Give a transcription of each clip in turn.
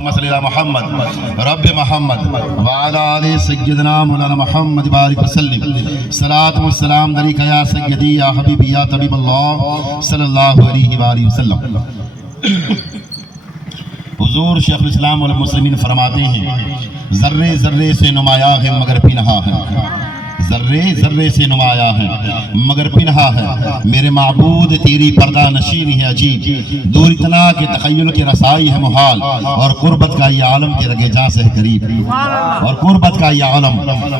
मोहम्मद रब मोहम्मद वाला आले सय्यदना मौलाना मोहम्मद बारिक वसल्लम सलात व सलाम दरीका या सय्यदी या हबीबी या तबीब अल्लाह सल्लल्लाहु अलैहि वसल्लम। हुजूर शेखुल इस्लाम वल मुस्लिमीन फरमाते हैं, जर्रे जर्रे से नुमाया है मगर पिनहा है, जर्रे जर्रे से नुमाया है मगर पिनहा है। मेरे माबूद तेरी पर्दा नशीन है अजीब, दूर इतना के तखय्युल के रसाई है मुहाल, और कुर्बत का ये आलम के रगे जां से है करीब, और कुर्बत का ये आलम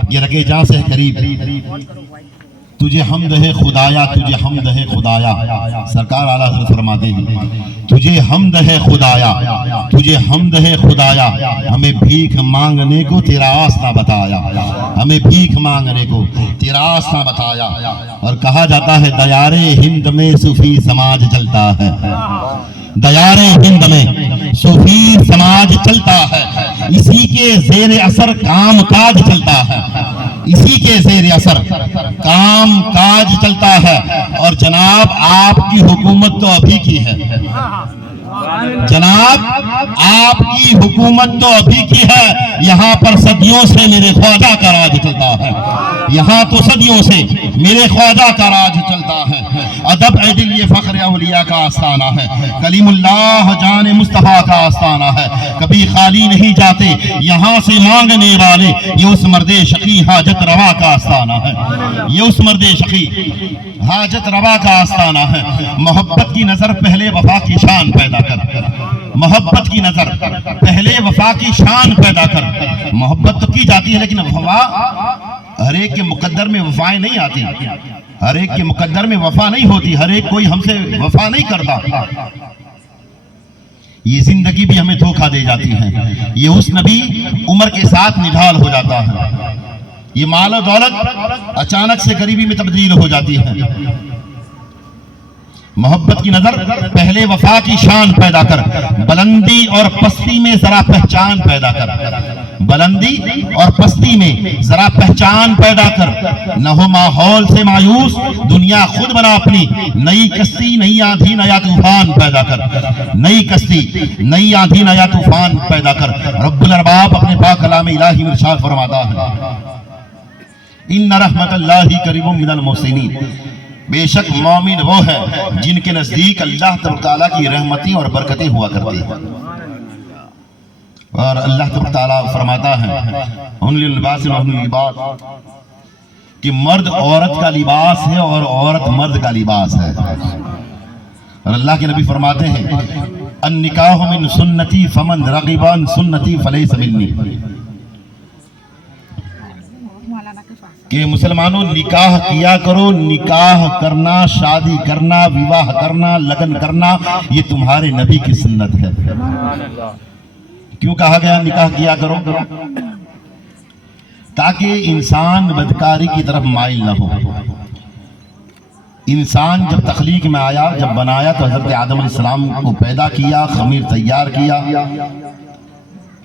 के रगे जां से है करीब। तुझे हमद है खुदाया, तुझे हमद है खुदाया, सरकार आला हज़रत फरमाते हैं, तुझे हमद है खुदाया, तुझे हमद है खुदाया, हमें भीख मांगने को तेरा आस्था बताया, हमें भीख मांगने को तेरा आस्था बताया। और कहा जाता है दयारे हिंद में सूफी समाज चलता है, दयारे हिंद में सूफी समाज चलता है, इसी के ज़ेर असर काम काज चलता है, इसी के ज़ेर असर काम काज चलता है। और जनाब आपकी हुकूमत तो अभी की है, जनाब आपकी हुकूमत तो अभी की है, यहाँ पर सदियों से मेरे ख्वाजा का राज चलता है, यहाँ तो सदियों से मेरे ख्वाजा का राज चलता है। अदब ऐदिल ये फ़ख्र औलिया का आस्थाना है, कलीमुल्लाह जान मुस्तफ़ा का आस्थाना है, कभी खाली नहीं जाते यहाँ से मांगने वाले, ये उस मर्दे शकी हाजत रवा का आस्थाना है, ये उस मर्दे शकी हाजत रवा का आस्थाना है। मोहब्बत की नजर पहले वफा की शान पैदा कर, मोहब्बत की नजर पहले वफा की शान पैदा कर। मोहब्बत तो की जाती है लेकिन वफा हर एक के मुकद्दर में वफाएं नहीं आती, हर एक के मुकद्दर में वफा नहीं होती, हर एक कोई हमसे वफा नहीं करता। ये जिंदगी भी हमें धोखा दे जाती है, ये उस नबी उम्र के साथ निढाल हो जाता है, ये माल और दौलत अचानक से गरीबी में तब्दील हो जाती है। मोहब्बत की नजर पहले वफा की शान पैदा कर, बुलंदी और पस्ती में जरा पहचान पैदा कर, बुलंदी और पस्ती में जरा पहचान पैदा कर। न हो माहौल से मायूस, दुनिया खुद बना अपनी, नई कश्ती नई आंधी नया तूफान पैदा कर, नई कश्ती नई आंधी नया तूफान पैदा कर। रब्बुल अरबाब अपने पाक कलाम इलाही में इरशाद फरमाता है, इन्ना रहमतल्लाहि करीबुम मिनल मुहसिनीन, बेशक मोमिन वो है जिनके नजदीक अल्लाह तआला की रहमतें और बरकतें हुआ करती हैं। और अल्लाह तआला फरमाता है उन लिबास कि मर्द औरत का लिबास है और औरत मर्द का लिबास है। और अल्लाह के नबी फरमाते हैं अन्निकाहु मिन सुन्नती फमन रगिबा अन सुन्नती फलैसा मिन्नी, कि मुसलमानों निकाह किया करो, निकाह करना, शादी करना, विवाह करना, लगन करना, ये तुम्हारे नबी की सुन्नत है। क्यों कहा गया निकाह किया करो? ताकि इंसान बदकारी की तरफ माइल न हो। इंसान जब तख्लीक में आया, जब बनाया तो हजरत आदम अलैहिस्सलाम को पैदा किया, खमीर तैयार किया,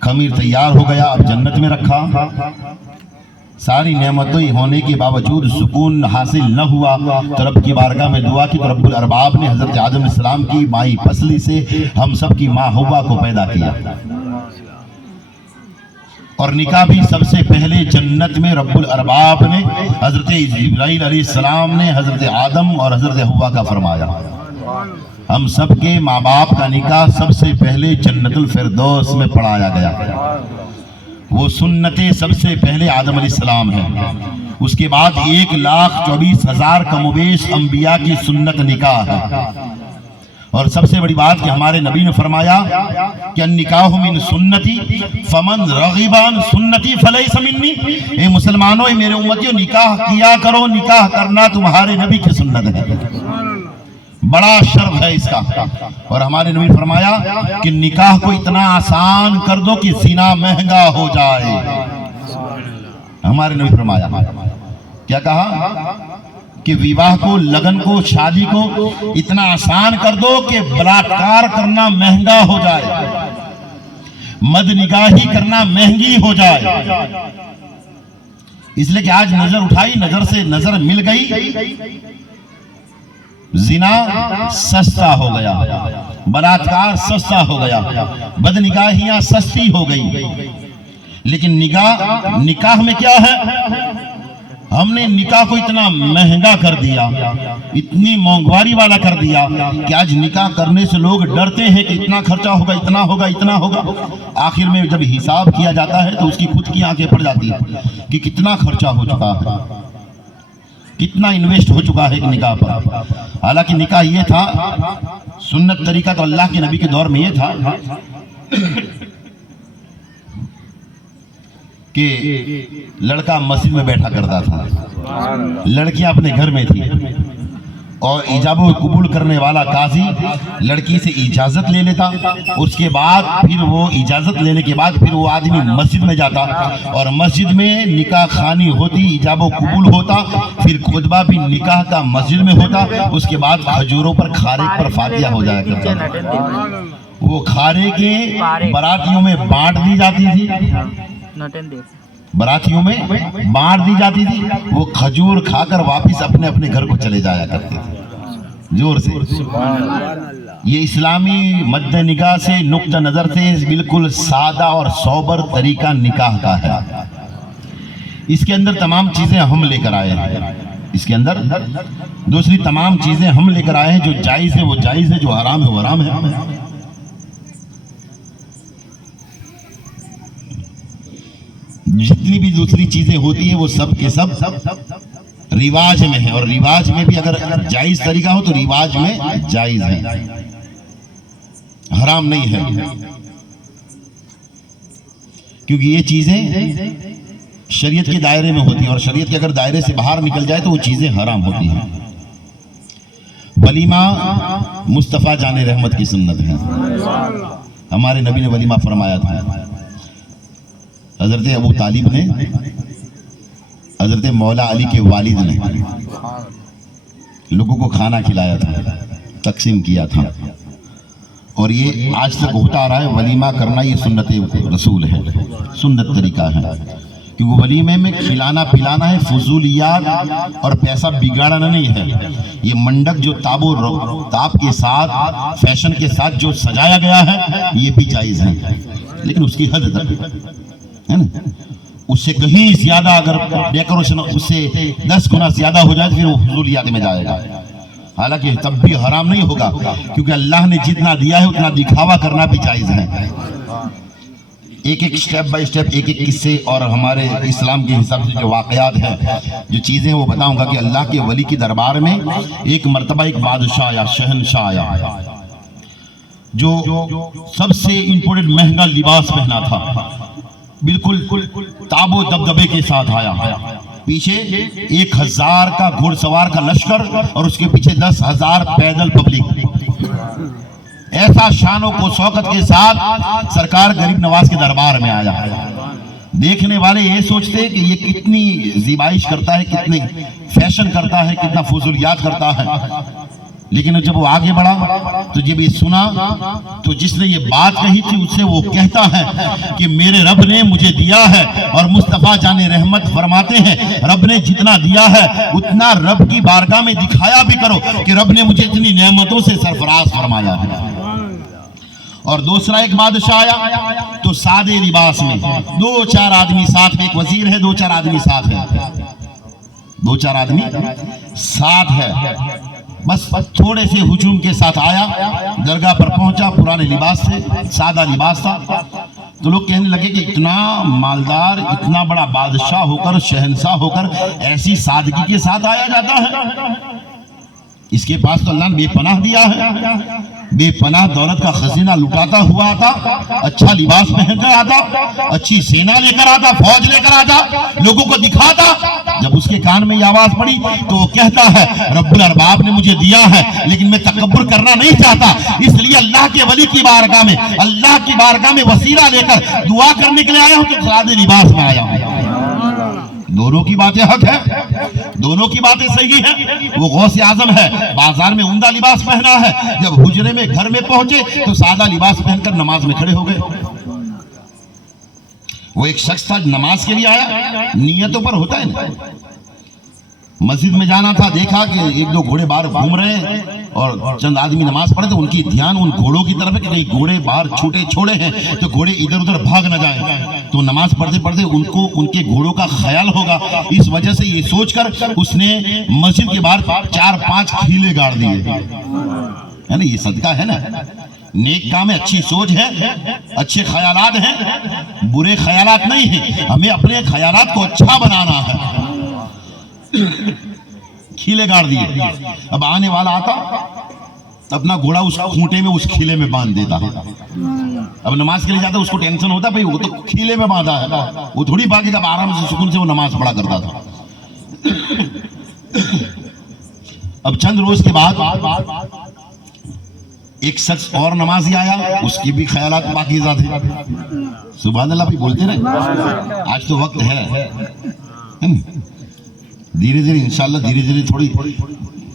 खमीर तैयार हो गया, अब जन्नत में रखा, सारी नेमतें होने के बावजूद सुकून हासिल न हुआ तो रब की बारगाह में दुआ की तो रब्बुल अरबाब ने हजरत आदम अलैहिस्सलाम की माई फसली से हम सब की माँ हव्वा को पैदा किया। और निकाह भी सबसे पहले जन्नत में रब्बुल अरबाब ने हजरत जिब्राइल अलैहिस्सलाम ने हजरत आदम और हजरत हव्वा का फरमाया। हम सब के माँ बाप का निकाह सबसे पहले जन्नतुल फिरदौस में पढ़ाया गया। वो सुन्नतें सबसे पहले आदम अलैहिस्सलाम है, उसके बाद 1,24,000 कमोबेश अंबिया की सुन्नत निकाह है। और सबसे बड़ी बात कि हमारे नबी ने फरमाया कि निकाह मिन सुन्नती फमन रगिबा अन सुन्नती फलैसा मिन्नी, ए मुसलमानों, मेरे उम्मतियों, निकाह किया करो, निकाह करना तुम्हारे नबी की सुन्नत है, बड़ा शर्फ है इसका। और हमारे नबी फरमाया कि निकाह को इतना आसान कर दो कि सीना महंगा हो जाए। हमारे नबी फरमाया क्या कहा कि विवाह को, लगन को, शादी को इतना आसान कर दो कि बलात्कार करना महंगा हो जाए, मदनिगाही करना महंगी हो जाए। इसलिए कि आज नजर उठाई, नजर से नजर मिल गई, जिना सस्ता हो गया, बलात्कार सस्ता हो गया, बदनिगाहियां सस्ती हो गई। लेकिन निकाह में क्या है, हमने निकाह को इतना महंगा कर दिया, इतनी मोंघवारी वाला कर दिया कि आज निकाह करने से लोग डरते हैं कि इतना खर्चा होगा, इतना होगा, इतना होगा। आखिर में जब हिसाब किया जाता है तो उसकी खुद की आंखें पड़ जाती है कि कितना खर्चा हो चुका है, कितना इन्वेस्ट हो चुका है निकाह पर। हालांकि निकाह ये था, सुन्नत तरीका तो अल्लाह के नबी के दौर में ये था कि लड़का मस्जिद में बैठा करता था, लड़कियां अपने घर में थी, और इजाबो कबूल करने वाला काजी लड़की से इजाजत ले लेता। उसके बाद फिर वो इजाजत लेने के बाद फिर वो आदमी मस्जिद में जाता, और मस्जिद में निकाह खानी होती, इजाबो कबूल होता, फिर खुतबा भी निकाह का मस्जिद में होता। उसके बाद खजूरों पर खारे पर फातिहा हो जाया करता। वो खारे के बारातियों में बांट दी जाती थी, बारातियों में बांट दी जाती थी। वो खजूर खाकर वापस अपने अपने घर को चले जाया करते थे। जोर से ये इस्लामी मद्दे निगाह से, नुक्ता नजर से बिल्कुल सादा और सोबर तरीका निकाह का है। इसके अंदर तमाम चीजें हम लेकर आए हैं, इसके अंदर दूसरी तमाम चीजें हम लेकर आए हैं। जो जायज है वो जायज है, जो हराम है वो हराम है। जितनी भी दूसरी चीजें होती है वो सब के सब रिवाज में है, और रिवाज में भी अगर जायज तरीका हो तो रिवाज में जायज है, हराम नहीं है। क्योंकि ये चीजें शरीयत के दायरे में होती है, और शरीयत के अगर दायरे से बाहर निकल जाए तो वो चीजें हराम होती हैं। वलीमा मुस्तफ़ा जाने रहमत की सुन्नत है। हमारे नबी ने वलीमा फरमाया था। हजरत अबू तालिब ने, हजरत मौला अली के वालिद ने लोगों को खाना खिलाया था, तकसीम किया था, और ये आज तक होता आ रहा है। वलीमा करना ये सुन्नत रसूल है, सुन्नत तरीका है। क्योंकि वलीमे में खिलाना पिलाना है, फजूलियात और पैसा बिगाड़ना नहीं है। ये मंडप जो ताबो ताप के साथ, फैशन के साथ जो सजाया गया है, ये भी जायज है, लेकिन उसकी हद तक है ना। उससे कहीं ज्यादा अगर डेकोरेशन उससे 10 गुना ज्यादा हो जाए तो फिर वो फजूलियात में जाएगा। हालांकि तब भी हराम नहीं होगा, क्योंकि अल्लाह ने जितना दिया है उतना दिखावा करना भी जायज है। एक एक स्टेप बाय स्टेप, एक एक किस्से और हमारे इस्लाम के हिसाब से जो वाकयात है, जो चीजें वो बताऊंगा कि अल्लाह के वली की दरबार में एक मर्तबा एक बादशाह आया, शहनशाह आया, जो सबसे इंपोर्टेंट महंगा लिबास पहना था, बिल्कुल ताबो दबदबे के साथ आया। पीछे 1000 का घुड़सवार का लश्कर और उसके पीछे 10,000 पैदल पब्लिक। ऐसा शानों को शौकत के साथ सरकार गरीब नवाज के दरबार में आया। देखने वाले ये सोचते हैं कि ये कितनी ज़िबाइश करता है, कितनी फैशन करता है, कितना फजूलियात करता है। लेकिन जब वो आगे बढ़ा तो जब ये सुना तो जिसने ये बात कही थी उससे वो कहता है कि मेरे रब ने मुझे दिया है, और मुस्तफ़ा जाने रहमत फरमाते हैं रब ने जितना दिया है उतना रब की बारगाह में दिखाया भी करो कि रब ने मुझे इतनी नेमतों से सरफराज फरमाया है। और दूसरा एक बादशाह आया तो सादे लिबास में, 2-4 आदमी साथ में, एक वजीर है, 2-4 आदमी साथ है, 2-4 आदमी साथ है, बस थोड़े से हुजूम के साथ आया, दरगाह पर पहुंचा, पुराने लिबास से, सादा लिबास था। तो लोग कहने लगे कि इतना मालदार, इतना बड़ा बादशाह होकर, शहनशाह होकर ऐसी सादगी के साथ आया जाता है। इसके पास तो अल्लाह ने बेपनाह दिया है, बेपनाह दौलत का खजीना लुटाता हुआ आता, अच्छा लिबास पहनकर आता, अच्छी सेना लेकर आता, फौज लेकर आता, लोगों को दिखाता। जब उसके कान में ये आवाज पड़ी तो वो कहता है रब्बुल अरबाब ने मुझे दिया है, लेकिन मैं तकब्बुर करना नहीं चाहता, इसलिए अल्लाह के वली की बारगाह में, अल्लाह की बारगाह में वसीला लेकर दुआ करने के लिए आया हूं, तो सादे लिबास में आया हूं। दोनों की बातें हक है, दोनों की बातें सही है। वो गौसे आजम है, बाजार में उम्दा लिबास पहना है, जब हुजरे में घर में पहुंचे तो सादा लिबास पहनकर नमाज में खड़े हो गए। वो एक शख्स था नमाज के लिए आया, नियतों पर होता है ना, मस्जिद में जाना था, देखा कि एक दो घोड़े बाहर घूम रहे हैं और चंद आदमी नमाज पढ़े, तो उनकी ध्यान उन घोड़ों की तरफ है कि कहीं घोड़े बाहर छूटे छोड़े हैं तो घोड़े इधर उधर भाग न जाए। तो नमाज पढ़ते पढ़ते उनको उनके घोड़ों का ख्याल होगा, इस वजह से ये सोचकर उसने मस्जिद के बाहर 4-5 खीले गाड़ दिए, है ना। ये सदका है ना, नेक काम है, अच्छी सोच है, अच्छे ख्यालात हैं, बुरे ख्यालात नहीं है। हमें अपने ख्यालात को अच्छा बनाना है। खीले गाड़ दिए। अब आने वाला आता अपना घोड़ा उस खूंटे में उस खीले में बांध देता है। अब नमाज के लिए जाता, उसको टेंशन होता भाई वो तो खीले में बांधा है, वो थोड़ी भागेगा, आराम से सुकून से वो नमाज पढ़ा करता था। अब चंद रोज के बाद एक शख्स और नमाजी आया, उसकी भी ख्यालात पाकीज़ा थे। सुभान अल्लाह भी बोलते रहे। आज तो वक्त है धीरे धीरे इंशाल्लाह, धीरे धीरे थोड़ी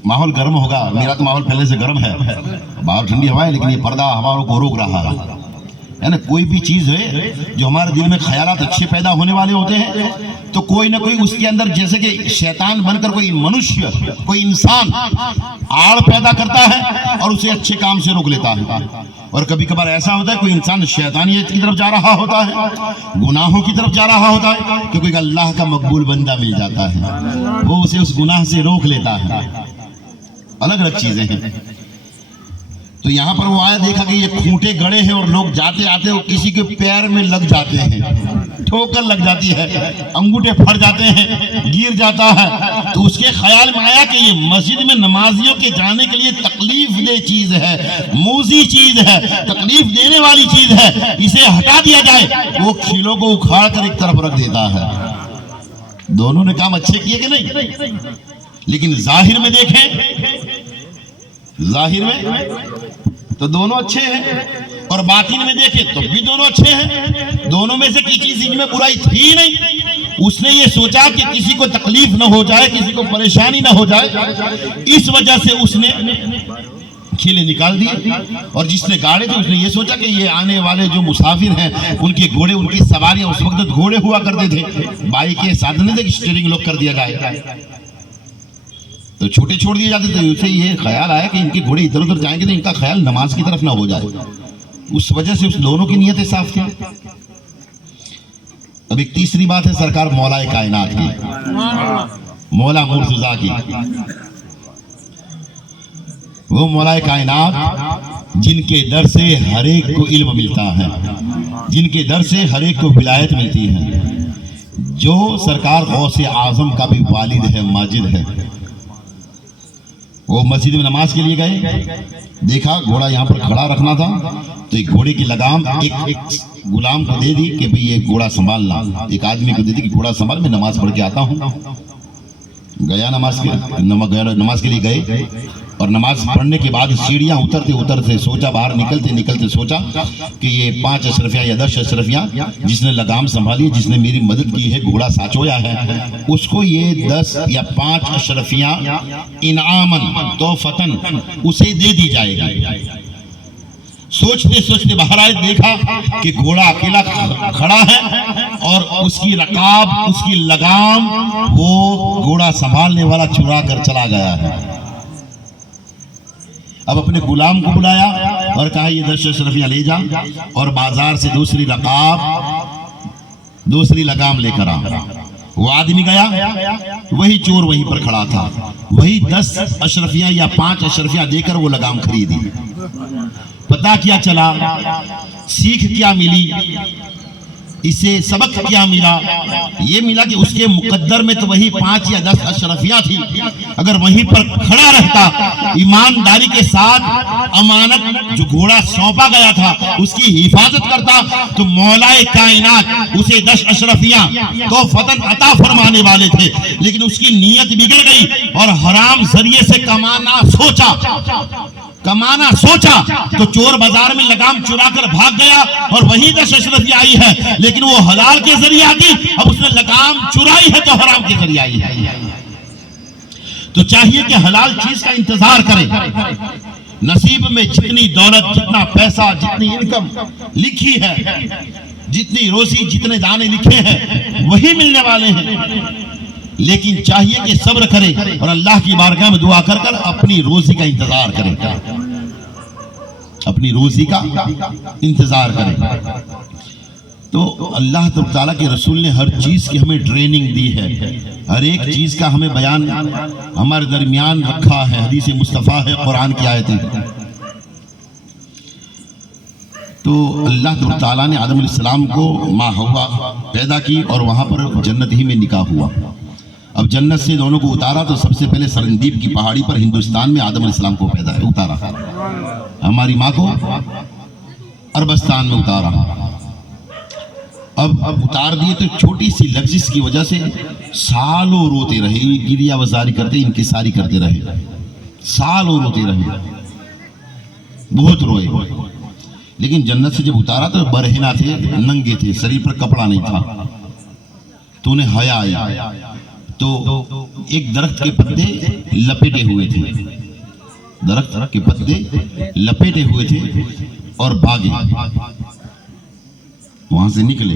माहौल गर्म होगा। मेरा तो माहौल पहले से गर्म है, बाहर ठंडी हवा है, लेकिन ये पर्दा हवाओं को रोक रहा है ना। कोई भी चीज है जो हमारे दिल में ख्यालात अच्छे पैदा होने वाले होते हैं, तो कोई ना कोई उसके अंदर, जैसे कि शैतान बनकर कोई मनुष्य, कोई इंसान आड़ पैदा करता है और उसे अच्छे काम से रोक लेता है। और कभी कभार ऐसा होता है कोई इंसान शैतानियत की तरफ जा रहा होता है, गुनाहों की तरफ जा रहा होता है, कि कोई अल्लाह का मकबूल बंदा मिल जाता है, वो उसे उस गुनाह से रोक लेता है। अलग अलग चीजें हैं। तो यहाँ पर वो आया, देखा कि ये खूंटे गड़े हैं और लोग जाते आते वो किसी के पैर में लग जाते हैं, ठोकर लग जाती है, अंगूठे फट जाते हैं, गिर जाता है। तो उसके ख्याल में आया कि ये मस्जिद में नमाजियों के जाने के लिए तकलीफ दे चीज है, मूजी चीज है, तकलीफ देने वाली चीज है, इसे हटा दिया जाए। वो खीलों को उखाड़ कर एक तरफ रख देता है। दोनों ने काम अच्छे किए कि नहीं? लेकिन जाहिर में देखें, जाहिर में तो दोनों अच्छे हैं, और बातिन में देखें तो भी दोनों अच्छे हैं। दोनों में से किसी चीज में बुराई थी नहीं। उसने ये सोचा कि किसी को तकलीफ न हो जाए, किसी को परेशानी न हो जाए, इस वजह से उसने खीले निकाल दिए। और जिसने गाड़े थे उसने ये सोचा कि ये आने वाले जो मुसाफिर हैं उनके घोड़े, उनकी सवारियां, उस वक्त घोड़े हुआ करते थे, बाइक के साधन थे कि स्टीयरिंग लॉक कर दिया जाए, तो छोटे छोड़ दिए जाते थे। उसे ये ख्याल आया कि इनके घोड़े इधर उधर जाएंगे तो इनका ख्याल नमाज की तरफ ना हो जाए। उस वजह से उस दोनों की नीयतें साफ थी। अब एक तीसरी बात है सरकार मौलाए कायनात की, मौला मुर्तजा की। वो मौलाए कायनात जिनके दर से हर एक को इल्म मिलता है, जिनके दर से हर एक को विलायत मिलती है, जो सरकार गौसे आजम का भी वालिद है, माजिद है। वो मस्जिद में नमाज के लिए गए, देखा घोड़ा यहाँ पर खड़ा रखना था, तो एक घोड़े की लगाम एक गुलाम को दे दी कि भाई ये घोड़ा संभालना। एक आदमी को दे दी कि घोड़ा संभाल, मैं नमाज पढ़ के आता हूँ। गया नमाज के लिए गए, और नमाज पढ़ने के बाद सीढ़ियाँ उतरते उतरते सोचा, बाहर निकलते निकलते सोचा कि ये 5 अशरफियाँ या 10 अशरफियाँ जिसने लगाम संभाली, जिसने मेरी मदद की है, घोड़ा साचोया है, उसको ये 10 या 5 अशरफियाँ इनामन तोहफतन उसे दे दी जाएगी। सोचते सोचते बाहर आए, देखा कि घोड़ा अकेला खड़ा है और उसकी रकाब, उसकी लगाम वो घोड़ा संभालने वाला चुरा कर चला गया है। अब अपने गुलाम को बुलाया और कहा ये 10 अशरफियां ले जा और बाजार से दूसरी रकाब, दूसरी लगाम लेकर आ। वो आदमी गया, वही चोर वहीं पर खड़ा था, वही 10 अशरफियां या 5 अशरफियां देकर वो लगाम खरीदी। पता क्या चला, सीख क्या मिली, इसे सबक क्या मिला? ये मिला कि उसके मुकद्दर में तो वही 5 या 10 अशरफियां थी। अगर वहीं पर खड़ा रहता, ईमानदारी के साथ अमानत जो घोड़ा सौंपा गया था उसकी हिफाजत करता, तो मौलाए कायनात उसे 10 अशरफियां तो फतन अता फरमाने वाले थे। लेकिन उसकी नीयत बिगड़ गई और हराम जरिए से कमाना सोचा, तो चोर बाजार में लगाम चुरा कर भाग गया और वही 10 अशरफियां आई है, लेकिन वो हलाल के जरिए आती, अब उसने लगाम चुराई है तो हराम के जरिए आई है। तो चाहिए कि हलाल चीज का इंतजार करें। नसीब में जितनी दौलत, जितना पैसा, जितनी इनकम लिखी है, जितनी रोजी, जितने दाने लिखे हैं वही मिलने वाले हैं, लेकिन चाहिए कि सब्र करे और अल्लाह की बारगाह में दुआ कर कर अपनी रोजी का इंतजार करे, अपनी रोजी का इंतजार करे। तो अल्लाह ताला के रसूल ने हर चीज की हमें ट्रेनिंग दी है, हर एक चीज का हमें बयान हमारे दरमियान रखा है। हदीस मुस्तफ़ा है, कुरान की आयतें। तो अल्लाह ताला ने आदम अलैहिस्सलाम को माँ हव्वा पैदा की और वहां पर जन्नत ही में निकाह हुआ। अब जन्नत से दोनों को उतारा तो सबसे पहले सरनदीप की पहाड़ी पर हिंदुस्तान में आदम अलैहिस्सलाम को पैदा उतारा, हमारी माँ को अरबस्तान में उतारा। अब उतार दिए तो छोटी सी लफ्जिश की वजह से सालों रोते रहे, गिरिया वजारी करते, इंकिसारी करते रहे, सालों रोते रहे, बहुत रोए। लेकिन जन्नत से जब उतारा तो बरहना थे, नंगे थे, शरीर पर कपड़ा नहीं था, तो उन्हें हया आया। तो एक दरख्त के पत्ते लपेटे हुए थे, दरख्त के पत्ते लपेटे हुए थे और भागे, वहां से निकले।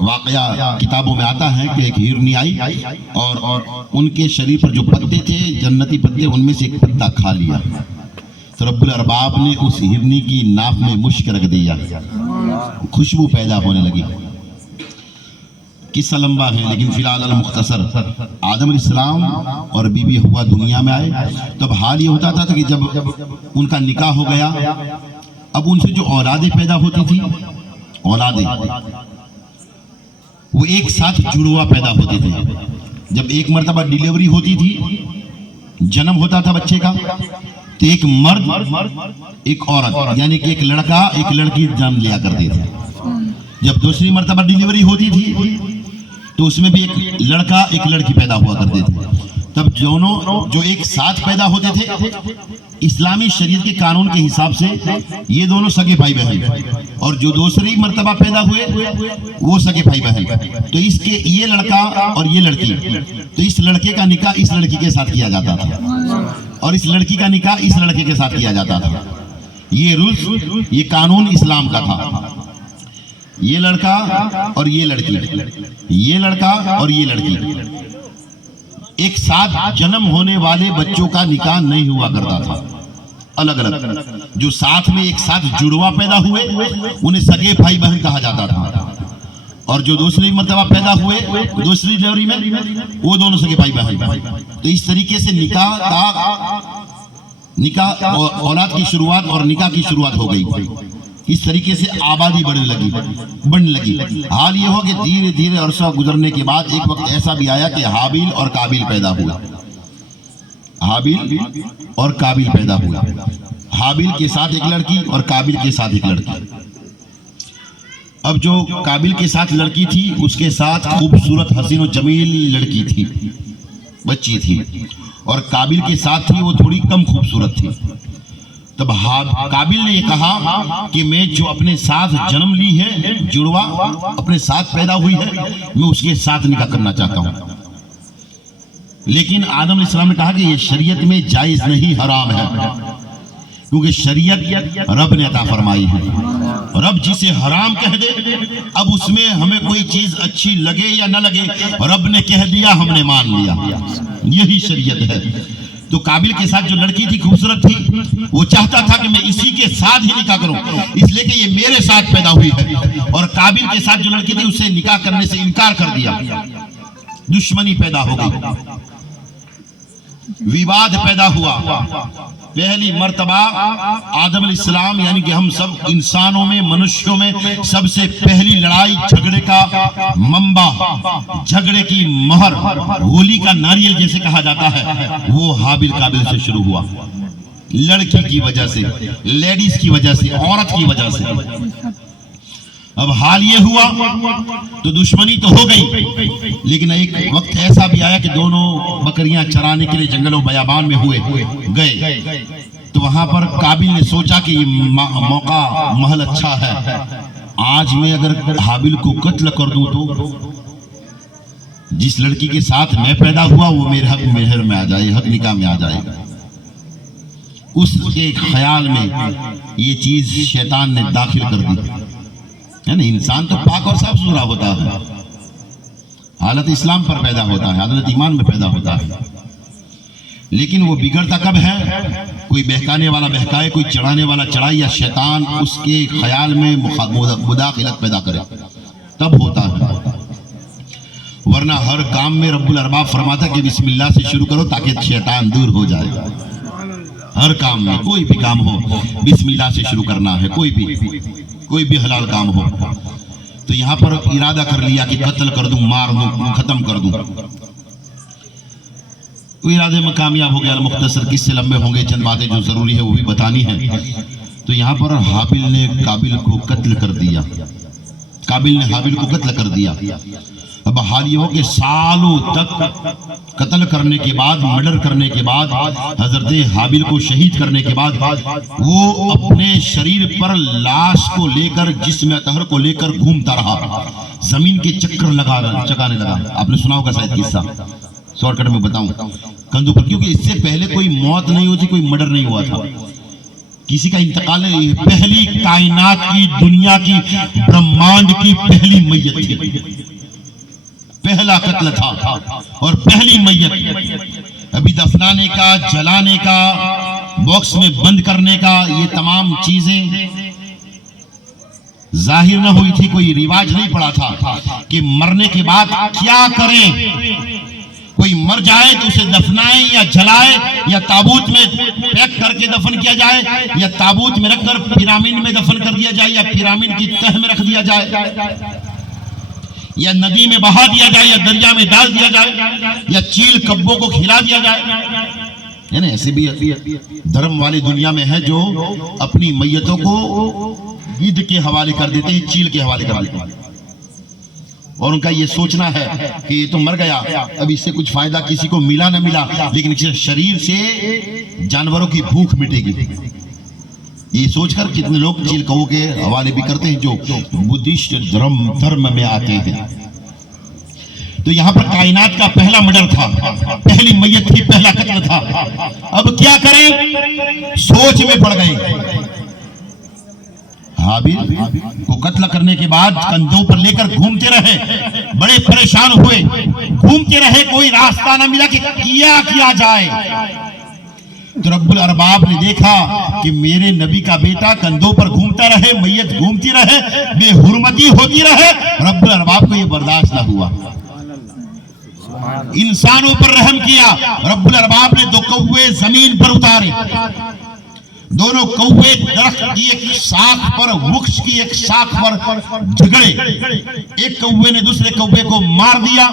वाकया किताबों में आता है कि एक हिरनी आई और उनके शरीर पर जो पत्ते थे, जन्नती पत्ते, उनमें से एक पत्ता खा लिया। तो रब्बुल अरबाब ने उस हिरनी की नाक में मुश्क रख दिया, खुशबू पैदा होने लगी। किस्सा लंबा है लेकिन फिलहाल अल मुख्तसर, आदम अलैहिस्सलाम और बीबी हव्वा दुनिया में आए। तब हाल ये होता था कि जब उनका निकाह हो गया, अब उनसे जो औलादें पैदा होती थी, औलादें वो एक साथ जुड़वा पैदा होते थे। जब एक मर्तबा डिलीवरी होती थी, जन्म होता था बच्चे का, तो एक मर्द एक औरत यानी कि एक लड़का एक लड़की जन्म लिया करते थे। जब दूसरी मर्तबा डिलीवरी होती थी तो उसमें भी एक लड़का एक लड़की पैदा हुआ करते थे। तब दोनों जो एक साथ पैदा होते थे, इस्लामी शरीयत के कानून के हिसाब से ये दोनों सगे भाई बहन, और जो दूसरी मर्तबा पैदा हुए वो सगे भाई बहन। तो इसके ये लड़का और ये लड़की, तो इस लड़के का निकाह इस लड़की के साथ किया जाता था और इस लड़की का निकाह इस लड़के के साथ किया जाता था। ये रूल्स, ये कानून इस्लाम का था। ये लड़का और ये लड़की, ये लड़का और ये लड़की, एक साथ जन्म होने वाले बच्चों का निकाह नहीं हुआ करता था, अलग अलग। जो साथ में एक साथ जुड़वा पैदा हुए उन्हें सगे भाई बहन कहा जाता था, और जो दूसरी मर्तबा पैदा हुए दूसरी डिलीवरी में वो दोनों सगे भाई बहन। तो इस तरीके से निकाह औलाद की शुरुआत और निकाह की शुरुआत हो गई। इस तरीके से आबादी बढ़ने लगी। हाल ये हो कि धीरे धीरे अरसा गुजरने के बाद एक वक्त ऐसा भी आया कि हाबिल और काबिल पैदा हुआ, हाबिल और काबिल पैदा हुआ। हाबिल के साथ एक लड़की और काबिल के साथ एक लड़की। अब जो काबिल के साथ लड़की थी उसके साथ खूबसूरत हसीन और जमील लड़की थी, बच्ची थी, और काबिल के साथ थी वो थोड़ी कम खूबसूरत थी। तब काबिल ने कहा कि मैं जो अपने साथ जन्म ली है, जुड़वा अपने साथ पैदा हुई है, मैं उसके साथ निकाह करना चाहता हूं। लेकिन आदम अलैहिस्सलाम ने कहा कि ये शरीयत में जायज नहीं, हराम है, क्योंकि शरीयत रब ने अता फरमाई है। रब जिसे हराम कह दे, अब उसमें हमें कोई चीज अच्छी लगे या न लगे, रब ने कह दिया, हमने मान लिया, यही शरीयत है। तो काबिल के साथ जो लड़की थी, खूबसूरत थी, वो चाहता था कि मैं इसी के साथ ही निकाह करूं, इसलिए कि ये मेरे साथ पैदा हुई है। और काबिल के साथ जो लड़की थी उससे निकाह करने से इनकार कर दिया। दुश्मनी पैदा हो गई, विवाद पैदा हुआ। पहली मर्तबा आदम अलैहिस्सलाम यानी कि हम सब इंसानों में, मनुष्यों में सबसे पहली लड़ाई, झगड़े का मंबा, झगड़े की महर, होली का नारियल जैसे कहा जाता है, वो हाबिल काबिल से शुरू हुआ। लड़की की वजह से, लेडीज की वजह से, औरत की वजह से। अब हाल ये हुआ तो दुश्मनी तो हो गई, लेकिन एक वक्त ऐसा भी आया कि दोनों बकरियां चराने के लिए जंगलों बयाबान में गए। तो वहां पर काबिल ने सोचा कि ये मौका महल अच्छा है, आज मैं अगर हाबिल को कत्ल कर दूं तो जिस लड़की के साथ मैं पैदा हुआ वो मेरे हक मेहर में आ जाए, हक निकाह में आ जाएगा। उसके ख्याल में ये चीज शैतान ने दाखिल कर दी है ना। इंसान तो पाक और साफ सुथरा होता है, हालत इस्लाम पर पैदा होता है, हालत ईमान में पैदा होता है। लेकिन वो बिगड़ता कब है? कोई बहकाने वाला बहकाए, कोई चढ़ाने वाला चढ़ाए, या शैतान उसके ख्याल में मुदाखिलत पैदा करे, तब होता है। वरना हर काम में रब्बुल अरबाब फरमाता कि बिस्मिल्लाह से शुरू करो ताकि शैतान दूर हो जाए। हर काम में, कोई भी काम हो, बिस्मिल्लाह से शुरू करना है। कोई भी हलाल काम हो। तो यहाँ पर इरादा कर लिया कि कत्ल कर दूं, मार दूं, खत्म कर दूं, वो इरादे में कामयाब हो गया। मुख्तसर किस्से लंबे होंगे, चंद बातें जो जरूरी है वो भी बतानी है। तो यहाँ पर हाबिल ने काबिल को कत्ल कर दिया, काबिल ने हाबिल को कत्ल कर दिया। अब हाल ये हो कि सालों तक कत्ल करने के बाद, मर्डर करने के बाद, हजरत हाबिल को शहीद करने के बाद, वो अपने शरीर पर लाश को लेकर, जिस्म अतहर को लेकर घूमता रहा, जमीन के चक्कर चकाने लगा। आपने सुना होगा शायद किस्सा, शॉर्टकट में बताऊं, कंधों पर, क्योंकि इससे पहले कोई मौत नहीं हुई थी, कोई मर्डर नहीं हुआ था, किसी का इंतकाल नहीं। पहली कायनात की, दुनिया की, ब्रह्मांड की पहली मैयत थी, पहला कत्ल था और पहली मैयत। अभी दफनाने का, जलाने का, बॉक्स में बंद करने का, ये तमाम चीजें जाहिर न हुई थी, कोई रिवाज नहीं पड़ा था कि मरने के बाद क्या करें। कोई मर जाए तो उसे दफनाएं या जलाए, या ताबूत में पैक करके दफन किया जाए, या ताबूत में रखकर पिरामिड में दफन कर दिया जाए, या पिरामिड की तह में रख दिया जाए, या नदी में बहा दिया जाए, या दरिया में डाल दिया जाए, या चील कब्बों को खिला दिया जाए। है ना, ऐसे भी धर्म वाली दुनिया में है जो अपनी मैयतों को गिद्ध के हवाले कर देते हैं, चील के हवाले कर देते हैं, और उनका ये सोचना है कि ये तो मर गया, अब इससे कुछ फायदा किसी को मिला ना मिला, लेकिन शरीर से जानवरों की भूख मिटेगी, ये सोचकर कितने लोग चील कौओं के हवाले भी करते हैं जो बुद्धिस्ट धर्म में आते हैं। तो यहाँ पर कायनात का पहला मर्डर था, पहली मैयत थी, पहला कत्ल था। अब क्या करें, सोच में पड़ गए। हाबिल को कत्ल करने के बाद कंधों पर लेकर घूमते रहे, बड़े परेशान हुए, घूमते रहे, कोई रास्ता ना मिला कि किया जाए। तो रब्बुल अरबाब ने देखा कि मेरे नबी का बेटा कंधों पर घूमता रहे, मैयत घूमती रहे, बेहुरमती होती रहे, रब्बुल अरबाब को यह बर्दाश्त न हुआ। इंसानों पर रहम किया, रब्बुल अरबाब ने दो कौवे जमीन पर उतारे। दोनों कौवे दरख्त की एक शाख पर, वृक्ष की एक शाख पर झगड़े, एक कौवे ने दूसरे कौवे को मार दिया।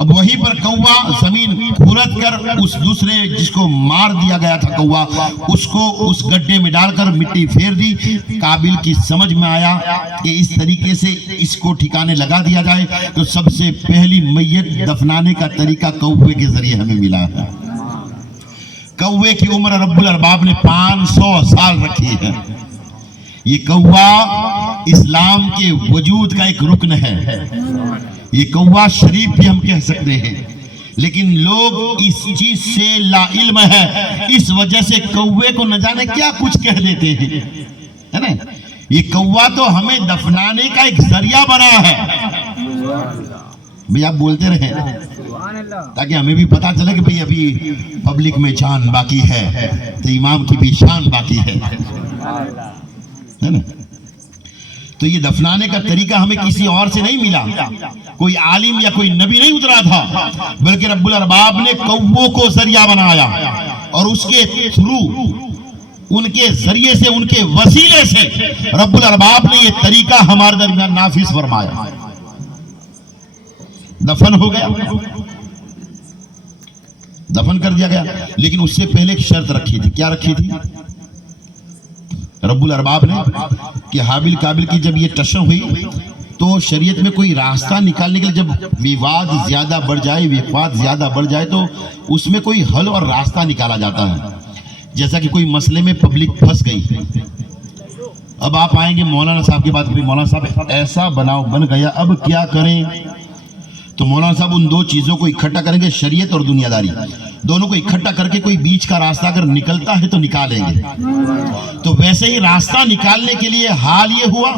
अब वहीं पर कौवा जमीन खुरद कर उस दूसरे जिसको मार दिया गया था कौवा, उसको उस गड्ढे में डालकर मिट्टी फेर दी। काबिल की समझ में आया कि इस तरीके से इसको ठिकाने लगा दिया जाए। तो सबसे पहली मैयत दफनाने का तरीका कौवे के जरिए हमें मिला है। कौवे की उम्र रब्बुल अरबाब ने 500 साल रखी है। ये कौवा इस्लाम के वजूद का एक रुकन है, ये कौवा शरीफ भी हम कह सकते हैं, लेकिन लोग इस चीज से लाइल्म है, इस वजह से कौवे को न जाने क्या कुछ कह देते हैं, है ना। ये कौवा तो हमें दफनाने का एक जरिया बना है। भैया आप बोलते रहे ताकि हमें भी पता चले कि भाई अभी पब्लिक में जान बाकी है, तो इमाम की भी शान बाकी है ना। तो ये दफनाने का तरीका हमें किसी और से नहीं मिला, कोई आलिम या कोई नबी नहीं उतरा था, बल्कि रब्बुल अरबाब ने कौवों को जरिया बनाया और उसके थ्रू, उनके जरिए से, उनके वसीले से रब्बुल अरबाब ने ये तरीका हमारे दरमियान नाफिज फरमाया। दफन हो गया, दफन कर दिया गया, लेकिन उससे पहले एक शर्त रखी थी। क्या रखी थी रब्बुल अरबाब ने? कि हाबिल काबिल की जब ये टशन हुई तो शरीयत में कोई रास्ता निकालने के लिए, जब विवाद ज्यादा बढ़ जाए, विवाद ज्यादा बढ़ जाए, तो उसमें कोई हल और रास्ता निकाला जाता है। जैसा कि कोई मसले में पब्लिक फंस गई, अब आप आएंगे मौलाना साहब के बाद, मौलाना साहब ऐसा बनाव बन गया, अब क्या करें? तो मौलाना साहब उन दो चीजों को इकट्ठा करेंगे, शरीयत और दुनियादारी, दोनों को इकट्ठा करके कोई बीच का रास्ता अगर निकलता है तो निकालेंगे। तो वैसे ही रास्ता निकालने के लिए हाल ये हुआ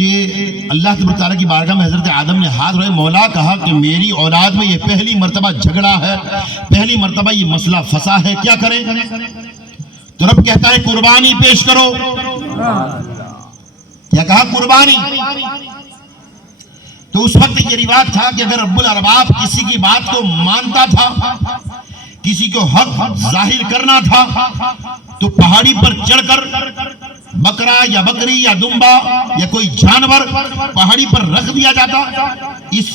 कि अल्लाह तआला की बारगाह में हजरत आदम ने हाथ रखे, मौला कहा कि मेरी औलाद में ये पहली मर्तबा झगड़ा है, पहली मर्तबा ये मसला फंसा है, क्या करें? तो रब कहता है कुर्बानी पेश करो। क्या कहा? कुर्बानी। तो उस वक्त ये रिवाज था कि अगर रब्बुल अरबाब किसी की बात को मानता था, किसी को हक जाहिर करना था, तो पहाड़ी पर चढ़कर बकरा या बकरी या दुम्बा या कोई जानवर पहाड़ी पर रख दिया जाता। इस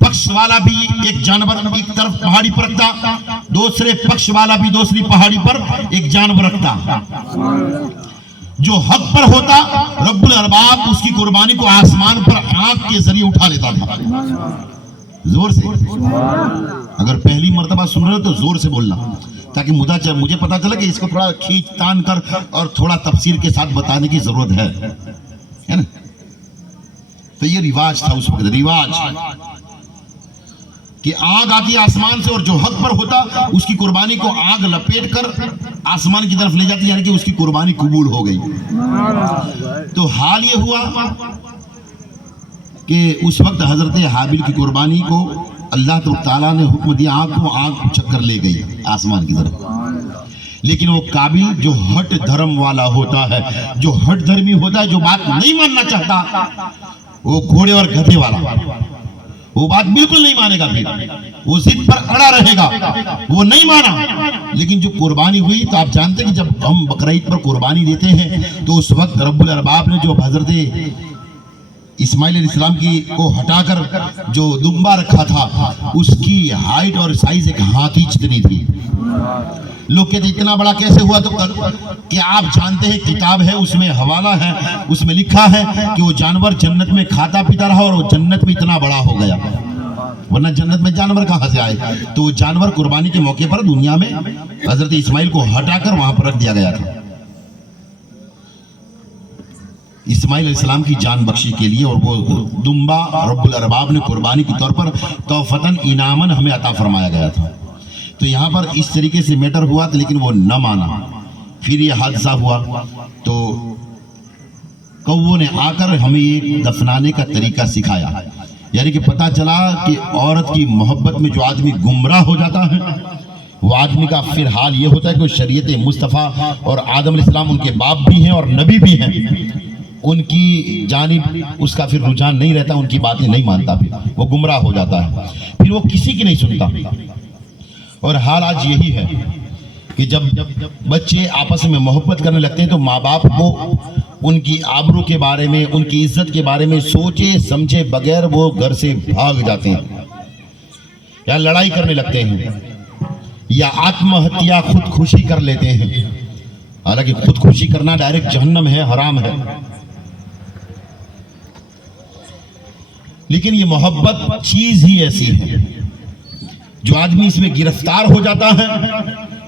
पक्ष वाला भी एक जानवर एक तरफ पहाड़ी पर रखता, दूसरे पक्ष वाला भी दूसरी पहाड़ी पर एक जानवर रखता। जो हक पर होता रब्बुल अरबाब उसकी कुर्बानी को आसमान पर आंख के जरिए उठा लेता था, जोर से। अगर पहली मर्तबा सुन रहे हो तो जोर से बोलना, ताकि मुझे पता चले कि इसको थोड़ा खींच तान कर और थोड़ा तफसीर के साथ बताने की जरूरत है ना। तो ये रिवाज था उस वक्त, रिवाज कि आग आती है आसमान से और जो हक पर होता उसकी कुर्बानी को आग लपेट कर आसमान की तरफ ले जाती, यानी कि उसकी कुर्बानी कबूल हो गई। तो हाल ये हुआ कि उस वक्त हजरत हाबिल की कुर्बानी को अल्लाह ताला ने हुक्म दिया, आग को आग चक्कर ले गई आसमान की तरफ। लेकिन वो काबिल जो हट धर्म वाला होता है, जो हट धर्मी होता है, जो बात नहीं मानना चाहता, वो घोड़े और गधे वाला, वो बात बिल्कुल नहीं मानेगा, फिर वो जिद पर अड़ा रहेगा, वो नहीं माना। लेकिन जो कुर्बानी हुई, तो आप जानते हैं कि जब हम बकरीद पर कुर्बानी देते हैं तो उस वक्त रब्बुल अरबाब ने जो हजरत इस्माइल अलैहिस्सलाम की को हटाकर जो दुम्बा रखा था, उसकी हाइट और साइज एक हाथी जितनी थी। लोग कहते इतना बड़ा कैसे हुआ? तो क्या आप जानते हैं, किताब है उसमें हवाला है, उसमें लिखा है कि वो जानवर जन्नत में खाता पीता रहा और वो जन्नत में इतना बड़ा हो गया, वरना जन्नत में जानवर कहां से आए? तो वो जानवर कुर्बानी के मौके पर दुनिया में हजरत इस्माइल को हटाकर वहां पर रख दिया गया था, इस्माइल अलैहिस्सलाम की जान बख्शी के लिए। और वो दुम्बा रब्बुल अरबाब ने कुर्बानी के तौर पर तोहफतन इनामन हमें अता फरमाया गया था। तो यहाँ पर इस तरीके से मैटर हुआ था, लेकिन वो न माना। फिर ये हादसा हुआ तो कौवों ने आकर हमें ये दफनाने का तरीका सिखाया, यानी कि पता चला कि औरत की मोहब्बत में जो आदमी गुमराह हो जाता है, वो आदमी का फिर हाल ये होता है कि शरीयत मुस्तफ़ा और आदम अलैहिस्सलाम उनके बाप भी हैं और नबी भी हैं, उनकी जानिब उसका फिर रुझान नहीं रहता, उनकी बातें नहीं मानता, फिर वो गुमराह हो जाता है, फिर वो किसी की नहीं सुनता। और हाल आज यही है कि जब बच्चे आपस में मोहब्बत करने लगते हैं तो माँ बाप को उनकी आबरू के बारे में, उनकी इज्जत के बारे में सोचे समझे बगैर वो घर से भाग जाते हैं, या लड़ाई करने लगते हैं, या आत्महत्या खुदकुशी कर लेते हैं। हालांकि खुदकुशी करना डायरेक्ट जहन्नम है, हराम है, लेकिन ये मोहब्बत चीज ही ऐसी है, जो आदमी इसमें गिरफ्तार हो जाता है,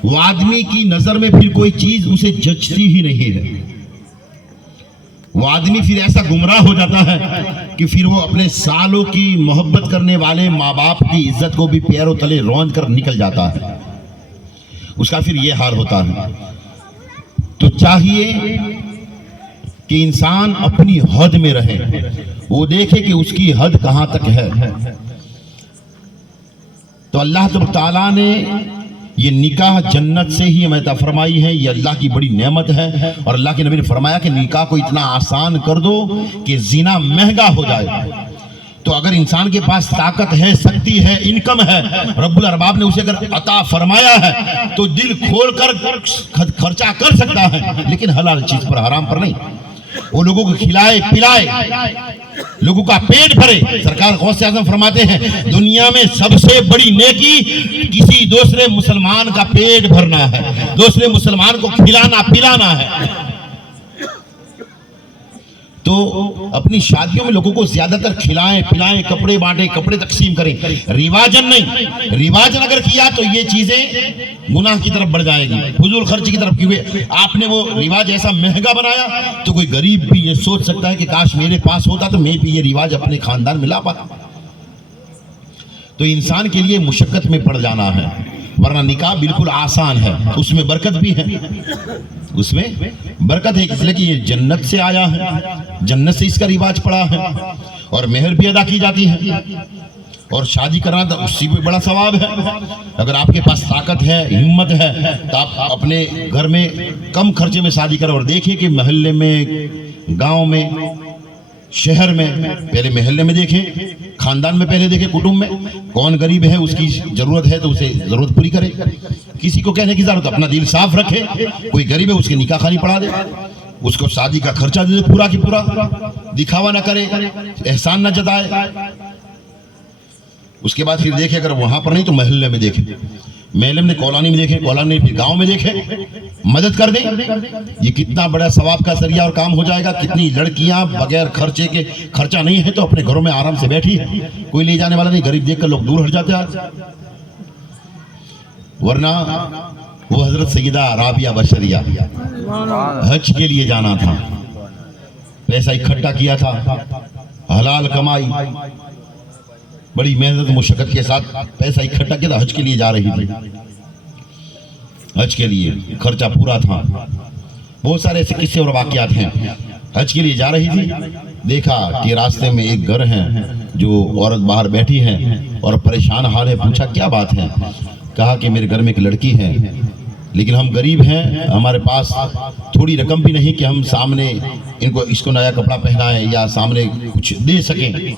वो आदमी की नजर में फिर कोई चीज उसे जचती ही नहीं है। वो आदमी फिर ऐसा गुमराह हो जाता है कि फिर वो अपने सालों की मोहब्बत करने वाले माँ बाप की इज्जत को भी पैरों तले रौंद कर निकल जाता है, उसका फिर ये हाल होता है। तो चाहिए कि इंसान अपनी हद में रहे, वो देखे कि उसकी हद कहां तक है। तो अल्लाह ताला ने ये निकाह जन्नत से ही हमें अता फरमाई है, ये अल्लाह की बड़ी नेमत है। और अल्लाह के नबी ने फरमाया कि निकाह को इतना आसान कर दो कि जिना महंगा हो जाए। तो अगर इंसान के पास ताकत है, शक्ति है, इनकम है, रब्बुल अरबाब ने उसे अगर अता फरमाया है तो दिल खोल कर खर्चा कर सकता है, लेकिन हलाल चीज पर, हराम पर नहीं। वो लोगों को खिलाए पिलाए, लोगों का पेट भरे। सरकार गौसे आज़म फरमाते हैं दुनिया में सबसे बड़ी नेकी किसी दूसरे मुसलमान का पेट भरना है, दूसरे मुसलमान को खिलाना पिलाना है। तो अपनी शादियों में लोगों को ज्यादातर खिलाएं पिलाएं, कपड़े बांटे, कपड़े तकसीम करें, रिवाजन नहीं। रिवाजन अगर किया तो ये चीजें गुनाह की तरफ बढ़ जाएगी, फजूल खर्ची की तरफ। क्योंकि आपने वो रिवाज ऐसा महंगा बनाया तो कोई गरीब भी ये सोच सकता है कि काश मेरे पास होता तो मैं भी ये रिवाज अपने खानदान में ला पाता। तो इंसान के लिए मुशक्कत में पड़ जाना है, वरना निकाह बिल्कुल आसान है, उसमें बरकत भी है, उसमें बरकत है, इसलिए कि ये जन्नत से आया है, जन्नत से इसका रिवाज पड़ा है और मेहर भी अदा की जाती है। और शादी करना तो उससे भी बड़ा सवाब है। अगर आपके पास ताकत है, हिम्मत है, तो आप अपने घर में कम खर्चे में शादी करो और देखिए कि मोहल्ले में, गांव में, शहर में, पहले मोहल्ले में देखें, खानदान में पहले देखें, कुटुंब में कौन गरीब है, उसकी जरूरत है तो उसे जरूरत पूरी करे। किसी को कहने की जरूरत, अपना दिल साफ रखे। कोई गरीब है उसके निकाह खानी पड़ा दे, उसको शादी का खर्चा दे दे पूरा की पूरा, दिखावा ना करे, एहसान ना जताए। उसके बाद फिर देखे, अगर वहां पर नहीं तो मोहल्ले में देखे, मोहल्ले में, कॉलोनी में देखे, कॉलोनी फिर गांव में देखे, मदद कर दे। ये कितना बड़ा सवाब का जरिया और काम हो जाएगा। कितनी लड़कियां बगैर खर्चे के, खर्चा नहीं है तो अपने घरों में आराम से बैठी है, कोई ले जाने वाला नहीं। गरीब देखकर लोग दूर हट जाते हैं। वरना वो हजरत सैयदा राबिया बशरिया हज के लिए जाना था, पैसा इकट्ठा किया था, हलाल कमाई, बड़ी मेहनत मुशक्कत के साथ पैसा इकट्ठा किया था, हज के लिए जा रही थी। हज के लिए खर्चा पूरा था। बहुत सारे ऐसे किस्से और वाकयात हैं। हज के लिए जा रही थी, देखा कि रास्ते में एक घर है, जो औरत बाहर बैठी है और परेशान हाल है। पूछा क्या बात है? कहा कि मेरे घर में एक लड़की है, लेकिन हम गरीब हैं, हमारे पास थोड़ी रकम भी नहीं कि हम सामने इसको नया कपड़ा पहनाएं या सामने कुछ दे सकें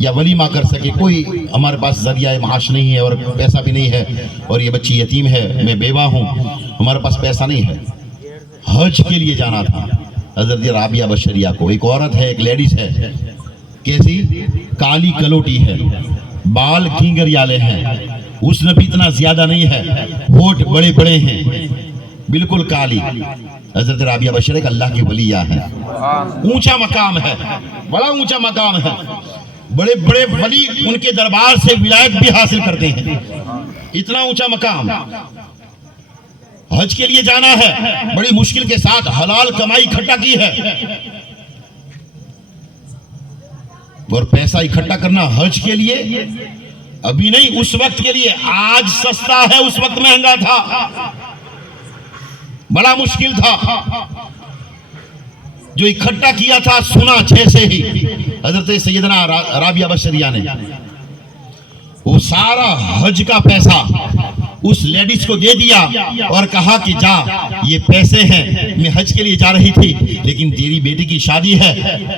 या वलीमा कर सके। कोई हमारे पास जरिया माश नहीं है और पैसा भी नहीं है, और ये बच्ची यतीम है, मैं बेवा हूँ, हमारे पास पैसा नहीं है। हज के लिए जाना था हजरत राबिया बशरिया को। एक औरत है, एक लेडीज है, कैसी? काली कलोटी है, बाल किंगरियाले हैं, उसने भी इतना ज्यादा नहीं है, होठ बड़े बड़े हैं, बिल्कुल काली। हजरत राबिया बशरिया अल्लाह की वलिया है, ऊंचा मकाम है, बड़ा ऊंचा मकाम है। बड़े बड़े वली उनके दरबार से विलायत भी हासिल करते हैं, इतना ऊंचा मकाम। हज के लिए जाना है, बड़ी मुश्किल के साथ हलाल कमाई इकट्ठा की है, और पैसा इकट्ठा करना हज के लिए अभी नहीं, उस वक्त के लिए। आज सस्ता है, उस वक्त महंगा था, बड़ा मुश्किल था। जो इकट्ठा किया था सुना जैसे ही हजरत सैयदना राबिया बशरिया ने, वो सारा हज का पैसा उस लेडीज को दे दिया और कहा कि जा, ये पैसे हैं, मैं हज के लिए जा रही थी, लेकिन तेरी बेटी की शादी है,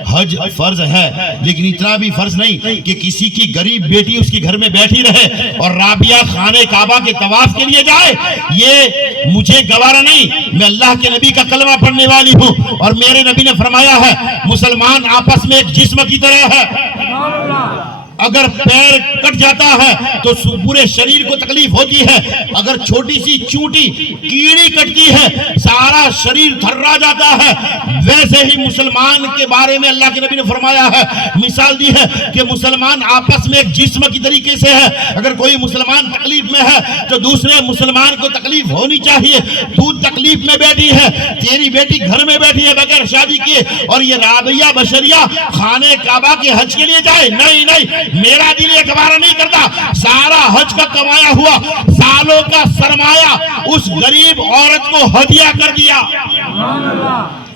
हज फर्ज है, लेकिन इतना भी फर्ज नहीं कि किसी की गरीब बेटी उसके घर में बैठी रहे और राबिया खाने काबा के तवाफ के लिए जाए, ये मुझे गवारा नहीं। मैं अल्लाह के नबी का कलमा पढ़ने वाली हूँ, और मेरे नबी ने फरमाया है मुसलमान आपस में एक जिस्म की तरह है। अगर पैर कट जाता है तो पूरे शरीर को तकलीफ होती है, अगर छोटी सी चूंटी कीड़ी कटती है सारा शरीर थर्रा जाता है। वैसे ही मुसलमान के बारे में अल्लाह के नबी ने फरमाया है, मिसाल दी है कि मुसलमान आपस में एक जिस्म की तरीके से है। अगर कोई मुसलमान तकलीफ में है तो दूसरे मुसलमान को तकलीफ होनी चाहिए। तू तकलीफ में बैठी है, तेरी बेटी घर में बैठी है बगैर शादी के, और ये राबिया बशरिया खाने काबा के हज के लिए जाए, नहीं नहीं, मेरा दिल ये गवारा नहीं करता। सारा हज का कमाया हुआ सालों का सरमाया उस गरीब औरत को हदिया कर दिया,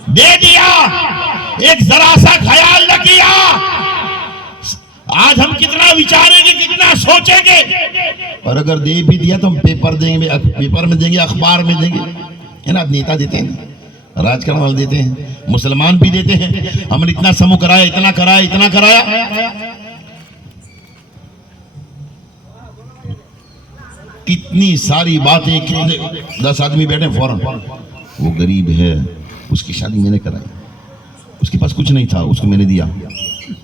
दे दिया, एक जरा सा ख्याल न किया। आज हम कितना विचारेंगे, कितना सोचेंगे, और अगर दे भी दिया तो हम पेपर देंगे, पेपर में देंगे, अखबार में देंगे, है ना। नेता देते हैं, राजकारण वाले देते हैं, मुसलमान भी देते हैं, हमने इतना समूह कराया, इतना कराया, इतना कराया। कितनी सारी बातें, 10 आदमी बैठे फौरन, वो गरीब है, उसकी शादी मैंने कराई, उसके पास कुछ नहीं था, उसको मैंने दिया।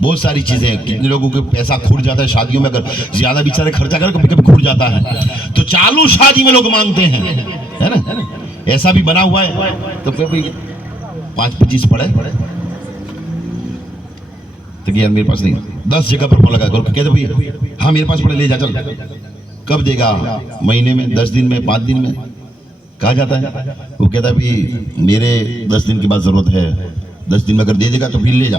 बहुत सारी चीजें, कितने लोगों के पैसा खुट जाता है शादियों में, अगर ज्यादा बेचारे खर्चा कर कभी कभी खुट जाता है, तो चालू शादी में लोग मांगते हैं, है ना। ऐसा भी बना हुआ है, तो कभी 5-25 पड़े तो यार मेरे पास नहीं, 10 जगह पर फोन लगा, कहते भैया हाँ मेरे पास पड़े, ले जा चल। कब देगा? महीने में, 10 दिन में, 5 दिन में, कहा जाता है। वो कहता है मेरे 10 दिन के बाद जरूरत है, 10 दिन में अगर दे देगा तो फिर ले जा।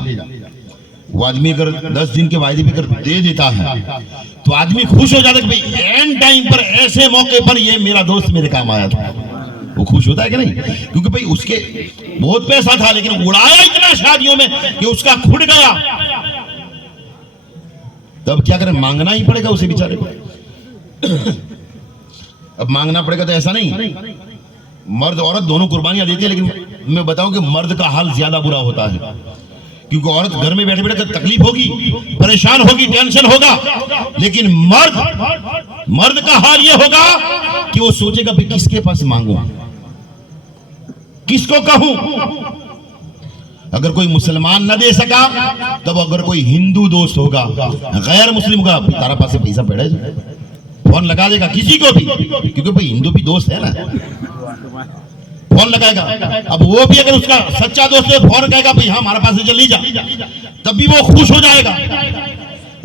वो आदमी अगर 10 दिन के वायदे भी कर दे देता है तो आदमी खुश हो जाता है कि भाई एंड टाइम पर ऐसे मौके पर ये मेरा दोस्त मेरे काम आया था। वो खुश होता है कि नहीं? क्योंकि भाई उसके बहुत पैसा था लेकिन उड़ाया इतना शादियों में कि उसका खुद गया। तब क्या करें, मांगना ही पड़ेगा उसे बेचारे को। अब मांगना पड़ेगा तो ऐसा नहीं, मर्द औरत दोनों कुर्बानियां देते हैं, लेकिन मैं बताऊं कि मर्द का हाल ज्यादा बुरा होता है, क्योंकि औरत घर में बैठे बैठे तकलीफ होगी, परेशान होगी, टेंशन होगा, लेकिन मर्द का हाल ये होगा कि वो सोचेगा भाई किसके पास मांगू, किसको कहूं। अगर कोई मुसलमान न दे सका तब अगर कोई हिंदू दोस्त होगा, गैर मुस्लिम का, तारा पास से पैसा पड़ा है, फोन लगा देगा किसी को भी, क्योंकि भाई हिंदू भी दोस्त है ना, फोन लगाएगा। अब वो भी अगर उसका सच्चा दोस्त है फोन कहेगा भाई हाँ हमारे पास से चल जा, तब भी वो खुश हो जाएगा।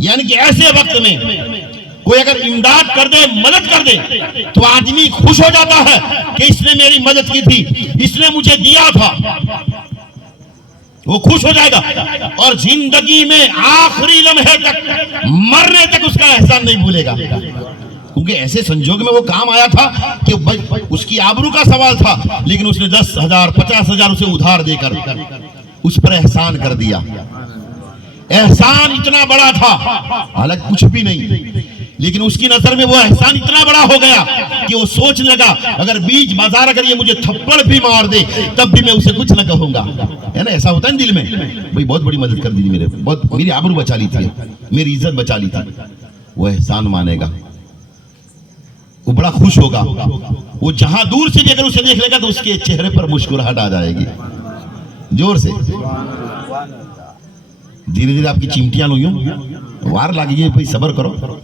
यानी कि ऐसे वक्त में कोई अगर इमदाद कर दे, मदद कर दे, तो आदमी खुश हो जाता है कि इसने मेरी मदद की थी, इसने मुझे दिया था, वो खुश हो जाएगा। और जिंदगी में आखिरी लम्हे तक, मरने तक उसका एहसान नहीं भूलेगा, क्योंकि ऐसे संजोग में वो काम आया था कि भाई उसकी आबरू का सवाल था, लेकिन उसने 10,000 50,000 उसे उधार देकर उस पर एहसान कर दिया। एहसान इतना बड़ा था, हालांकि कुछ भी नहीं, लेकिन उसकी नजर में वो एहसान इतना बड़ा हो गया कि वो सोचने लगा अगर बीच बाजार अगर ये मुझे थप्पड़ भी मार दे तब भी मैं उसे कुछ न कहूंगा। है ना, ऐसा होता है दिल में, भाई बहुत बड़ी मदद कर दी थी, मेरी आबरू बचा ली थी, मेरी इज्जत बचा ली थी। वो एहसान मानेगा, वो बड़ा खुश होगा। वो जहां दूर से भी अगर उसे देख लेगा तो उसके चेहरे पर मुस्कुराहट आ जाएगी जोर से। धीरे धीरे आपकी चिमटियां लो, वार लागिए, भाई सब्र करो,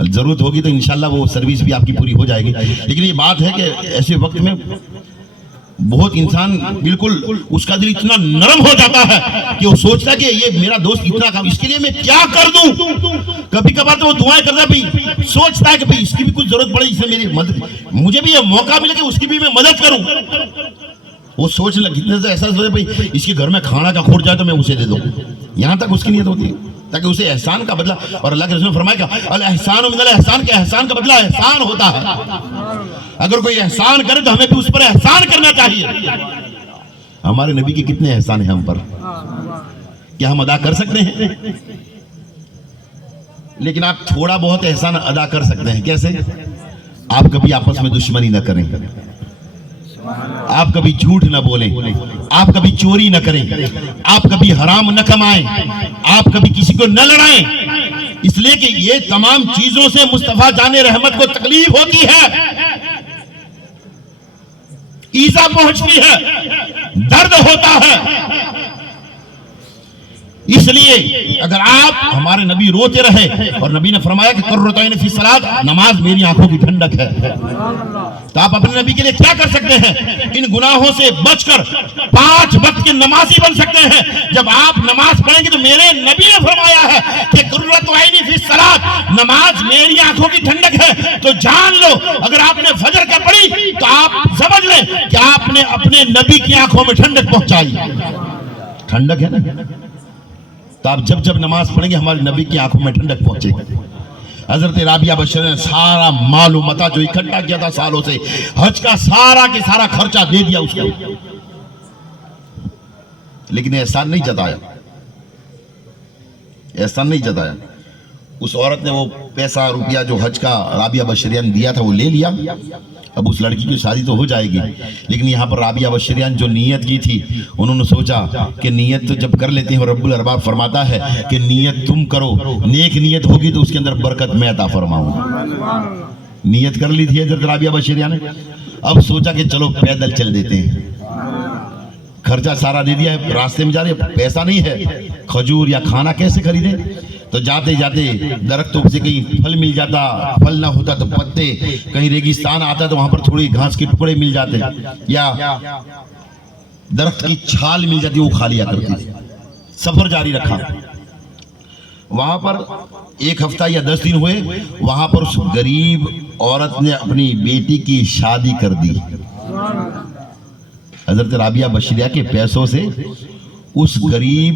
जरूरत होगी तो इंशाल्लाह वो सर्विस भी आपकी पूरी हो जाएगी। लेकिन ये बात है कि ऐसे वक्त में बहुत इंसान बिल्कुल उसका दिल इतना नरम हो जाता है कि वो सोचता है कि ये मेरा दोस्त इतना काम, इसके लिए मैं क्या कर दूं। कभी कभार तो वो दुआएं करता है, भाई सोचता है कि भाई इसकी भी कुछ जरूरत पड़े, इससे मेरी मदद, मुझे भी ये मौका मिले कि उसकी भी मैं मदद करूं। वो सोच लगे, कितने से ऐसा सोचे भाई इसके घर में खाना का खोट जाए तो मैं उसे दे दूं, यहां तक उसकी नीयत होती है, ताकि उसे एहसान का बदला। और अल्लाह के रसूल ने फरमाया अल एहसान मिनल एहसान, के एहसान का बदला एहसान होता है। अगर कोई एहसान करे तो हमें भी उस पर एहसान करना चाहिए। हमारे नबी के कितने एहसान हैं हम पर, क्या हम अदा कर सकते हैं? लेकिन आप थोड़ा बहुत एहसान अदा कर सकते हैं। कैसे? आप कभी आपस में दुश्मनी न करें, आप कभी झूठ न बोलें, आप कभी चोरी न करें, आप कभी हराम न कमाएं, आप कभी किसी को न लड़ाएं, इसलिए कि ये तमाम चीजों से मुस्तफा जाने रहमत को तकलीफ होती है, ईजा पहुंचती है, दर्द होता है। इसलिए अगर आप, हमारे नबी रोते रहे और नबी ने फरमाया कि कुर्रतैन फी सलात, नमाज मेरी आंखों की ठंडक है, तो आप अपने नबी के लिए क्या कर सकते हैं? इन गुनाहों से बचकर 5 वक्त के नमाजी बन सकते हैं। जब आप नमाज पढ़ेंगे तो मेरे नबी ने फरमाया है कि कुर्रतैन फी सलात, नमाज मेरी आंखों की ठंडक है। तो जान लो, अगर आपने फजर का पढ़ी तो आप समझ लें कि आपने अपने नबी की आंखों में ठंडक पहुंचाई। ठंडक है ना, तो आप जब जब नमाज पढ़ेंगे हमारे नबी की आंखों में ठंडक पहुंचेगी। हजरत राबिया बशर ने सारा मालूम मता जो इकट्ठा किया था सालों से, हज का सारा के सारा खर्चा दे दिया उसको, लेकिन एहसान नहीं जताया, एहसान नहीं जताया। उस औरत ने वो पैसा रुपया जो हज का राबिया बशरियान दिया था वो ले लिया। अब उस लड़की की शादी तो हो जाएगी, लेकिन यहाँ पर राबिया बशरियान जो नीयत की थी, उन्होंने सोचा कि नीयत तो जब कर लेते हैं, और रब्बुल अरबाब फरमाता है कि नीयत तुम करो, नेक नीयत होगी तो उसके अंदर बरकत मैं अता फरमाऊंगा। नीयत कर ली थी हजरत राबिया बशरियान ने। अब सोचा कि चलो पैदल चल देते हैं, खर्चा सारा दे दिया है, रास्ते में जा रहे, पैसा नहीं है, खजूर या खाना कैसे खरीदे? तो जाते जाते दरख्तों से कहीं फल मिल जाता, फल ना होता तो पत्ते, कहीं रेगिस्तान आता तो वहां पर थोड़ी घास के टुकड़े मिल जाते, या दरख्त की छाल मिल जाती, वो खा लिया करती थी। सफर जारी रखा। वहां पर 1 हफ्ता या 10 दिन हुए, वहां पर उस गरीब औरत ने अपनी बेटी की शादी कर दी। हजरत राबिया बशरिया के पैसों से उस गरीब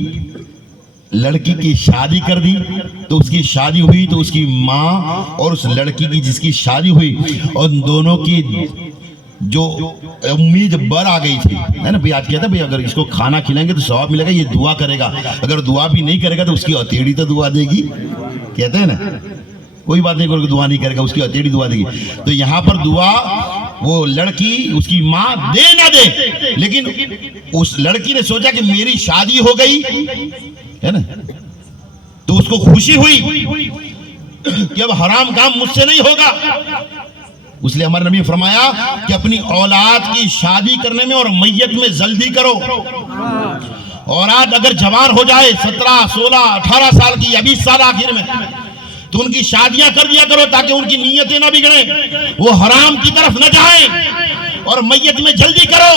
लड़की की शादी कर दी, तो उसकी शादी हुई तो उसकी माँ और उस लड़की की जिसकी शादी हुई, और दोनों की जो उम्मीद बर आ गई थी, है ना। भाई आज कहता भाई अगर इसको खाना खिलाएंगे तो सवाब मिलेगा, ये दुआ करेगा, अगर दुआ भी नहीं करेगा तो उसकी हथेड़ी तो दुआ देगी, कहते हैं ना। कोई बात नहीं, दुआ नहीं करेगा उसकी हथेड़ी दुआ देगी। तो यहाँ पर दुआ वो लड़की उसकी माँ दे ना दे, लेकिन उस लड़की ने सोचा कि मेरी शादी हो गई है ना, तो उसको खुशी हुई कि अब हराम काम मुझसे नहीं होगा। इसलिए हमारे नबी फरमाया कि अपनी औलाद की शादी करने में और मैयत में जल्दी करो। औलाद अगर जवान हो जाए 17, 16, 18 साल की या 20 साल आखिर में, तो उनकी शादियां कर दिया करो ताकि उनकी नीयतें ना बिगड़े, वो हराम की तरफ न जाए, और मैयत में जल्दी करो।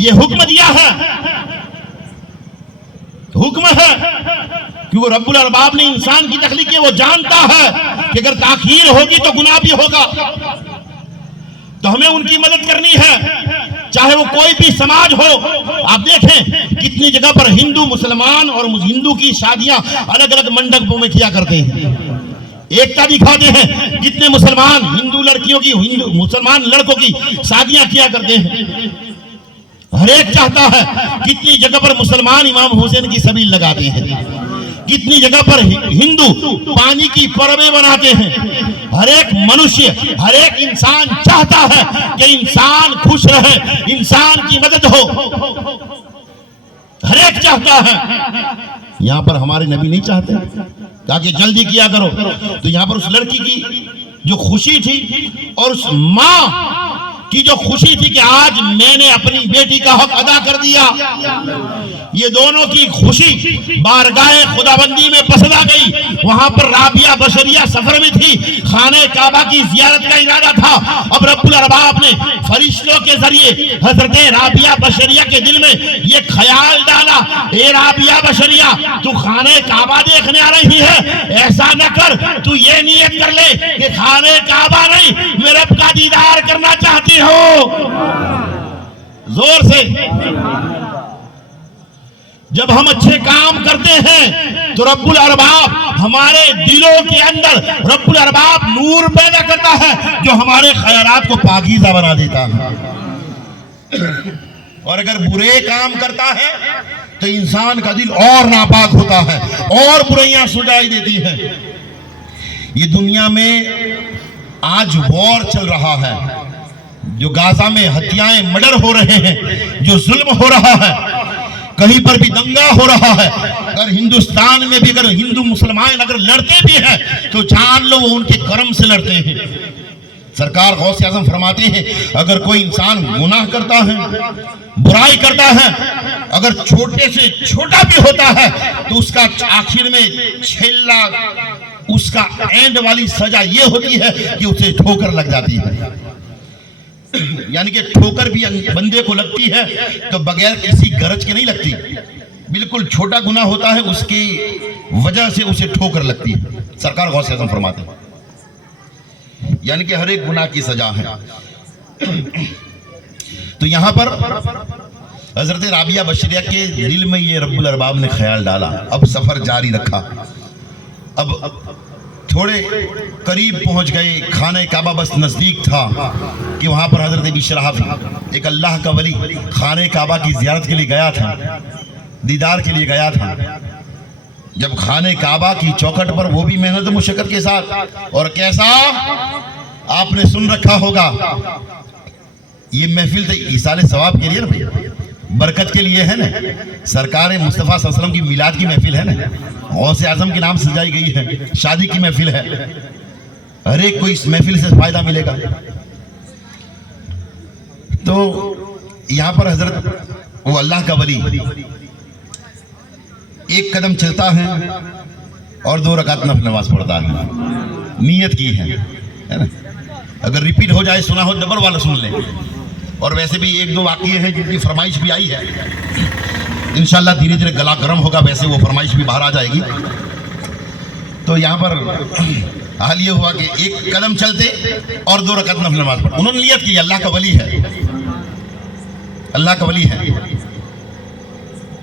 ये हुक्म दिया है, हुक्म है, क्योंकि रब्बुल अरबाब ने इंसान की तख्लीक की, वो जानता है कि अगर ताखीर होगी तो गुनाह भी होगा। तो हमें उनकी मदद करनी है, चाहे वो कोई भी समाज हो। आप देखें कितनी जगह पर हिंदू मुसलमान और हिंदू की शादियां अलग अलग मंडपों में किया करते हैं, एकता दिखाते हैं। कितने मुसलमान हिंदू लड़कियों की, हिंदू मुसलमान लड़कों की शादियां किया करते हैं, हर एक चाहता है। कितनी जगह पर मुसलमान इमाम हुसैन की सबील लगाते हैं, कितनी जगह पर हिंदू पानी की परबें बनाते हैं। हर एक मनुष्य, हर एक इंसान चाहता है कि इंसान खुश रहे, इंसान की मदद हो, हर एक चाहता है। यहां पर हमारे नबी नहीं चाहते, कहा कि जल्दी किया करो। तो यहां पर उस लड़की की जो खुशी थी और उस मां की जो खुशी थी कि आज मैंने अपनी बेटी का हक अदा कर दिया, ये दोनों की खुशी बारगाह खुदाबंदी में पसंद आ गई। वहां पर राबिया बशरिया सफर में थी, खाने काबा की जियारत का इरादा था। अब रब्बुल अरबाब ने फरिश्तों के जरिए हजरत राबिया बशरिया के दिल में ये ख्याल डाला, ए राबिया बशरिया, तू खाने काबा देखने आ रही है, ऐसा न कर, तू ये नियत कर ले कि खाने काबा नहीं, मेरे रब का दीदार करना चाहती हो। जोर से। जब हम अच्छे काम करते हैं तो रब्बुल अरबाब हमारे दिलों के अंदर रब्बुल अरबाब नूर पैदा करता है, जो हमारे ख्यालात को पाकीज़ा बना देता है। और अगर बुरे काम करता है तो इंसान का दिल और नापाक होता है और बुराइयां सुझाई देती हैं। ये दुनिया में आज वॉर चल रहा है, जो गाजा में हत्याएं मर्डर हो रहे हैं, जो जुल्म हो रहा है, कहीं पर भी दंगा हो रहा है। अगर हिंदुस्तान में भी अगर हिंदू मुसलमान अगर लड़ते भी हैं तो जान लो वो उनके कर्म से लड़ते हैं। सरकार गौसे आज़म फरमाते हैं, अगर कोई इंसान गुनाह करता है, बुराई करता है, अगर छोटे से छोटा भी होता है, तो उसका आखिर में छेला, उसका एंड वाली सजा ये होती है कि उसे ठोकर लग जाती है। यानी कि ठोकर भी बंदे को लगती है तो बगैर किसी गरज के नहीं लगती, बिल्कुल छोटा गुनाह होता है उसकी वजह से उसे ठोकर लगती है। सरकार गौसे आज़म फरमाते हैं, यानी कि हर एक गुनाह की सजा है। तो यहां पर हजरत राबिया बशरिया के दिल में ये रब्बुल अरबाब ने ख्याल डाला। अब सफर जारी रखा, अब थोड़े करीब पहुंच गए, खाने काबा बस नजदीक था कि वहां पर हजरत बिशराफी एक अल्लाह का वली खाने काबा की जियारत के लिए गया था, दीदार के लिए गया था। जब खाने काबा की चौखट पर, वो भी मेहनत मुशक्कत के साथ, और कैसा आपने सुन रखा होगा, ये महफिल तो ईसाले सवाब के लिए ना भैया, बरकत के लिए है ना, सरकार मुस्तफ़ा सल्लल्लाहु अलैहि वसल्लम की मिलाद की महफिल है ना, गौसे आज़म के नाम सजाई गई है, शादी की महफिल है, हर एक को इस महफिल से फायदा मिलेगा। तो यहां पर हजरत वो अल्लाह का वली एक कदम चलता है और 2 रकात नफल नमाज पढ़ता है, नीयत की है ना। अगर रिपीट हो जाए, सुना हो डबल वाला सुन ले। और वैसे भी 1-2 वाक़ये हैं जिनकी फरमाइश भी आई है, इंशाल्लाह धीरे धीरे गला गर्म होगा, वैसे वो फरमाइश भी बाहर आ जाएगी। तो यहाँ पर हाल ये हुआ कि एक कदम चलते और 2 रकात नफल नमाज पढ़। उन्होंने नियत की, अल्लाह का वली है, अल्लाह का वली है।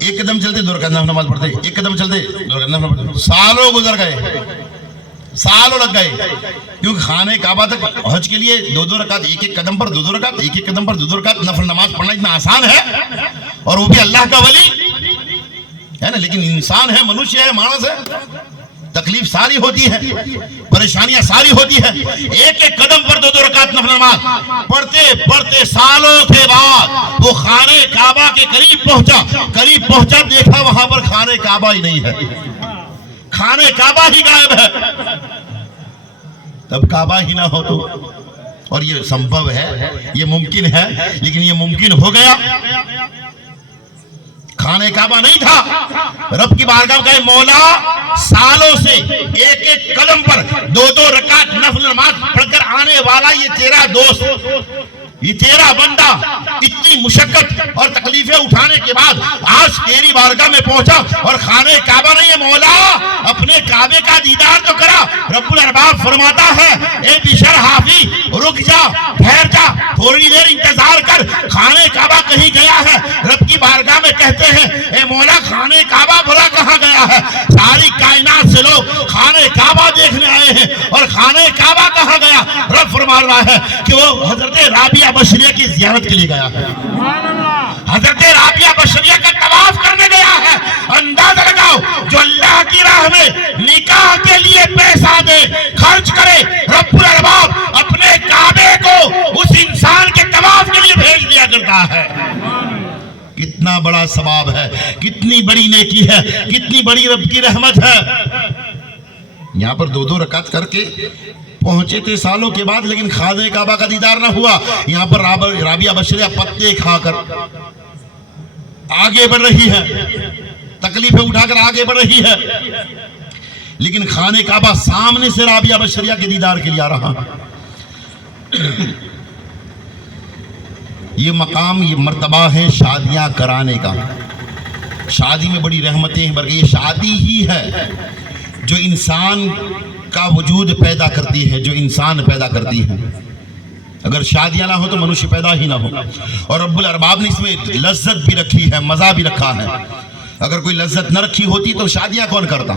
एक कदम चलते 2 रकात नमाज पढ़ते, एक कदम चलते 2 रकात नमाज पढ़ते। सालों गुजर गए, सालों लग गए, क्योंकि खाने काबा तक हज के लिए 2-2 रकात, एक-एक कदम पर 2-2 रकात, एक-एक कदम पर 2-2 रकात नफल नमाज पढ़ना इतना आसान है, और वो भी अल्लाह का वली है ना। लेकिन इंसान है, मनुष्य है, मानस है, तकलीफ सारी होती है, परेशानियां सारी होती है। एक-एक कदम पर 2-2 रकात नफल नमाज पढ़ते पढ़ते सालों के बाद वो खाने काबा के करीब पहुंचा, देखा वहां पर खाने काबा ही नहीं है, खाने काबा ही गायब है। तब काबा ही ना हो तो, और ये संभव है, ये मुमकिन है, लेकिन ये मुमकिन हो गया। खाने काबा नहीं था, रब की बारगाह में गए, मौला सालों से एक-एक कदम पर 2-2 रकात नफल नमाज पढ़कर आने वाला ये तेरा दोस्त, ये तेरा बंदा इतनी मुशक्कत और तकलीफें उठाने के बाद आज तेरी बारगाह में पहुंचा और खाने काबा नहीं है। मौला अपने काबे का दीदार तो करा। रब्बुल अरबाब फरमाता है, ए बिशर हाफी रुक जा, ठहर जा, थोड़ी देर इंतजार कर, खाने काबा कहीं गया है। रब की बारगाह में कहते हैं, ए मौला खाने काबा भला कहाँ गया है? सारी कायनात से लोग खाने काबा देखने आए हैं, और खाने काबा कहाँ गया? रब फरमा रहा है कि वो हजरत राबिया बशरिया की ज़ियारत के लिए गया है, हजरत राबिया बशरिया का तवाफ करने गया है। अंदाजा लगाओ, जो अल्लाह की राह में निकाह के लिए पैसा दे, खर्च करे, रब्बुल अरबाब अपने काबे को उस इंसान के तवाफ के लिए भेज दिया करता है। कितना बड़ा सवाब है, कितनी बड़ी नेकी है, कितनी बड़ी रब की रहमत है। यहाँ पर 2-2 रकात करके पहुंचे थे सालों के बाद, लेकिन खाने काबा का दीदार ना हुआ। यहाँ पर राबिया बशरिया पत्ते खाकर आगे बढ़ रही है, तकलीफें उठाकर आगे बढ़ रही है, लेकिन खाने काबा सामने से राबिया बशरिया के दीदार के लिए आ रहा। ये मकाम, ये मर्तबा है शादियां कराने का। शादी में बड़ी रहमतें हैं, बल्कि ये शादी ही है जो इंसान का वजूद पैदा करती है, जो इंसान पैदा करती है। अगर शादियां ना हो तो मनुष्य पैदा ही ना हो। और रब्बुल अरबाब ने इसमें लज्जत भी रखी है, मजा भी रखा है। अगर कोई लज्जत न रखी होती तो शादियां कौन करता?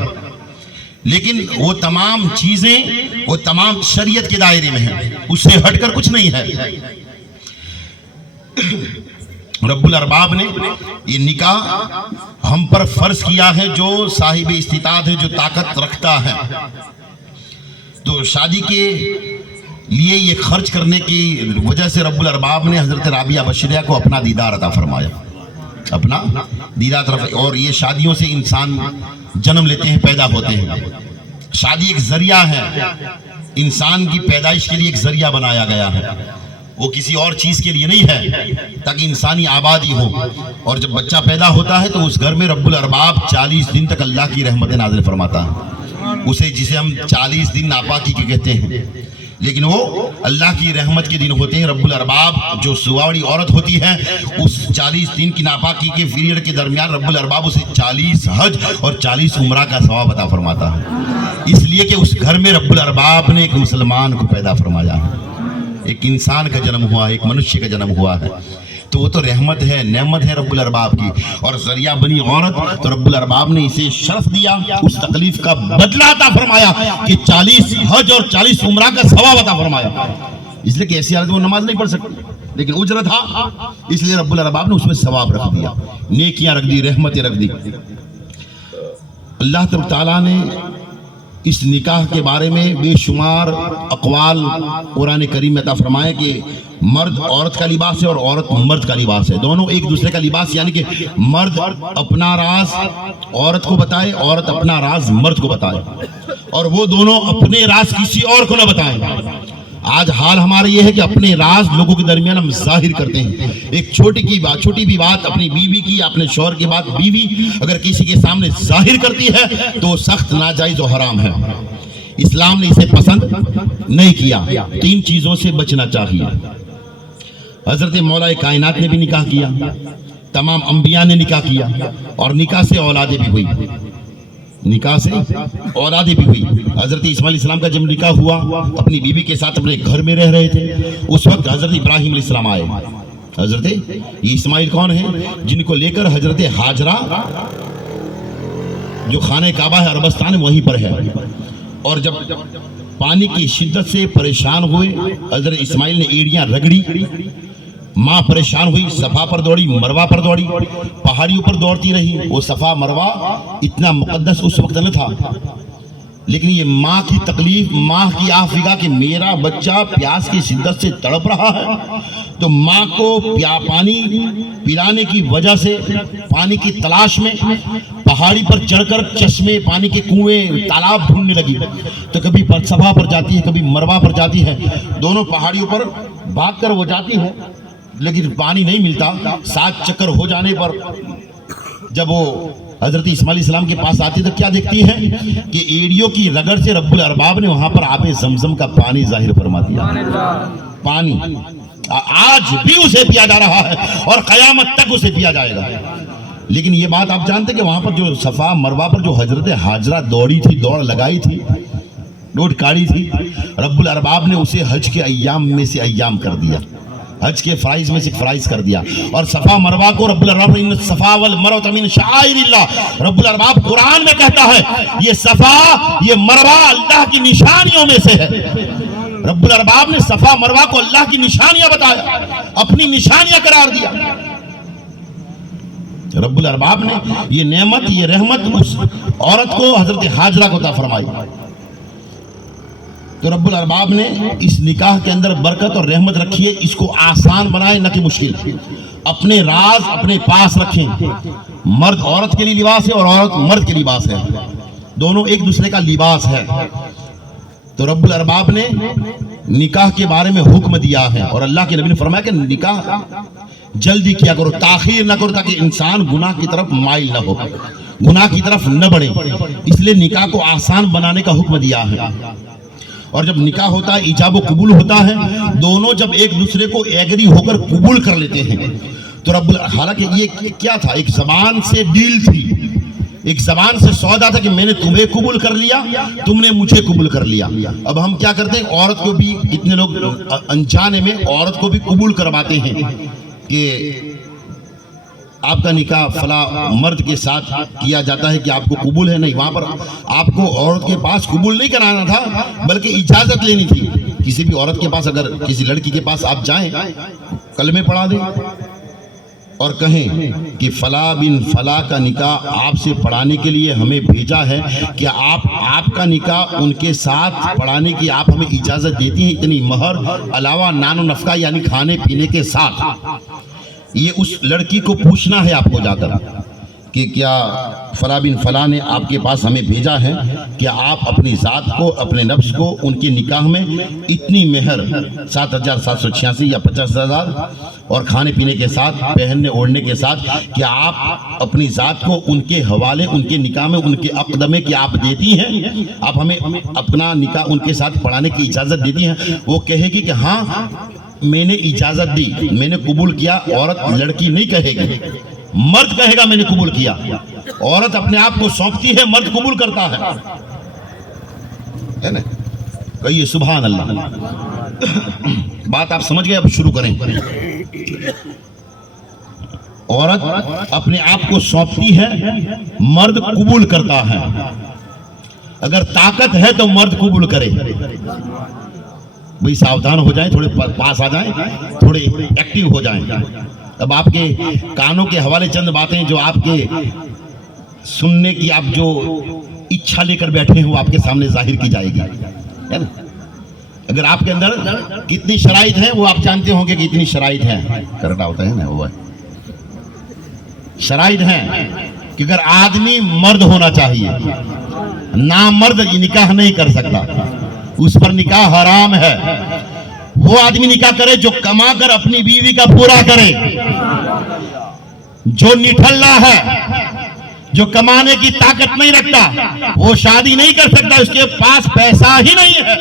लेकिन वो तमाम चीजें, वो तमाम शरीयत के दायरे में है, उससे हटकर कुछ नहीं है। रब्बुल अरबाब ने ये निकाह हम पर फर्ज किया है, जो साहिब इस्तिताअत है, जो ताकत रखता है। तो शादी के लिए ये खर्च करने की वजह से रब्बुल अरबाब ने हजरत राबिया बशरिया को अपना दीदार अता फरमाया, अपना दीदार तरफ। और ये शादियों से इंसान जन्म लेते हैं, पैदा होते हैं। शादी एक जरिया है, इंसान की पैदाइश के लिए एक जरिया बनाया गया है, वो किसी और चीज के लिए नहीं है, ताकि इंसानी आबादी हो। और जब बच्चा पैदा होता है तो उस घर में रब्बुल अरबाब 40 दिन तक अल्लाह की रहमतें नाज़िल फरमाता है, उसे जिसे हम 40 दिन नापाकी के कहते हैं, लेकिन वो अल्लाह की रहमत के दिन होते हैं। रब्बुल अरबाब जो सुवावड़ी औरत होती है, उस 40 दिन की नापाकी के पीरियड के दरमियान रब्बुल अरबाब उसे 40 हज और 40 उम्रा का सवाब अता फरमाता है, इसलिए कि उस घर में रब्बुल अरबाब ने एक मुसलमान को पैदा फरमाया है, एक इंसान का जन्म हुआ है, एक मनुष्य का जन्म हुआ है। तो वो तो रहमत है, नेमत है रब्बुल अरबाब की। और जरिया बनी औरत, तो रब्बुल अरबाब ने इसे शर्फ दिया, उस तकलीफ का बदला अता फरमाया कि 40 हज और 40 उम्रा का सवाब अता फरमाया। इसलिए कि ऐसी हालत में वो नमाज नहीं पढ़ सकती, लेकिन उजर था, इसलिए रब्बुल अरबाब ने उसमें सवाब रख दिया, नेकियां रख दी, रहमतें रख दी। अल्लाह तआला ने इस निकाह के बारे में बेशुमार अक़वाल कुरान करीम में अता फरमाए कि मर्द औरत का लिबास है और औरत मर्द का लिबास है, दोनों एक दूसरे का लिबास, यानी कि मर्द अपना राज औरत को बताए, औरत अपना राज मर्द को बताए, और वो दोनों अपने राज किसी और को न बताएं। आज हाल हमारा ये है कि अपने राज लोगों के दरमियान हम जाहिर करते हैं। एक छोटी भी बात अपनी बीवी की, अपने शौहर की बात बीवी अगर किसी के सामने जाहिर करती है तो सख्त नाजायज और हराम है। इस्लाम ने इसे पसंद नहीं किया। 3 चीजों से बचना चाहिए। हजरत मौला कायनात ने भी निकाह किया, तमाम अंबिया ने निकाह किया, और निकाह से औलादे भी हुई, निकाह से औलादे भी हुई। हजरत इस्माइल इस्लाम का जब निकाह हुआ, अपनी बीवी के साथ अपने घर में रह रहे थे, उस वक्त हजरत इब्राहिम अलैहिस्सलाम आए हजरत इस्माइल कौन है? जिनको लेकर हजरत हाजरा जो खाने काबा है अरबस्तान वहीं पर है, और जब पानी की शिद्दत से परेशान हुए हजरत इस्माइल ने एड़ियां रगड़ी, माँ परेशान हुई, सफा पर दौड़ी, मरवा पर दौड़ी, पहाड़ियों पर दौड़ती रही। वो सफा मरवा इतना मुकद्दस उस वक्त न था, लेकिन ये माँ की तकलीफ, माँ की आफिका कि मेरा बच्चा प्यास की शिद्दत से तड़प रहा है, तो माँ को पानी पिलाने की वजह से पानी की तलाश में पहाड़ी पर चढ़कर चश्मे, पानी के कुएं, तालाब ढूंढने लगी। तो कभी सफा पर जाती है, कभी मरवा पर जाती है, दोनों पहाड़ियों पर भागकर वो जाती है, लेकिन पानी नहीं मिलता। 7 चक्कर हो जाने पर जब वो हजरत इस्माइल इस्लाम के पास आती तो क्या देखती है कि एड़ियों की रगड़ से रब्बुल अरबाब ने वहां पर आबे जमजम का पानी जाहिर फरमा दिया। पानी आज भी उसे पिया जा रहा है और कयामत तक उसे पिया जाएगा। लेकिन ये बात आप जानते कि वहां पर जो सफा मरवा पर जो हजरत हाजरा दौड़ी थी, दौड़ लगाई थी, डोट काढ़ी थी, रब्बुल अरबाब ने उसे हज के अय्याम में से अय्याम कर दिया, हज के फराइज में से फराइज कर दिया। और सफा मरवा को रब्बुल अरबाब ने सफा वल मरवा मिन शाइरिल्लाह, रब्बुल अरबाब कुरान में कहता है ये सफा, ये मरवा अल्लाह की निशानियों में से है। रब्बुल अरबाब ने सफा मरवा को अल्लाह की निशानियां बताया, अपनी निशानियां करार दिया। रब्बुल अरबाब ने ये नेमत, ये रहमत उस औरत को, हजरत हाजरा को अता फरमाई। तो रब्बुल अरबाब ने इस निकाह के अंदर बरकत और रहमत रखी है, इसको आसान बनाए न कि मुश्किल। अपने राज अपने पास रखें। मर्द औरत के लिए लिबास है और औरत मर्द के लिबास है, दोनों एक दूसरे का लिबास है। तो रब्बुल अरबाब ने निकाह के बारे में हुक्म दिया है और अल्लाह के नबी ने फरमाया कि निकाह जल्दी किया करो, ताखीर ना करो, ताकि इंसान गुनाह की तरफ माइल ना हो, गुनाह की तरफ न बढ़े। इसलिए निकाह को आसान बनाने का हुक्म दिया है। और जब निकाह होता है, इजाब कबूल होता है, दोनों जब एक दूसरे को एग्री होकर कबूल कर लेते हैं तो रब्बुल, हालांकि ये क्या था, एक जबान से डील थी, एक जबान से सौदा था कि मैंने तुम्हें कबूल कर लिया, तुमने मुझे कबूल कर लिया। अब हम क्या करते हैं, औरत को भी, इतने लोग अनजाने में औरत को भी कबूल करवाते हैं कि आपका निकाह फला मर्द के साथ किया जाता है कि आपको कबूल है। नहीं, वहां पर आपको औरत के पास कबूल नहीं कराना था, बल्कि इजाजत लेनी थी। किसी भी औरत के पास, अगर किसी लड़की के पास आप जाएं, कलमे पढ़ा दें और कहें कि फला बिन फला का निकाह आपसे पढ़ाने के लिए हमें भेजा है, कि आपका निकाह उनके साथ पढ़ाने की आप हमें इजाजत देती हैं, इतनी महर अलावा नानो नफका यानी खाने पीने के साथ। ये उस लड़की को पूछना है आपको जाकर कि क्या फला बिन फला ने आपके पास हमें भेजा है कि आप अपनी ज़ात को, अपने नफ्स को उनके निकाह में इतनी मेहर 7,786 या 50,000 और खाने पीने के साथ, पहनने ओढ़ने के साथ, कि आप अपनी ज़ात को उनके हवाले, उनके निकाह में, उनके अक़दमे कि आप देती हैं, आप हमें अपना निकाह उनके साथ पढ़ाने की इजाज़त देती हैं। वो कहेगी कि हाँ मैंने इजाज़त दी, मैंने कबूल किया। औरत, लड़की नहीं कहेगी, मर्द कहेगा मैंने कबूल किया। औरत अपने आप को सौंपती है, मर्द कबूल करता है ना। कहिए सुभान अल्लाह। बात आप समझ गए, अब शुरू करें। औरत अपने आप को सौंपती है, मर्द कबूल करता है। अगर ताकत है तो मर्द कबूल करे। भाई सावधान हो जाएं, थोड़े पास आ जाएं, थोड़े एक्टिव हो जाएं। अब आपके कानों के हवाले चंद बातें जो आपके सुनने की आप जो इच्छा लेकर बैठे हो, आपके सामने जाहिर की जाएगी, है ना। अगर आपके अंदर कितनी शराइत है वो आप जानते होंगे कि इतनी शराइत है, करना होता है ना, वो शराइत है कि अगर आदमी मर्द होना चाहिए, ना मर्द निकाह नहीं कर सकता, उस पर निकाह हराम है। वो आदमी निकाह करे जो कमा कर अपनी बीवी का पूरा करे। जो निठल्ला है, जो कमाने की ताकत नहीं रखता, वो शादी नहीं कर सकता। उसके पास पैसा ही नहीं है,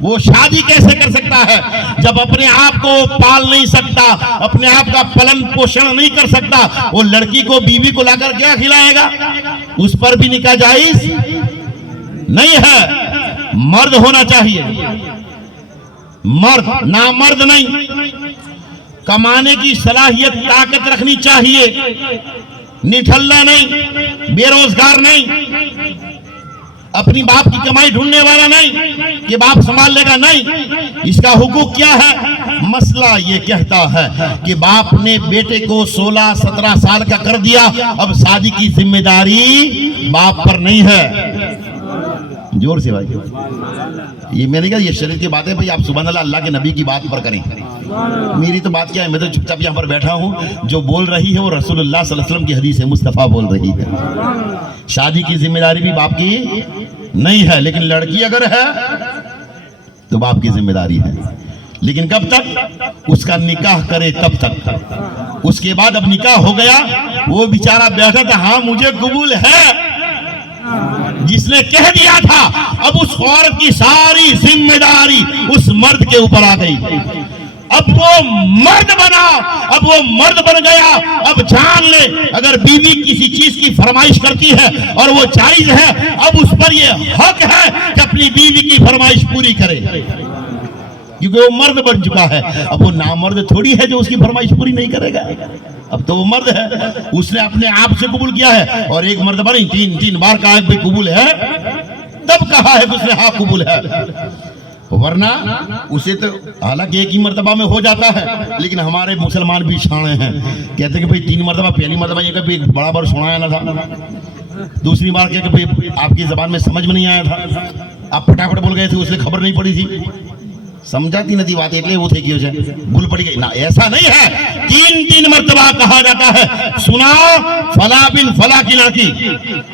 वो शादी कैसे कर सकता है जब अपने आप को पाल नहीं सकता, अपने आप का पालन पोषण नहीं कर सकता। वो लड़की को, बीवी को लाकर क्या खिलाएगा? उस पर भी निकाह जायज नहीं है। मर्द होना चाहिए, मर्द, ना मर्द नहीं। कमाने की सलाहियत ताकत रखनी चाहिए, निठल्ला नहीं, बेरोजगार नहीं, अपनी बाप की कमाई ढूंढने वाला नहीं कि बाप संभाल लेगा, नहीं। इसका हुकूक क्या है? मसला ये कहता है कि बाप ने बेटे को 16-17 साल का कर दिया, अब शादी की जिम्मेदारी बाप पर नहीं है। जोर से भाई, ये मैंने कहा ये शरीयत की बात है भाई, आप सुभान अल्लाह, अल्लाह के नबी की बात पर करें। मेरी तो बात क्या है, मैं तो चुपचाप यहाँ पर बैठा हूँ। जो बोल रही है वो रसूलुल्लाह सल्लल्लाहु अलैहि वसल्लम की हदीस है, मुस्तफ़ा बोल रही है। शादी की जिम्मेदारी भी बाप की नहीं है, लेकिन लड़की अगर है तो बाप की जिम्मेदारी है। लेकिन कब तक? उसका निकाह करे तब तक। उसके बाद अब निकाह हो गया, वो बेचारा बैठा था, हाँ मुझे कबूल है, जिसने कह दिया था, अब उस औरत की सारी जिम्मेदारी उस मर्द के ऊपर आ गई। अब वो मर्द बना, अब वो मर्द बन गया। अब जान ले, अगर बीवी किसी चीज की फरमाइश करती है और वो जायज है, अब उस पर ये हक है कि अपनी बीवी की फरमाइश पूरी करे, क्योंकि वो मर्द बन चुका है। अब वो नामर्द थोड़ी है जो उसकी फरमाइश पूरी नहीं करेगा। अब तो वो मर्द है, उसने अपने आप से कबूल किया है। और एक मर्द बनी 3 बार कहा है भाई कबूल है, तब कहा है कि उसने हाँ कबूल है, वरना उसे तो हालांकि एक ही मर्तबा में हो जाता है। लेकिन हमारे मुसलमान भी शाणे हैं, कहते कि भाई 3 मर्तबा, पहली मर्तबा ये कभी बड़ा बार सुनाया ना था, दूसरी बार क्या कि भाई आपकी जबान में समझ में नहीं आया था, आप फटाफट बोल गए थे, उसे खबर नहीं पड़ी थी, समझाती नहीं बात, એટલે वो थे कि भूल पड़ी गई ना। ऐसा नहीं है, 3 मर्तबा कहा जाता है, सुना फला बिन फला की लड़की,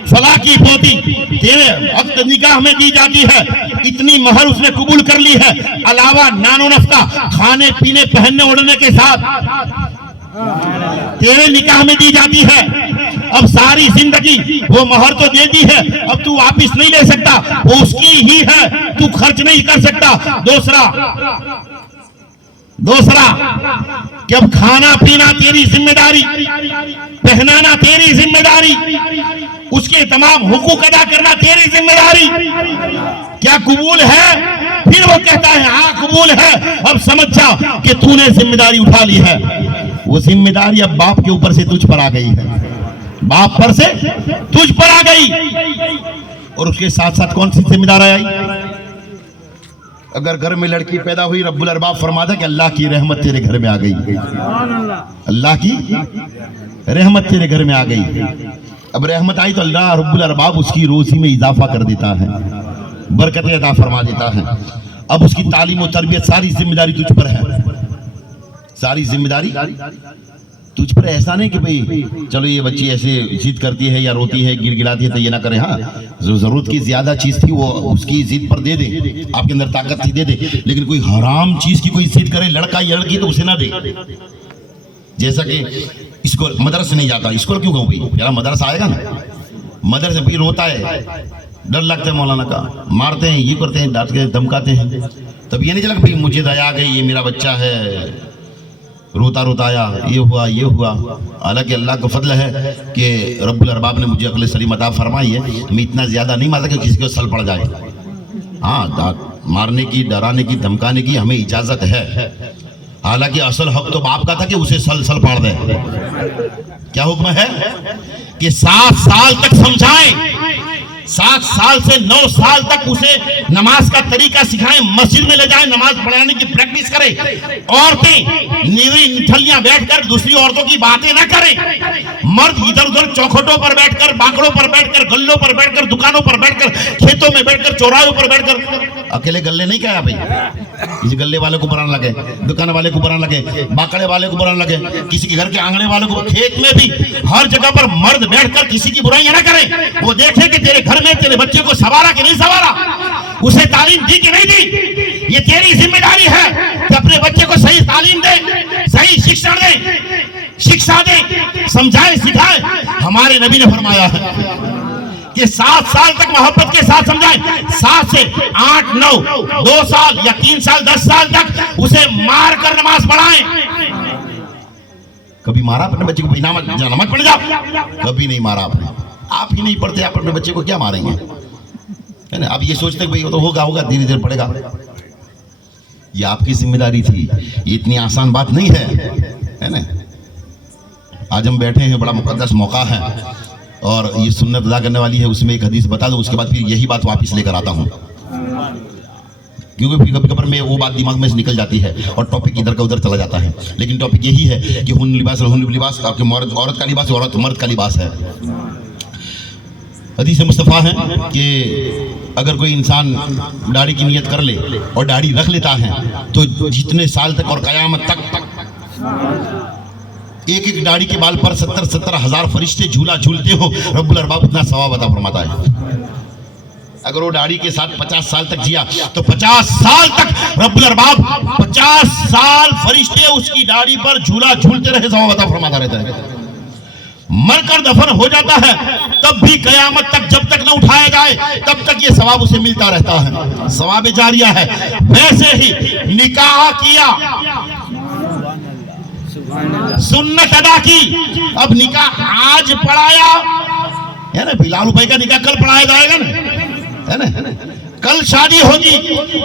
फला की पोती तेरे वक्त निकाह में दी जाती है, इतनी महर उसने कबूल कर ली है, अलावा नानो नफ्का, खाने पीने पहनने ओढ़ने के साथ तेरे निकाह में दी जाती है। अब सारी जिंदगी वो महर तो दे दी है, अब तू वापिस नहीं ले सकता, वो उसकी ही है, तू खर्च नहीं कर सकता। दूसरा कि अब खाना पीना तेरी जिम्मेदारी, पहनाना तेरी जिम्मेदारी, उसके तमाम हुकूक अदा करना तेरी जिम्मेदारी। क्या कबूल है? फिर वो कहता है हाँ कबूल है। अब समझ जा कि तूने जिम्मेदारी उठा ली है। वो जिम्मेदारी अब बाप के ऊपर से तुझ पर आ गई है, बाप पर से तुझ पर आ गई। और उसके साथ साथ कौन सी जिम्मेदारी आई? अगर घर में लड़की पैदा हुई, रब्बुल अरबाब फरमाता कि अल्लाह की रहमत तेरे घर में आ गई, अल्लाह की रहमत तेरे घर में आ गई। अब रहमत आई तो अल्लाह रब्बुल अरबाब उसकी रोजी में इजाफा कर देता है, बरकतें अता फरमा देता है। अब उसकी तालीम और तरबियत सारी जिम्मेदारी तुझ पर है, सारी जिम्मेदारी तुझ पर। ऐसा नहीं कि भाई चलो ये बच्ची ऐसे जिद करती है या रोती है, गिड़गिड़ाती है तो ये ना करे, हाँ जो जरूरत की ज्यादा चीज थी वो उसकी जिद पर दे दे, आपके अंदर ताकत थी दे दे, लेकिन कोई हराम चीज की कोई जिद करे लड़का या लड़की तो उसे ना दे। जैसा कि स्कूल मदरसे नहीं जाता, स्कूल क्यों कहूँ भाई, यार मदरसा आएगा ना, मदरसे भाई रोता है, डर लगता है मौलाना का, मारते हैं, ये करते हैं, डांट के धमकाते हैं, तब ये नहीं चला भाई मुझे दया आ गई, ये मेरा बच्चा है, रोता रोता आया, ये हुआ। हालांकि अल्लाह का फजल है कि रब्बुल अरबाब ने मुझे अक्ल सलीम अता फरमाई है, मैं इतना ज्यादा नहीं मारता कि किसी को सल पड़ जाए। हाँ, मारने की, डराने की, धमकाने की हमें इजाजत है। हालांकि असल हक तो बाप का था कि उसे सल पाड़ दे। क्या हुक्म है कि 7 साल तक समझाएं, 7 साल से 9 साल तक उसे नमाज का तरीका सिखाएं, मस्जिद में ले जाएं, नमाज पढ़ाने की प्रैक्टिस करें। औरतें निठल्लियां बैठकर दूसरी औरतों की बातें ना करें, मर्द इधर उधर चौखटों पर बैठकर, बाकड़ों पर बैठकर, गल्लों पर बैठकर, दुकानों पर बैठकर, खेतों में बैठकर, चौराहों पर बैठकर। अकेले गल्ले नहीं कहा भाई, किसी गल्ले वाले को बुरा लगे, दुकान वाले को बुरा लगे, बाकड़े वाले को बुरा लगे, किसी के घर के आंगने वाले को, खेत में भी हर जगह पर मर्द बैठकर किसी की बुराइयां ना करें। वो देखे कि तेरे घर में तेरे बच्चे को सवारा कि नहीं सवारा, उसे तालीम दी कि नहीं दी। ये तेरी जिम्मेदारी है कि अपने बच्चे को सही तालीम दे, सही शिक्षण दे, शिक्षा दे, समझाए सिखाए। हमारे नबी ने फरमाया है कि 7 साल तक मोहब्बत के साथ समझाएं, 7 से 8, 9, 2 साल या 3 साल, 10 साल तक उसे मार कर नमाज पढ़ाएं। कभी मारा अपने बच्चे को, नमाज पढ़ जाओ? कभी नहीं मारा आपने, आप ही नहीं पढ़ते, आप अपने बच्चे को क्या मारेंगे, है ना? आप ये सोचते भाई वो तो होगा धीरे धीरे पढ़ेगा। ये आपकी जिम्मेदारी थी, ये इतनी आसान बात नहीं है। है ना। आज हम बैठे हैं, बड़ा मुकद्दस मौका है और ये सुन्नत अदा करने वाली है। उसमें एक हदीस बता दूं, उसके बाद फिर यही बात वापस लेकर आता हूँ, क्योंकि फिर कभी कभी में वो बात दिमाग में से निकल जाती है और टॉपिक इधर का उधर चला जाता है। लेकिन टॉपिक यही है कि हुन लिबास आपके औरत का लिबास, औरत मर्द का लिबास है। हदीस मुस्तफ़ा है कि अगर कोई इंसान दाढ़ी की नियत कर ले और दाढ़ी रख लेता है तो जितने साल तक और क़यामत तक एक एक दाढ़ी के बाल पर 70 हज़ार फरिश्ते झूला झूलते हो, रब्बुल अरबाब उतना सवाब अता फरमाता है। अगर वो दाढ़ी के साथ 50 साल तक जिया तो 50 साल तक रब्बुल अरबाब 50 साल फरिश्ते उसकी दाढ़ी पर झूला झूलते रहे, सवाब अता फरमाता रहता है। मरकर दफन हो जाता है तब भी कयामत तक जब तक न उठाया जाए तब तक ये सवाब उसे मिलता रहता है, सवाब जारिया है। वैसे ही निकाह किया, सुन्नत अदा की, अब निकाह आज पढ़ाया है ना, बिलाल रुपए का निकाह कल पढ़ाया जाएगा ना, है ना। कल शादी होगी,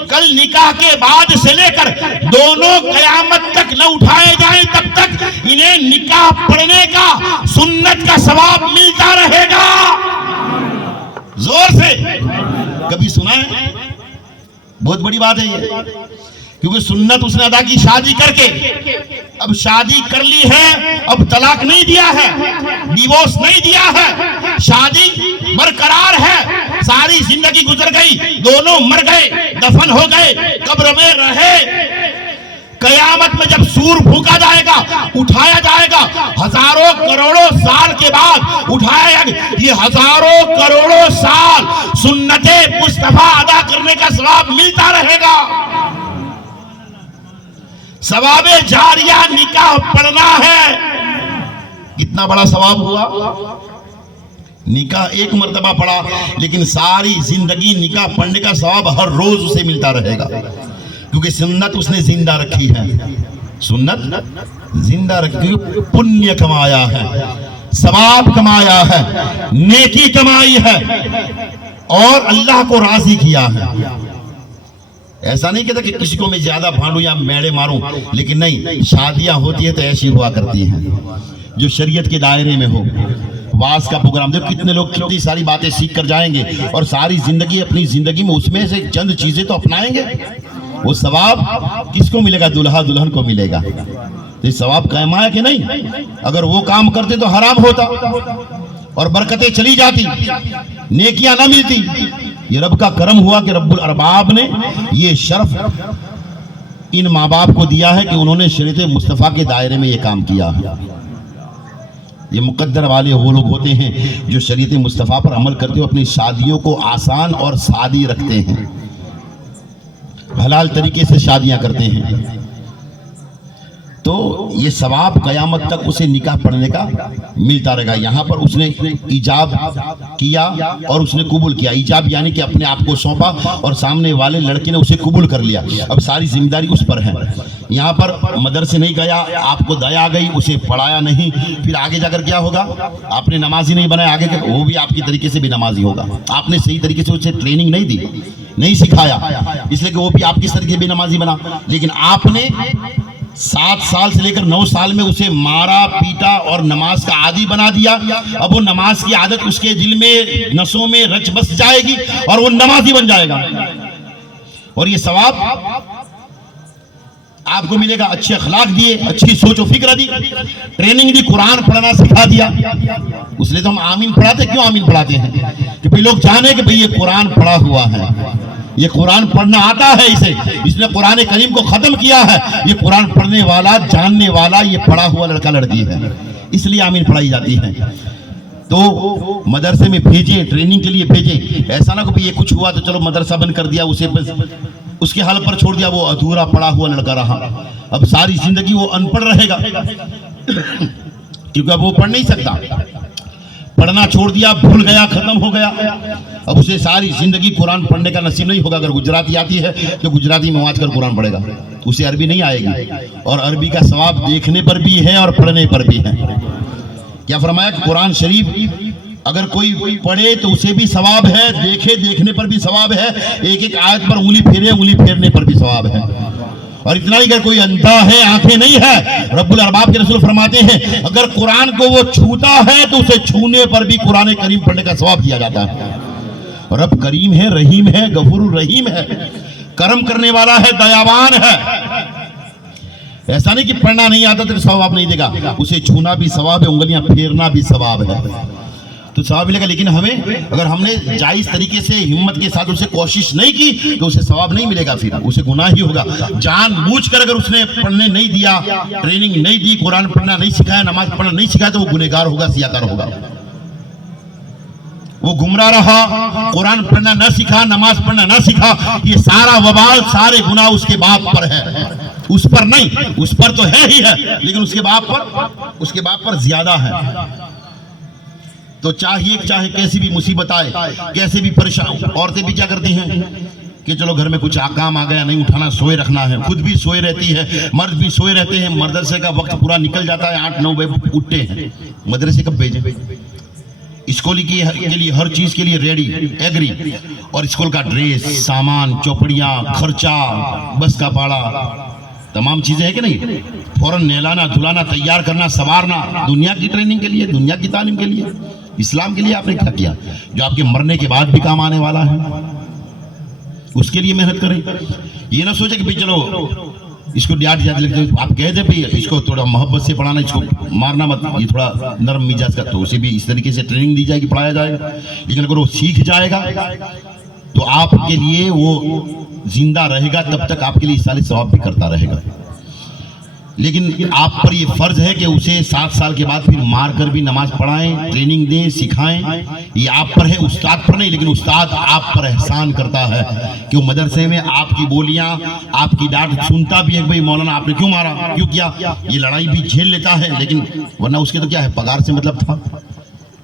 कल निकाह के बाद से लेकर दोनों कयामत तक न उठाए जाए तब तक इन्हें निकाह पढ़ने का, सुन्नत का सवाब मिलता रहेगा। जोर से कभी सुना है? बहुत बड़ी बात है ये, क्योंकि सुन्नत उसने अदा की शादी करके। अब शादी कर ली है, अब तलाक नहीं दिया है, डिवोर्स नहीं दिया है, शादी बरकरार है, सारी जिंदगी गुजर गई, दोनों मर गए, दफन हो गए, कब्र में रहे। कयामत में जब सूर फूका जाएगा, उठाया जाएगा, हजारों करोड़ों साल के बाद उठाया जाएगा, ये हजारों करोड़ों साल सुन्नते मुस्तफा अदा करने का सवाब मिलता रहेगा। सवाबे जारिया निकाह पढ़ना है, कितना बड़ा सवाब हुआ। निकाह एक मर्तबा पढ़ा, लेकिन सारी जिंदगी निकाह पढ़ने का सवाब हर रोज उसे मिलता रहेगा, क्योंकि सुन्नत उसने जिंदा रखी है। सुन्नत जिंदा रखी, पुण्य कमाया है, सवाब कमाया है, नेकी कमाई है और अल्लाह को राजी किया है। ऐसा नहीं कहता कि किसी को मैं ज्यादा भांडू या मेड़े मारूं, लेकिन नहीं, शादियां होती है तो ऐसी हुआ करती हैं जो शरीयत के दायरे में हो। वास का प्रोग्राम देखो, कितने लोग कितनी सारी बातें सीख कर जाएंगे और सारी जिंदगी अपनी जिंदगी में उसमें से चंद चीजें तो अपनाएंगे। वो सवाब किसको मिलेगा? दुल्हा दुल्हन को मिलेगा। तो सवाब कायम है कि नहीं? अगर वो काम करते तो हराम होता और बरकतें चली जाती, नेकियां ना मिलती। ये रब का करम हुआ कि रब्बुल अरबाब ने ये शर्फ इन माँ बाप को दिया है कि उन्होंने शरीयत मुस्तफ़ा के दायरे में ये काम किया है। ये मुकद्दर वाले वो लोग होते हैं जो शरीयत मुस्तफ़ा पर अमल करते हुए अपनी शादियों को आसान और सादी रखते हैं, हलाल तरीके से शादियां करते हैं। तो ये सवाब कयामत तक उसे निकाह पढ़ने का मिलता रहेगा। यहाँ पर उसने इजाब किया और उसने कबूल किया। इजाब यानी कि अपने आप को सौंपा और सामने वाले लड़के ने उसे कबूल कर लिया। अब सारी जिम्मेदारी उस पर है। यहाँ पर मदरसे नहीं गया, आपको दया आ गई, उसे पढ़ाया नहीं, फिर आगे जाकर क्या होगा? आपने नमाजी नहीं बनाया, आगे वो भी आपकी तरीके से भी नमाजी होगा। आपने सही तरीके से उसे ट्रेनिंग नहीं दी, नहीं सिखाया, इसलिए कि वो भी आपकी तरीके भी नमाजी बना। लेकिन आपने 7 साल से लेकर 9 साल में उसे मारा, पीटा और नमाज का आदी बना दिया। अब वो नमाज की आदत उसके दिल में, नसों में रच बस जाएगी और वो नमाजी बन जाएगा। और ये सवाब आपको मिलेगा। अच्छे अखलाक दिए, अच्छी सोच और फिक्र दी, ट्रेनिंग दी, कुरान पढ़ना सिखा दिया। उसने तो हम आमीन पढ़ाते, क्यों आमीन पढ़ाते हैं? कि भाई लोग जाने कि भाई ये कुरान पढ़ा हुआ है, ये कुरान पढ़ना आता है इसे, इसने कुरान करीम को खत्म किया है, ये कुरान पढ़ने वाला, जानने वाला, ये पढ़ा हुआ लड़का लड़की है, इसलिए आमीन पढ़ाई जाती है। तो मदरसे में भेजें, ट्रेनिंग के लिए भेजें। ऐसा ना कि ये कुछ हुआ तो चलो मदरसा बंद कर दिया, उसे उसके हाल पर छोड़ दिया, वो अधूरा पढ़ा हुआ लड़का रहा। अब सारी जिंदगी वो अनपढ़ रहेगा क्योंकि अब वो पढ़ नहीं सकता, पढ़ना छोड़ दिया, भूल गया, खत्म हो गया। अब उसे सारी जिंदगी कुरान पढ़ने का नसीब नहीं होगा। अगर गुजराती आती है तो गुजराती में वाँच कर कुरान पढ़ेगा, उसे अरबी नहीं आएगी। और अरबी का सवाब देखने पर भी है और पढ़ने पर भी है। क्या फरमाया? कुरान शरीफ अगर कोई पढ़े तो उसे भी सवाब है, देखे देखने पर भी सवाब है, एक एक आयत पर उंगली फेरे, उंगली फेरने पर भी सवाब है। और इतना ही, अगर कोई अंधा है, आंखें नहीं है, रब्बुल अरबाब के रसूल फरमाते हैं अगर कुरान को वो छूता है तो उसे छूने पर भी कुरान करीम पढ़ने का सवाब दिया जाता है। रब करीम है, रहीम है, गफूर रहीम है, करम करने वाला है, दयावान है। ऐसा नहीं कि पढ़ना नहीं आता तो सवाब नहीं देगा, उसे छूना भी सवाब है, उंगलियां फेरना भी सवाब है, तो सवाब मिलेगा। लेकिन हमें, अगर हमने जायज तरीके से हिम्मत के साथ उसे कोशिश नहीं की तो उसे सवाब नहीं मिलेगा, फिर उसे गुनाह ही होगा। जानबूझकर अगर उसने पढ़ने नहीं दिया, ट्रेनिंग नहीं दी, कुरान पढ़ना नहीं सिखाया, नमाज पढ़ना नहीं सिखाया, तो वो गुनहगार होगा, सियाकार होगा। वो गुमराह रहा, कुरान पढ़ना न सीखा, नमाज पढ़ना न सीखा, ये सारा वबाल, सारे गुनाह उसके बाप पर है, उस पर नहीं। उस पर तो है ही है, लेकिन उसके बाप पर ज्यादा है। तो चाहे कैसी भी मुसीबत आए, कैसे भी परेशान, औरतें भी क्या करती हैं कि चलो घर में कुछ काम आ गया, नहीं उठाना, सोए रखना है, खुद भी सोए रहती है, मर्द भी सोए रहते हैं, मदरसे का वक्त पूरा निकल जाता है, 8-9 बजे उठते हैं, मदरसे कब भेजें? स्कूल के लिए हर चीज के लिए रेडी, एग्री, और स्कूल का ड्रेस, सामान, चौपड़ियां, खर्चा, बस का भाड़ा, तमाम चीजें है कि नहीं? फौरन नहलाना, धुलाना, तैयार करना, संवारना, दुनिया की ट्रेनिंग के लिए, दुनिया की तालीम के लिए, इस्लाम के लिए आपने क्या किया जो आपके मरने के बाद भी काम आने वाला है? उसके लिए मेहनत करें। ये ना सोचे कि भाई चलो इसको डांट लगते, आप कह दे भाई इसको थोड़ा मोहब्बत से पढ़ाना, इसको मारना मत, ये थोड़ा नरम मिजाज का, तो उसे भी इस तरीके से ट्रेनिंग दी जाएगी, पढ़ाया जाएगा। लेकिन अगर वो सीख जाएगा तो आपके लिए वो जिंदा रहेगा, तब तक आपके लिए सारे सवाब भी करता रहेगा। लेकिन आप पर ये फर्ज है कि उसे 7 साल के बाद फिर मार कर भी नमाज पढ़ाएं, ट्रेनिंग दें, सिखाएं। ये आप पर है, उस्ताद पर नहीं। लेकिन उस्ताद आप पर एहसान करता है कि वो मदरसे में आपकी बोलियां, आपकी डांट सुनता भी है, भाई मौलाना आपने क्यों मारा, क्यों किया, ये लड़ाई भी झेल लेता है। लेकिन वरना उसके तो क्या है, पगार से मतलब था,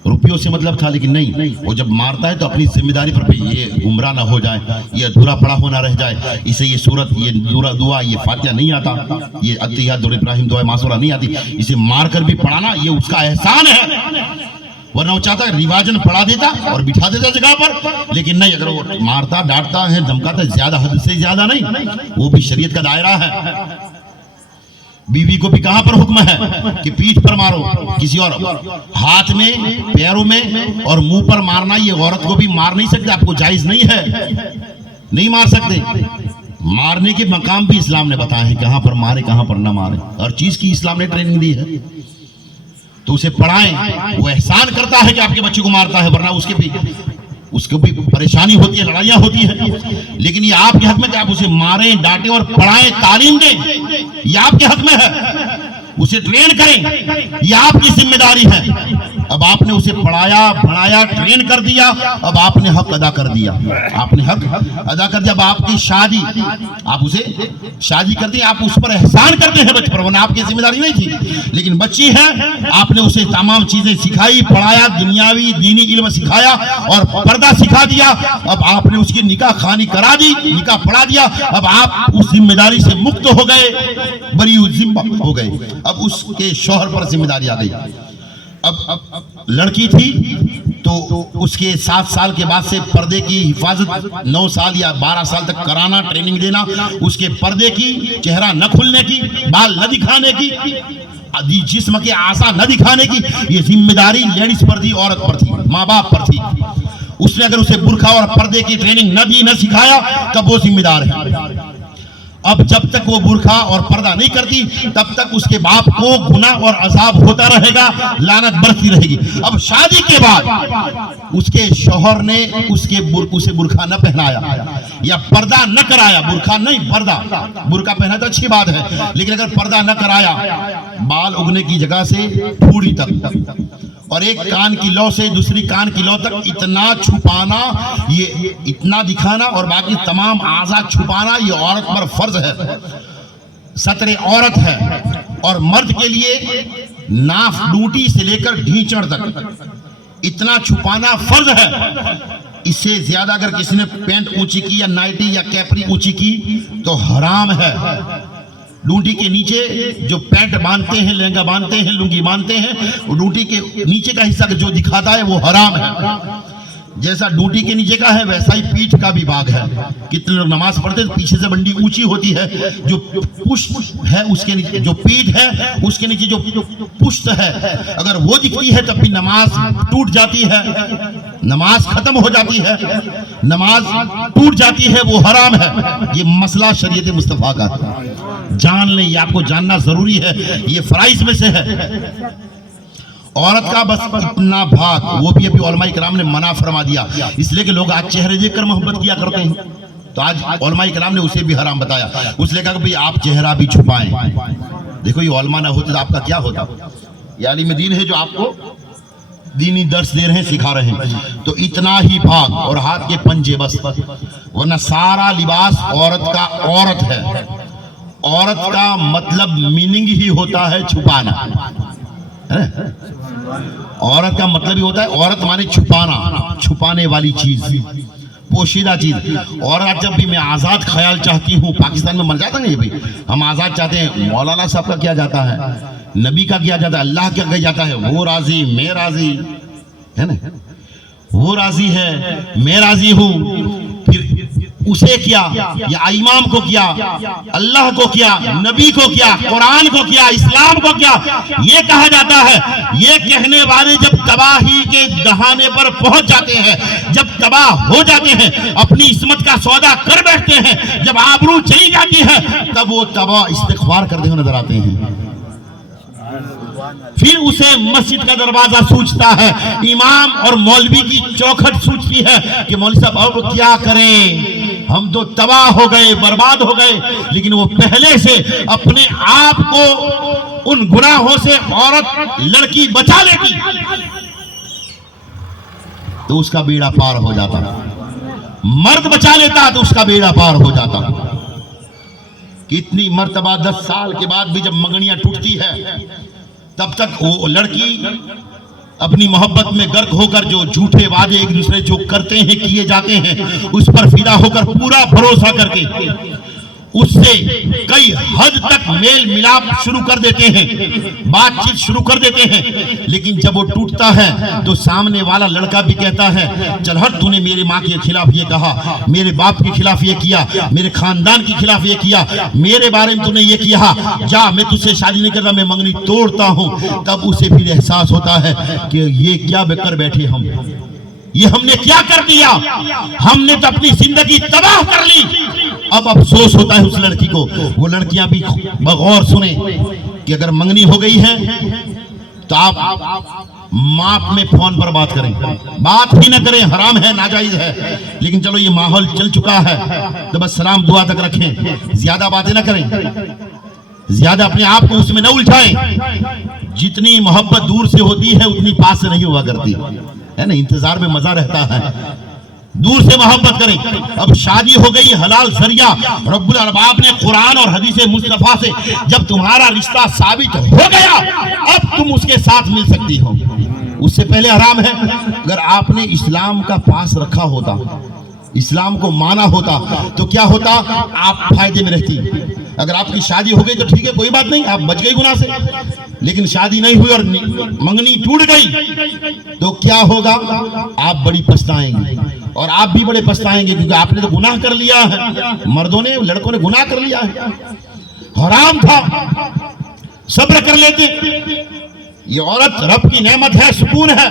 रुपयों से मतलब था। लेकिन नहीं, वो जब मारता है तो अपनी जिम्मेदारी पर, भाई ये गुमराह ना हो जाए, ये अधूरा पड़ा होना रह जाए, इसे ये सूरत, ये दुआ, ये फातिहा नहीं आता, ये अत्तहियात दुआ इब्राहिम दुआ मासूरा नहीं आती, इसे मार कर भी पढ़ाना ये उसका एहसान है। वरना वो चाहता है रिवाजन पढ़ा देता और बिठा देता जगह पर। लेकिन नहीं, अगर वो मारता, डांटता है, धमकाता, ज्यादा हद से ज्यादा नहीं, वो भी शरीयत का दायरा है। बीवी को भी कहां पर हुक्म है कि पीठ पर मारो, किसी और हाथ में, पैरों में और मुंह पर मारना, ये औरत को भी मार नहीं सकते, आपको जायज नहीं है, नहीं मार सकते। मारने के मकाम भी इस्लाम ने बताए हैं, कहां पर मारे, कहां पर ना मारे, हर चीज की इस्लाम ने ट्रेनिंग दी है। तो उसे पढ़ाएं, वो एहसान करता है कि आपके बच्चे को मारता है, वरना उसको भी परेशानी होती है, लड़ाइयां होती है। लेकिन ये आपके हक में कि आप उसे मारें, डांटें और पढ़ाएं, तालीम दें, ये आपके हक में है। उसे ट्रेन करें, ये आपकी जिम्मेदारी है। अब आपने उसे पढ़ाया, पढ़ाया, ट्रेन कर दिया, अब आपने हक अदा कर दिया, आपने हक अदा कर दिया। अब आपकी शादी, आप उसे शादी कर दी, आप उस पर एहसान करते हैं बच्चे पर, वरना आपकी जिम्मेदारी नहीं थी। लेकिन बच्ची है, आपने उसे तमाम चीजें सिखाई, पढ़ाया, दुनियावी दीनी इल्म सिखाया और पर्दा सिखा दिया। अब आपने उसकी निकाह खानी करा दी, निकाह पढ़ा दिया। अब आप उस जिम्मेदारी से मुक्त हो गए, बरी जिम्मा हो गए। अब उसके शौहर पर जिम्मेदारी आ गई। अब लड़की थी तो उसके 7 साल के बाद से पर्दे की हिफाजत 9 साल या 12 साल तक कराना, ट्रेनिंग देना, उसके पर्दे की, चेहरा न खुलने की, बाल न दिखाने की, जिस्म के आसा न दिखाने की, ये जिम्मेदारी लेडीज पर थी, औरत पर थी, माँ बाप पर थी। उसने अगर उसे बुर्खा और पर्दे की ट्रेनिंग न दी, न सिखाया, तब वो जिम्मेदार है। अब जब तक वो बुर्खा और पर्दा नहीं करती, तब तक उसके बाप को गुनाह और अजाब होता रहेगा, लानत बरसती रहेगी। अब शादी के बाद उसके शौहर ने उसे बुर्खा न पहनाया या पर्दा न कराया, बुर्खा नहीं पर्दा, बुर्खा पहना तो अच्छी बात है, लेकिन अगर पर्दा न कराया, बाल उगने की जगह से ठूड़ी तक और एक कान की लौ से दूसरी कान की लौ तक इतना छुपाना, ये इतना दिखाना और बाकी तमाम आज़ा छुपाना, ये औरत पर फर्ज है। सतरे औरत है। और मर्द के लिए नाफ डूटी से लेकर ढींचड़ तक इतना छुपाना फर्ज है। इससे ज्यादा अगर किसी ने पैंट ऊंची की या नाइटी या कैपरी ऊंची की तो हराम है। डूटी के नीचे जो पैंट बांधते हैं, लहंगा बांधते हैं, लुंगी बांधते हैं, वो डूटी के नीचे का हिस्सा जो दिखाता है वो हराम है। जैसा डूटी के नीचे का है वैसा ही पीठ का भी भाग है। कितने लोग नमाज पढ़ते तो पीछे से बंडी ऊंची होती है, जो पुष्ट है उसके नीचे, जो पीठ है उसके नीचे जो पुष्ट है, अगर वो दिखती है तब भी नमाज टूट जाती है, नमाज खत्म हो जाती है, नमाज टूट जाती है, वो हराम है। ये मसला शरीयत मुस्तफा का जान ले, ये आपको जानना जरूरी है, ये फराइज में से है। औरत का बस इतना भाग, वो भी अभी उलमाए किराम ने मना फरमा दिया, इसलिए कि लोग आज चेहरे देखकर मोहब्बत किया करते हैं, तो आज उलमाए किराम ने उसे भी हराम बताया। उसने कहा कि भाई आप चेहरा भी छुपाएं। देखो ये उलमा ना होते तो आपका क्या होता। ये आलिम दीन है जो आपको दीनी दर्श दे रहे हैं, सिखा रहे हैं। तो इतना ही भाग और हाथ के पंजे बस, वरना सारा लिबास औरत का औरत है। औरत का मतलब मीनिंग ही होता है छुपाना, है? औरत का मतलब ही होता है, औरत माने छुपाना, छुपाने वाली चीज, पोशीदा चीज। औरत जब भी मैं आजाद ख्याल चाहती हूँ, पाकिस्तान में मर जाता नहीं भाई, हम आजाद चाहते हैं, मौलाना साहब का क्या जाता है, नबी का किया जाता है, अल्लाह का किया जाता है, वो राजी मैं राजी, है ना, वो राजी है मैं राजी हूँ, फिर उसे किया या इमाम को किया, अल्लाह को किया, नबी को किया, कुरान को किया, इस्लाम को किया, ये कहा जाता है। ये कहने वाले जब तबाही के दहाने पर पहुंच जाते हैं, जब तबाह हो जाते हैं, अपनी इस्मत का सौदा कर बैठते हैं, जब आबरू चली जाती है, तब वो तबाह इस्तिग़फ़ार करते हुए नजर आते हैं। फिर उसे मस्जिद का दरवाजा सूझता है, इमाम और मौलवी की चौखट सूझती है कि मौलवी साहब अब क्या करें, हम तो तबाह हो गए, बर्बाद हो गए। लेकिन वो पहले से अपने आप को उन गुनाहों से औरत लड़की बचा लेती तो उसका बेड़ा पार हो जाता, मर्द बचा लेता तो उसका बेड़ा पार हो जाता। कितनी मर्तबा 10 साल के बाद भी जब मंगनियां टूटती है, तब तक वो लड़की अपनी मोहब्बत में गर्क होकर जो झूठे वादे एक दूसरे जो करते हैं, किए जाते हैं, उस पर फिदा होकर पूरा भरोसा करके उससे कई हद तक मेल मिलाप शुरू कर देते हैं, बातचीत शुरू कर देते हैं। लेकिन जब वो टूटता है तो सामने वाला लड़का भी कहता है, चल हट, तूने मेरी माँ के खिलाफ ये कहा, मेरे बाप के खिलाफ ये किया, मेरे खानदान के खिलाफ ये किया, मेरे बारे में तूने ये किया, जा मैं तुझसे शादी नहीं करता, मैं मंगनी तोड़ता हूँ। तब उसे फिर एहसास होता है कि ये क्या कर बैठे हम, ये हमने क्या कर दिया, हमने तो अपनी जिंदगी तबाह कर ली। अब अफसोस होता है उस लड़की को। वो लड़कियां भी बगौर सुने कि अगर मंगनी हो गई है तो आप माप में फोन पर बात करें, बात ही ना करें, हराम है, नाजायज है। लेकिन चलो ये माहौल चल चुका है तो बस सलाम दुआ तक रखें, ज्यादा बातें ना करें, ज्यादा अपने आप को उसमें न उलझाएं। जितनी मोहब्बत दूर से होती है उतनी पास से नहीं हुआ करती है ना, इंतजार में मजा रहता है। दूर से मोहब्बत करें। अब शादी हो गई, हलाल जरिया, रब्बुल अरबाब ने कुरान और हदीस मुस्तफा से जब तुम्हारा रिश्ता साबित हो गया, अब तुम उसके साथ मिल सकती हो, उससे पहले हराम है। अगर आपने इस्लाम का पास रखा होता, इस्लाम को माना होता तो क्या होता, आप फायदे में रहती। अगर आपकी शादी हो गई तो ठीक है, कोई बात नहीं, आप बच गई गुनाह से। लेकिन शादी नहीं हुई और मंगनी टूट गई तो क्या होगा, आप बड़ी पछताएंगे और आप भी बड़े पछताएंगे, क्योंकि आपने तो गुनाह कर लिया है, मर्दों ने, लड़कों ने गुनाह कर लिया है, हराम था, सब्र कर लेते। ये औरत रब की नेमत है, सुकून है,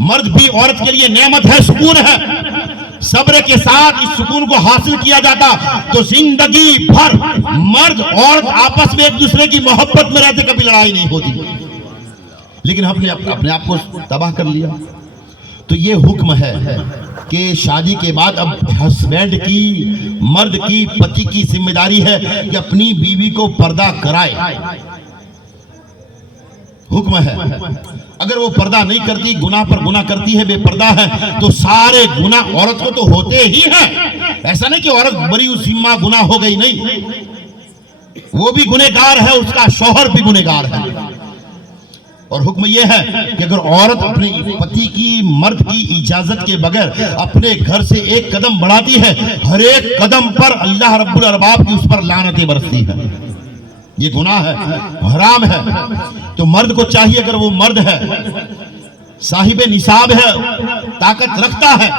मर्द भी औरत के लिए नेमत है, सुकून है। सब्र के साथ इस सुकून को हासिल किया जाता तो जिंदगी भर मर्द औरत आपस में एक दूसरे की मोहब्बत में रहते, कभी लड़ाई नहीं होती। लेकिन हमने अपने आप को तबाह कर लिया। तो ये हुक्म है कि शादी के बाद अब हस्बैंड की, मर्द की, पति की जिम्मेदारी है कि अपनी बीवी को पर्दा कराए, हुक्म है। अगर वो पर्दा नहीं करती, गुनाह पर गुनाह करती है, बेपर्दा है, तो सारे गुनाह औरत को तो होते ही हैं। ऐसा नहीं कि औरत बरी जिम्मा गुनाह हो गई, नहीं, वो भी गुनहगार है, उसका शौहर भी गुनहगार है। और हुक्म यह है कि अगर औरत अपने पति की, मर्द की इजाजत के बगैर अपने घर से एक कदम बढ़ाती है, हर एक कदम पर अल्लाह रब्बुल अरबाब की उस पर लानतें बरसती है। ये गुनाह है, हराम है। तो मर्द को चाहिए, अगर वो मर्द है, साहिब निसाब है, ताकत रखता है,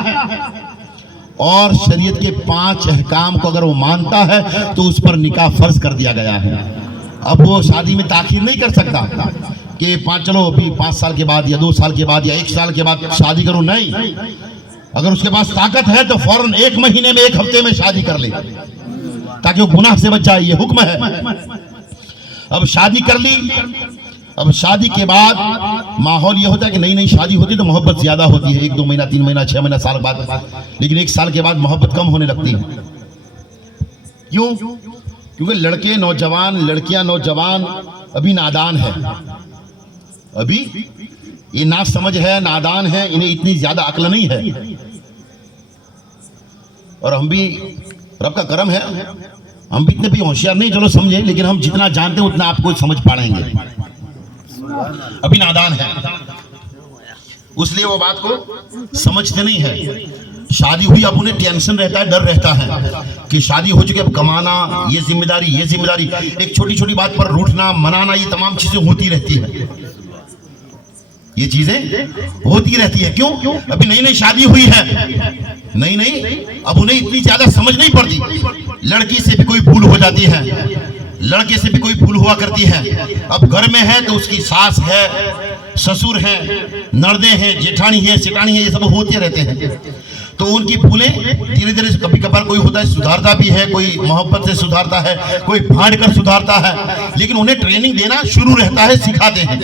और शरीयत के 5 अहकाम को अगर वो मानता है तो उस पर निकाह फर्ज कर दिया गया है। अब वो शादी में ताखीर नहीं कर सकता कि चलो अभी 5 साल के बाद या 2 साल के बाद या 1 साल के बाद शादी करो, नहीं। अगर उसके पास ताकत है तो फौरन 1 महीने में 1 हफ्ते में शादी कर ले ताकि वो गुनाह से बच जाए, ये हुक्म है। अब शादी कर ली, अब शादी के बाद माहौल ये होता है कि नई नई शादी होती है तो मोहब्बत ज्यादा होती है, 1-2 महीना 3 महीना 6 महीना साल बाद, लेकिन 1 साल के बाद मोहब्बत कम होने लगती है। क्यों? क्योंकि लड़के नौजवान, लड़कियां नौजवान अभी नादान है, अभी ये ना समझ है, नादान है, इन्हें इतनी ज्यादा अक्ल नहीं है। और हम भी, रब का करम है, हम भी इतने भी होशियार नहीं, चलो समझे, लेकिन हम जितना जानते हैं उतना आपको समझ पाएंगे। अभी नादान है, इसलिए वो बात को समझते नहीं है। शादी हुई, अब उन्हें टेंशन रहता है, डर रहता है कि शादी हो चुकी, अब कमाना, ये जिम्मेदारी, एक छोटी छोटी बात पर रूठना, मनाना, ये तमाम चीजें होती रहती है, ये चीजें होती रहती है। क्यों? अभी नई नई शादी हुई है, नहीं, अब उन्हें इतनी ज्यादा समझ नहीं पड़ती। लड़की से भी कोई भूल हो जाती है, लड़के से भी कोई भूल हुआ करती है। अब घर में है तो उसकी सास है, ससुर है, नर्दे हैं, जेठानी है, सेठानी है, ये सब होते रहते हैं। तो उनकी भूलें धीरे धीरे, कभी कभार कोई होता है सुधारता भी है, कोई मोहब्बत से सुधारता है, कोई फाड़ कर सुधारता है, लेकिन उन्हें ट्रेनिंग देना शुरू रहता है, सिखाते हैं।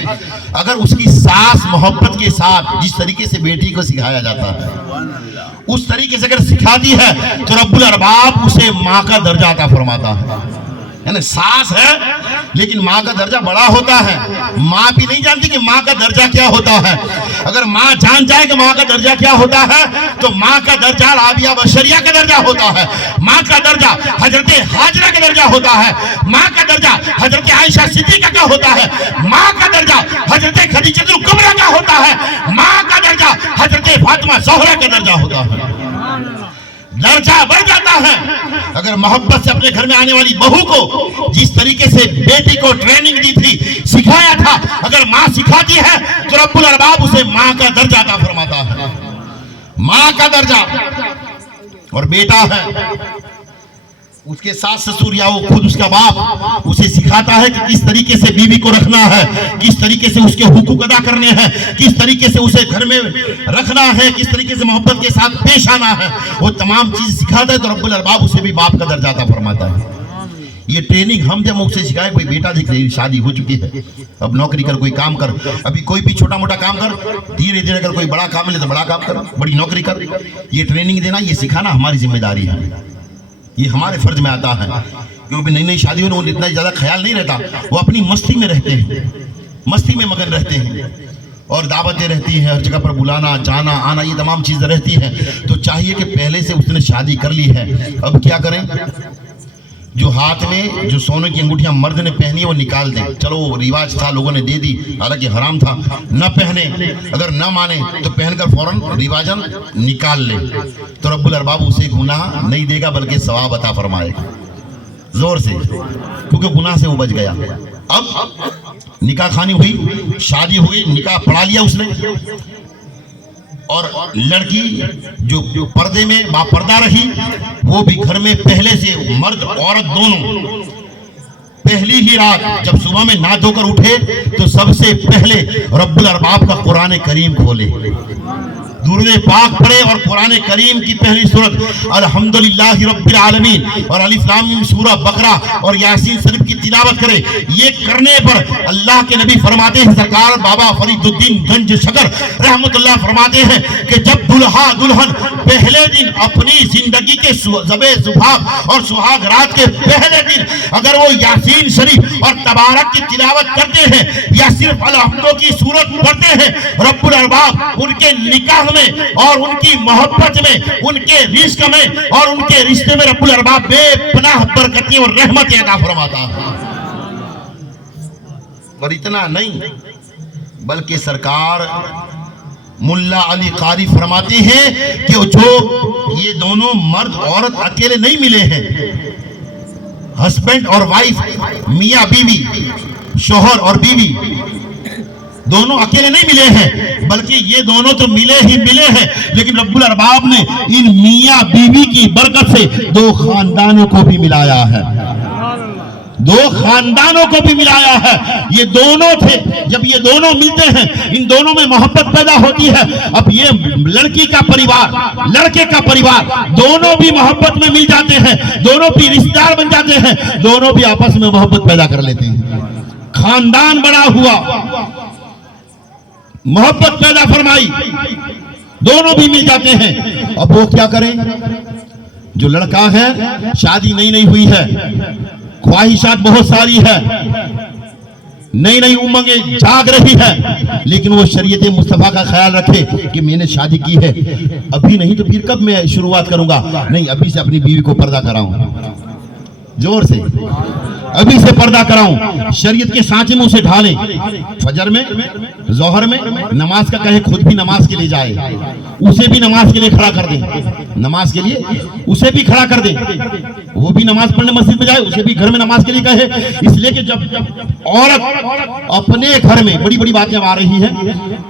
अगर उसकी सास मोहब्बत के साथ जिस तरीके से बेटी को सिखाया जाता है उस तरीके से अगर सिखाती है तो रब्बुल अरबाब उसे माँ का दर्जा अता फरमाता है। यानी सास है लेकिन माँ का दर्जा बड़ा होता है। माँ भी नहीं जानती कि माँ का दर्जा क्या होता है। अगर माँ जान जाए कि माँ का दर्जा क्या होता है तो माँ का दर्जा राबिया बशरिया का दर्जा होता है, माँ का दर्जा हजरत हाजरा का दर्जा होता है, माँ का दर्जा हजरत आयशा सिद्दीका का होता है, माँ का दर्जा हजरत खदीजतुल कुबरा का होता है, माँ का दर्जा हजरत फातिमा ज़हरा का दर्जा होता है। दर्जा बढ़ जाता है। अगर मोहब्बत से अपने घर में आने वाली बहू को जिस तरीके से बेटी को ट्रेनिंग दी थी, सिखाया था, अगर माँ सिखाती है तो रब्बुल अरबाब उसे माँ का दर्जा अता फरमाता है, माँ का दर्जा। और बेटा है, उसके सास ससुर या वो खुद उसका बाप उसे सिखाता है कि किस तरीके से बीवी को रखना है, किस तरीके से उसके हुकूक अदा करने हैं, किस तरीके से उसे घर में रखना है, किस तरीके से मोहब्बत के साथ पेश आना है, वो तमाम चीज सिखाता है। तो रब्बुल अरबाब उसे भी बाप का दर्जा अता फरमाता है। ये ट्रेनिंग हम जब मुझसे सिखाए, कोई बेटा दिख रही, शादी हो चुकी है, अब नौकरी कर, कोई काम कर, अभी कोई भी छोटा मोटा काम कर, धीरे धीरे अगर कोई बड़ा काम मिले तो बड़ा काम कर, बड़ी नौकरी कर। ये ट्रेनिंग देना, ये सिखाना हमारी जिम्मेदारी है, ये हमारे फर्ज में आता है। क्योंकि नई नई शादी में इतना ज्यादा ख्याल नहीं रहता, वो अपनी मस्ती में रहते हैं, मस्ती में मगन रहते हैं, और दावतें रहती हैं, हर जगह पर बुलाना, जाना, आना, ये तमाम चीजें रहती हैं। तो चाहिए कि पहले से उसने शादी कर ली है, अब क्या करें, जो हाथ में जो सोने की अंगूठियां मर्द ने पहनी है वो निकाल दें। चलो वो रिवाज था, लोगों ने दे दी, हालांकि हराम था, न पहने, अगर न माने तो पहनकर फौरन रिवाजन निकाल ले, तो रब्बुल अरबाब उसे गुनाह नहीं देगा बल्कि सवाब अता फरमाएगा जोर से, क्योंकि गुनाह से वो बच गया। अब निकाह खानी हुई, शादी हुई, निकाह पढ़ा लिया उसने, और लड़की जो पर्दे में बापर्दा रही, वो भी घर में पहले से, मर्द औरत दोनों, पहली ही रात जब सुबह में नहा धोकर उठे तो सबसे पहले रब्बुल अरबाब का कुरान करीम खोले, दुरूद पाक पढ़े और कुरान करीम की पहली सूरत अल्हम्दुलिल्लाहि रब्बिल आलमीन और अलिफ लाम मीम सूरह बकरा और यासीन शरीफ की तिलावत करे। ये करने पर अल्लाह के नबी फरमाते हैं, सरकार बाबा फरीदुद्दीन गंज शकर रहमतुल्लाह फरमाते हैं कि जब दुल्हा दुल्हन पहले दिन अपनी जिंदगी के ज़बे सुहाग और सुहाग रात के पहले दिन अगर वो यासीन शरीफ और तबारक की तिलावत करते हैं या सिर्फ अलहम्दो की सूरत पढ़ते हैं, रब्बुल अरबाब उनके निकाह में और उनकी मोहब्बत में, उनके रिश्क में और उनके रिश्ते में रब्बुल अरबाब बेपनाह बरकतें और रहमतें अता फरमाता है। और इतना नहीं बल्कि सरकार मुल्ला अली कारी फरमाते हैं कि जो ये दोनों मर्द औरत अकेले नहीं मिले हैं, हस्बैंड और वाइफ, मियाँ बीवी, शोहर और बीवी, दोनों अकेले नहीं मिले हैं, बल्कि ये दोनों तो मिले ही मिले हैं, लेकिन रब्बुल अरबाब ने इन मियाँ बीवी की बरकत से दो खानदानों को भी मिलाया है, दो खानदानों को भी मिलाया है। ये दोनों थे, जब ये दोनों मिलते हैं, इन दोनों में मोहब्बत पैदा होती है। अब ये लड़की का परिवार, लड़के का परिवार, दोनों भी मोहब्बत में मिल जाते हैं, दोनों भी रिश्तेदार बन जाते हैं, दोनों भी आपस में मोहब्बत पैदा कर लेते हैं, खानदान बना हुआ, मोहब्बत पैदा फरमाई, दोनों भी मिल जाते हैं। अब वो क्या करें? जो लड़का है, शादी नई नई हुई है, ख्वाहिशात बहुत सारी है, नई नई उमंगे जाग रही है, लेकिन वो शरीयत मुस्तफा का ख्याल रखे कि मैंने शादी की है, अभी नहीं तो फिर कब मैं शुरुआत करूंगा? नहीं, अभी से अपनी बीवी को पर्दा कराऊं, जोर से अभी से पर्दा कराऊं, शरीयत के सांचे में उसे ढालें, फजर में, जोहर में नमाज का कहे, खुद भी नमाज के लिए जाए, उसे भी नमाज के लिए खड़ा कर दें, नमाज के लिए उसे भी खड़ा कर दें, वो भी नमाज पढ़ने मस्जिद में जाए, उसे भी घर में नमाज के लिए कहे। इसलिए कि जब औरत अपने घर में, बड़ी बड़ी बातें आ रही हैं,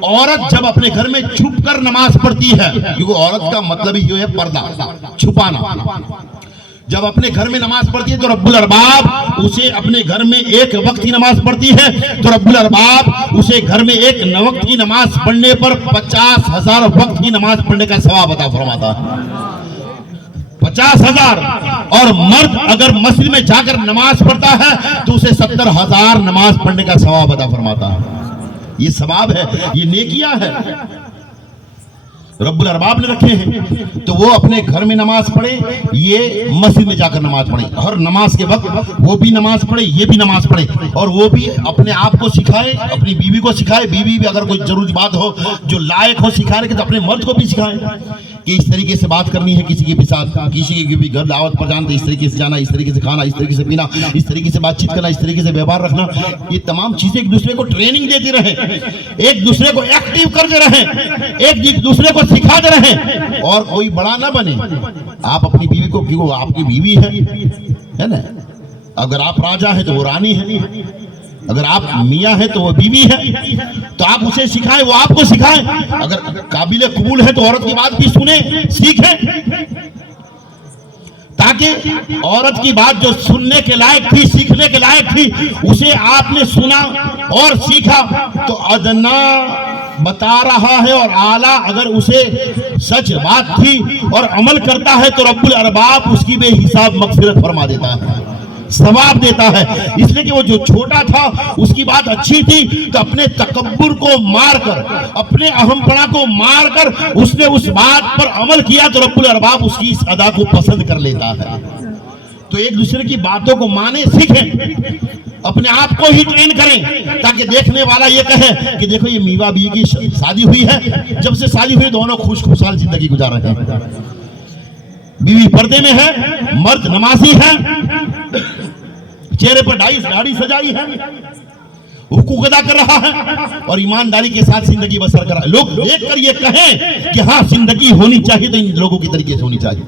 औरत जब अपने घर में छुप कर नमाज पढ़ती है, क्योंकि औरत का मतलब ही है पर्दा, छुपाना, जब अपने घर में नमाज पढ़ती है तो रब्बुल अरबाब उसे अपने घर में एक वक्त की नमाज पढ़ती है, तो रब्बुल अरबाब उसे घर में एक वक्त की नमाज पढ़ने पर 50,000 वक्त की नमाज पढ़ने का सवाब अता फरमाता है, 50,000। और मर्द अगर मस्जिद में जाकर नमाज पढ़ता है तो उसे 70,000 नमाज पढ़ने का सवाब अता फरमाता है। ये सवाब है, ये नेकियां है, रब्बुल अरबाब ने रखे हैं। तो वो अपने घर में नमाज पढ़े, ये मस्जिद में जाकर नमाज पढ़े, हर नमाज के वक्त वो भी नमाज पढ़े, ये भी नमाज पढ़े, और वो भी अपने आप को सिखाए, अपनी बीवी को सिखाए, बीवी भी अगर कोई जरूरी बात हो जो लायक हो सिखाने के, तो अपने मर्द को भी सिखाए कि इस तरीके से बात करनी है किसी के भी साथ, किसी के भी घर दावत पर जाना तो इस तरीके से जाना, इस तरीके से खाना, इस तरीके से पीना, इस तरीके से बातचीत करना, इस तरीके से व्यवहार रखना। ये तमाम चीजें एक दूसरे को ट्रेनिंग देती रहे, एक दूसरे को एक्टिव करते रहे, एक दूसरे को सिखाते रहे, और कोई बड़ा ना बने। आप अपनी बीवी को, क्योंकि आपकी बीवी है ना, अगर आप राजा है तो वो रानी है, अगर आप मियाँ है तो वो बीवी है, तो आप उसे सिखाएं, वो आपको सिखाएं। अगर काबिल कबूल है तो औरत की बात भी सुने, सीखे, ताकि औरत की बात जो सुनने के लायक थी, सीखने के लायक थी, उसे आपने सुना और सीखा तो अदना बता रहा है, और आला अगर उसे सच बात थी और अमल करता है तो रब्बुल अरबाब उसकी बेहिसाब मगफिरत फरमा देता है, सवाब देता है। इसलिए कि वो जो छोटा था उसकी बात अच्छी थी, तो अपने तकब्बुर को मारकर, अपने अहमपना को मारकर उसने उस बात पर अमल किया तो रब्बुल अरबाब उसकी इस अदा को पसंद कर लेता है। तो एक दूसरे की बातों को माने, सीखें, अपने आप को ही ट्रेन करें, ताकि देखने वाला ये कहे कि देखो ये मीवा बीवी की शादी हुई है, जब से शादी हुई दोनों खुश खुशहाल जिंदगी गुजार रहे हैं, बीवी पर्दे में है, मर्द नमाजी है, चेहरे पर दाढ़ी सजाई है, हुकूक अदा कर रहा है और ईमानदारी के साथ जिंदगी बसर कर रहा है। लोग देखकर ये कहें कि हाँ जिंदगी होनी चाहिए तो इन लोगों की तरीके से होनी चाहिए।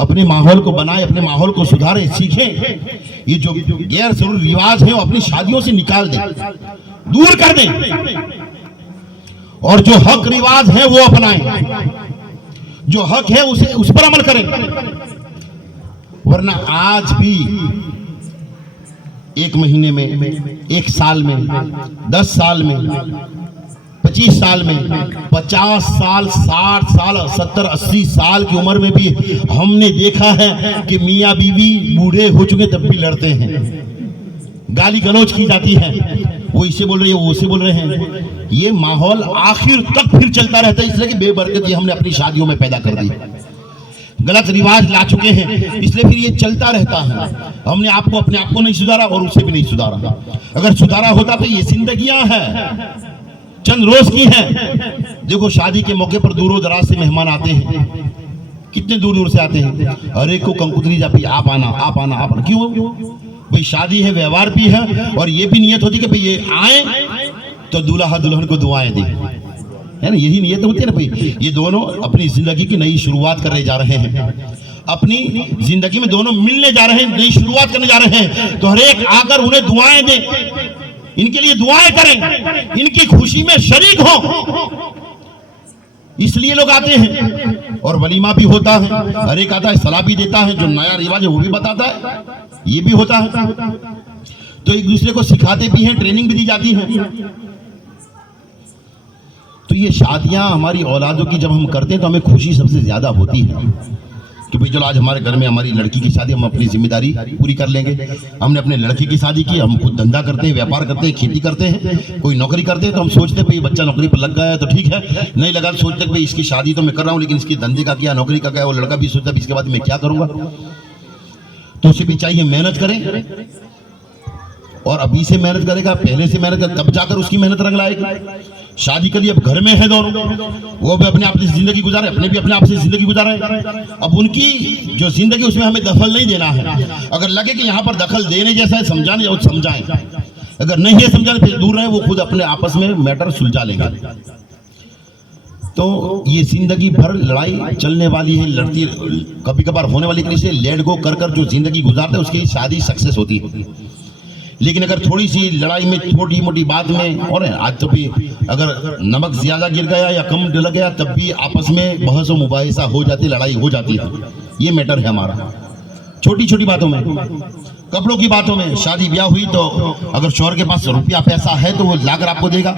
अपने माहौल को बनाए, अपने माहौल को सुधारे, सीखें। ये जो गैर जरूरी रिवाज है वो अपनी शादियों से निकाल दें, दूर कर दें, और जो हक रिवाज है वो अपनाएं, जो हक है उसे उस पर अमल करें। वरना आज भी 1 महीने में, 1 साल में, 10 साल में, 25 साल में, 50 साल, 60 साल, 70, 80 साल की उम्र में भी हमने देखा है कि मियाँ बीवी बूढ़े हो चुके तब भी लड़ते हैं, गाली गलौज की जाती है, वो इसे बोल रही है, वो उसे बोल रहे हैं। ये माहौल आखिर तक फिर चलता रहता है, इसलिए कि बेबरकती हमने अपनी शादियों में पैदा कर दी, गलत रिवाज ला चुके हैं, इसलिए फिर ये चलता रहता है। हमने अपने आप को नहीं सुधारा और उसे भी नहीं सुधारा। अगर सुधारा होता तो ये जिंदगियां हैं, चंद रोज की हैं। देखो शादी के मौके पर दूरों दराज से मेहमान आते हैं, कितने दूर दूर से आते हैं, हर एक को कंकुतरी जाती, आप आना, आप आना, आप आना। क्यों भाई? शादी है, व्यवहार भी है, और ये भी नियत होती कि भाई ये आए तो दूल्हा दुल्हन को दुआएं दे, है ना, यही नियत होती है ना भाई। ये दोनों अपनी जिंदगी की नई शुरुआत करने जा रहे हैं, अपनी जिंदगी में दोनों मिलने जा रहे हैं, नई शुरुआत करने जा रहे हैं, तो हर एक आकर उन्हें दुआएं दे, इनके लिए दुआएं करें, इनकी खुशी में शरीक हो, इसलिए लोग आते हैं। और वलीमा भी होता है, हर एक आता है सलाह भी देता है, जो नया रिवाज है वो भी बताता है, ये भी होता है। तो एक दूसरे को सिखाते भी हैं, ट्रेनिंग भी दी जाती है। तो ये शादियां हमारी औलादों की जब हम करते हैं तो हमें खुशी सबसे ज्यादा होती है कि भाई चलो आज हमारे घर में हमारी लड़की की शादी, हम अपनी जिम्मेदारी पूरी कर लेंगे। हमने अपने लड़के की शादी की, हम खुद धंधा करते हैं, व्यापार करते हैं, खेती करते हैं, कोई नौकरी करते हैं तो हम सोचते हैं भाई बच्चा नौकरी पर लग गया है तो ठीक है, नहीं लगा तो सोचते हैं भाई इसकी शादी तो मैं कर रहा हूँ लेकिन इसकी धंधे का क्या, नौकरी का क्या। वो लड़का भी सोचता है इसके बाद मैं क्या करूंगा। तो उसे भी चाहिए मेहनत करें, और अभी से मेहनत करेगा, पहले से मेहनत कर, तब जाकर उसकी मेहनत रंग लाएगी। शादी करी, अब घर में है दोनों, वो भी अपने आप से जिंदगी गुजारे, अपने भी अपने आप से जिंदगी गुजारे। अब उनकी जो जिंदगी उसमें हमें दखल नहीं देना है। अगर लगे कि यहाँ पर दखल देने जैसा है, समझाने जाओ समझाएं, अगर नहीं है समझाने फिर दूर रहे, वो खुद अपने आपस में मैटर सुलझा लेंगे। तो ये जिंदगी भर लड़ाई चलने वाली है, लड़ती कभी कभार होने वाली, किसी लेट गो कर कर जो जिंदगी गुजारते हैं उसकी शादी सक्सेस होती है। लेकिन अगर थोड़ी सी लड़ाई में, छोटी मोटी बात में, और आज तो भी अगर नमक ज्यादा गिर गया या कम डल गया तब भी आपस में बहस व मुबाहिसा हो जाती, लड़ाई हो जाती है। ये मैटर है हमारा। छोटी छोटी बातों में, कपड़ों की बातों में, शादी ब्याह हुई तो अगर शौहर के पास रुपया पैसा है तो वो लाकर आपको देगा।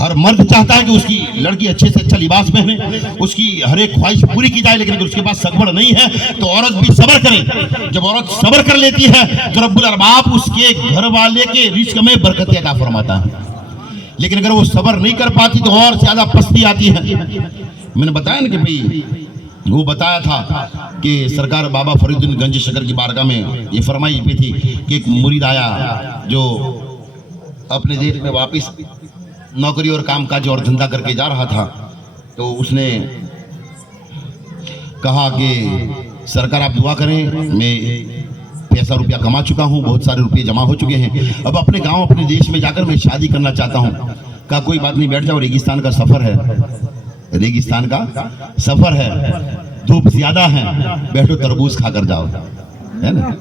हर मर्द चाहता है कि उसकी लड़की अच्छे से अच्छा लिबास पहने, उसकी हर एक ख्वाहिश पूरी की जाए, लेकिन अगर उसके पास सगवड़ नहीं है तो औरत भी सब्र करे। जब औरत सब्र कर लेती है तो रब्बुल अरबाब उसके घर वाले के रिस्क में बरकत अता फरमाता है। लेकिन अगर वो सब्र नहीं कर पाती तो और ज्यादा पस्ती आती है। मैंने बताया ना कि भाई वो बताया था कि सरकार बाबा फरीदुद्दीन गंज शकर की बारगाह में ये फरमाई भी थी कि एक मुरीद आया जो अपने देश में वापस नौकरी और कामकाज और धंधा करके जा रहा था। तो उसने कहा कि सरकार आप दुआ करें, मैं पैसा रुपया कमा चुका हूं, बहुत सारे रुपये जमा हो चुके हैं, अब अपने गांव अपने देश में जाकर मैं शादी करना चाहता हूं। कहा कोई बात नहीं, बैठ जाओ, रेगिस्तान का सफर है, रेगिस्तान का सफर है, धूप ज्यादा है, बैठो तरबूज खाकर जाओ, है ना।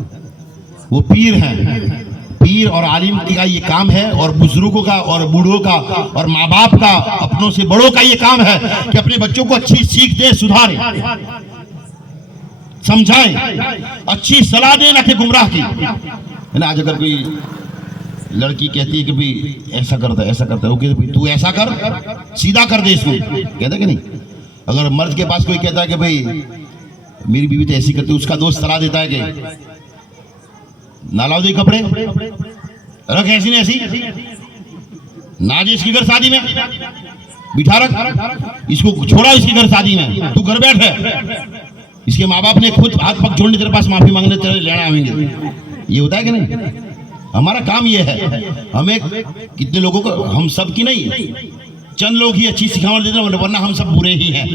वो पीर हैं, पीर और आलिम का ये काम है, और बुजुर्गों का और बूढ़ों का और माँ बाप का, अपनों से बड़ों का ये काम है कि अपने बच्चों को अच्छी सीख दे, सुधारे, समझाएं, अच्छी सलाह दे, ना कि गुमराह की, है ना। आज अगर कोई लड़की कहती है कि भाई ऐसा करता है, ऐसा करता है, वो कहते तू ऐसा कर, सीधा कर दे इसको, कहता है कि नहीं। अगर मर्द के पास कोई कहता है कि भाई मेरी बीवी तो ऐसी करती है, उसका दोस्त सलाह देता है कि नालाव दे कपड़े रख, ऐसी नहीं ऐसी ना जे इसकी घर शादी में बिठा रख, इसको छोड़ा इसकी घर शादी में, तू घर बैठ है। इसके माँ बाप ने खुद हाथ पग जोड़ने तेरे पास माफी मांगने तेरे लेना आएंगे, ये होता है कि नहीं। हमारा काम ये है, हमें कितने लोगों को, हम सब की नहीं, चंद लोग ही अच्छी सिखावट देते हैं, वरना हम सब बुरे ही हैं।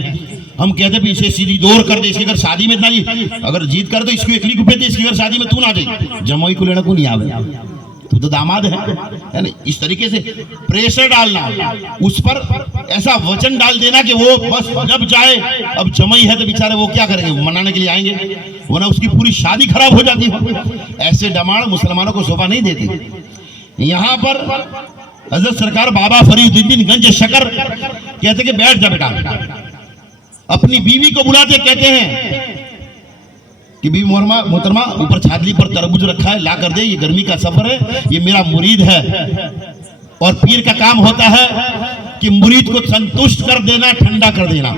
हम कहते भी इसे सीधी दौर कर दे, इसके घर शादी में नहीं, अगर जीत कर तो इसको एकली को दे, इसके घर शादी में तू ना जाए, जमोई को लेना को नहीं आवे, तू तो दामाद है ना। इस तरीके से प्रेशर डालना, उस पर ऐसा वचन डाल देना कि वो बस जब जाए, अब जमई है तो बेचारे वो क्या करेंगे, मनाने के लिए आएंगे, वरना उसकी पूरी शादी खराब हो जाती है। ऐसे डमाड़ मुसलमानों को शोभा नहीं देती। यहाँ पर हजरत सरकार बाबा फरीदुद्दीन गंज शकर कहते कि बैठ जा बेटा, अपनी बीवी को बुलाते कहते हैं कि बीवी मोहतरमा ऊपर छातली पर तरबूज रखा है, ला कर दे, ये गर्मी का सफर है, ये मेरा मुरीद है, और पीर का काम होता है कि मुरीद को संतुष्ट कर देना, ठंडा कर देना।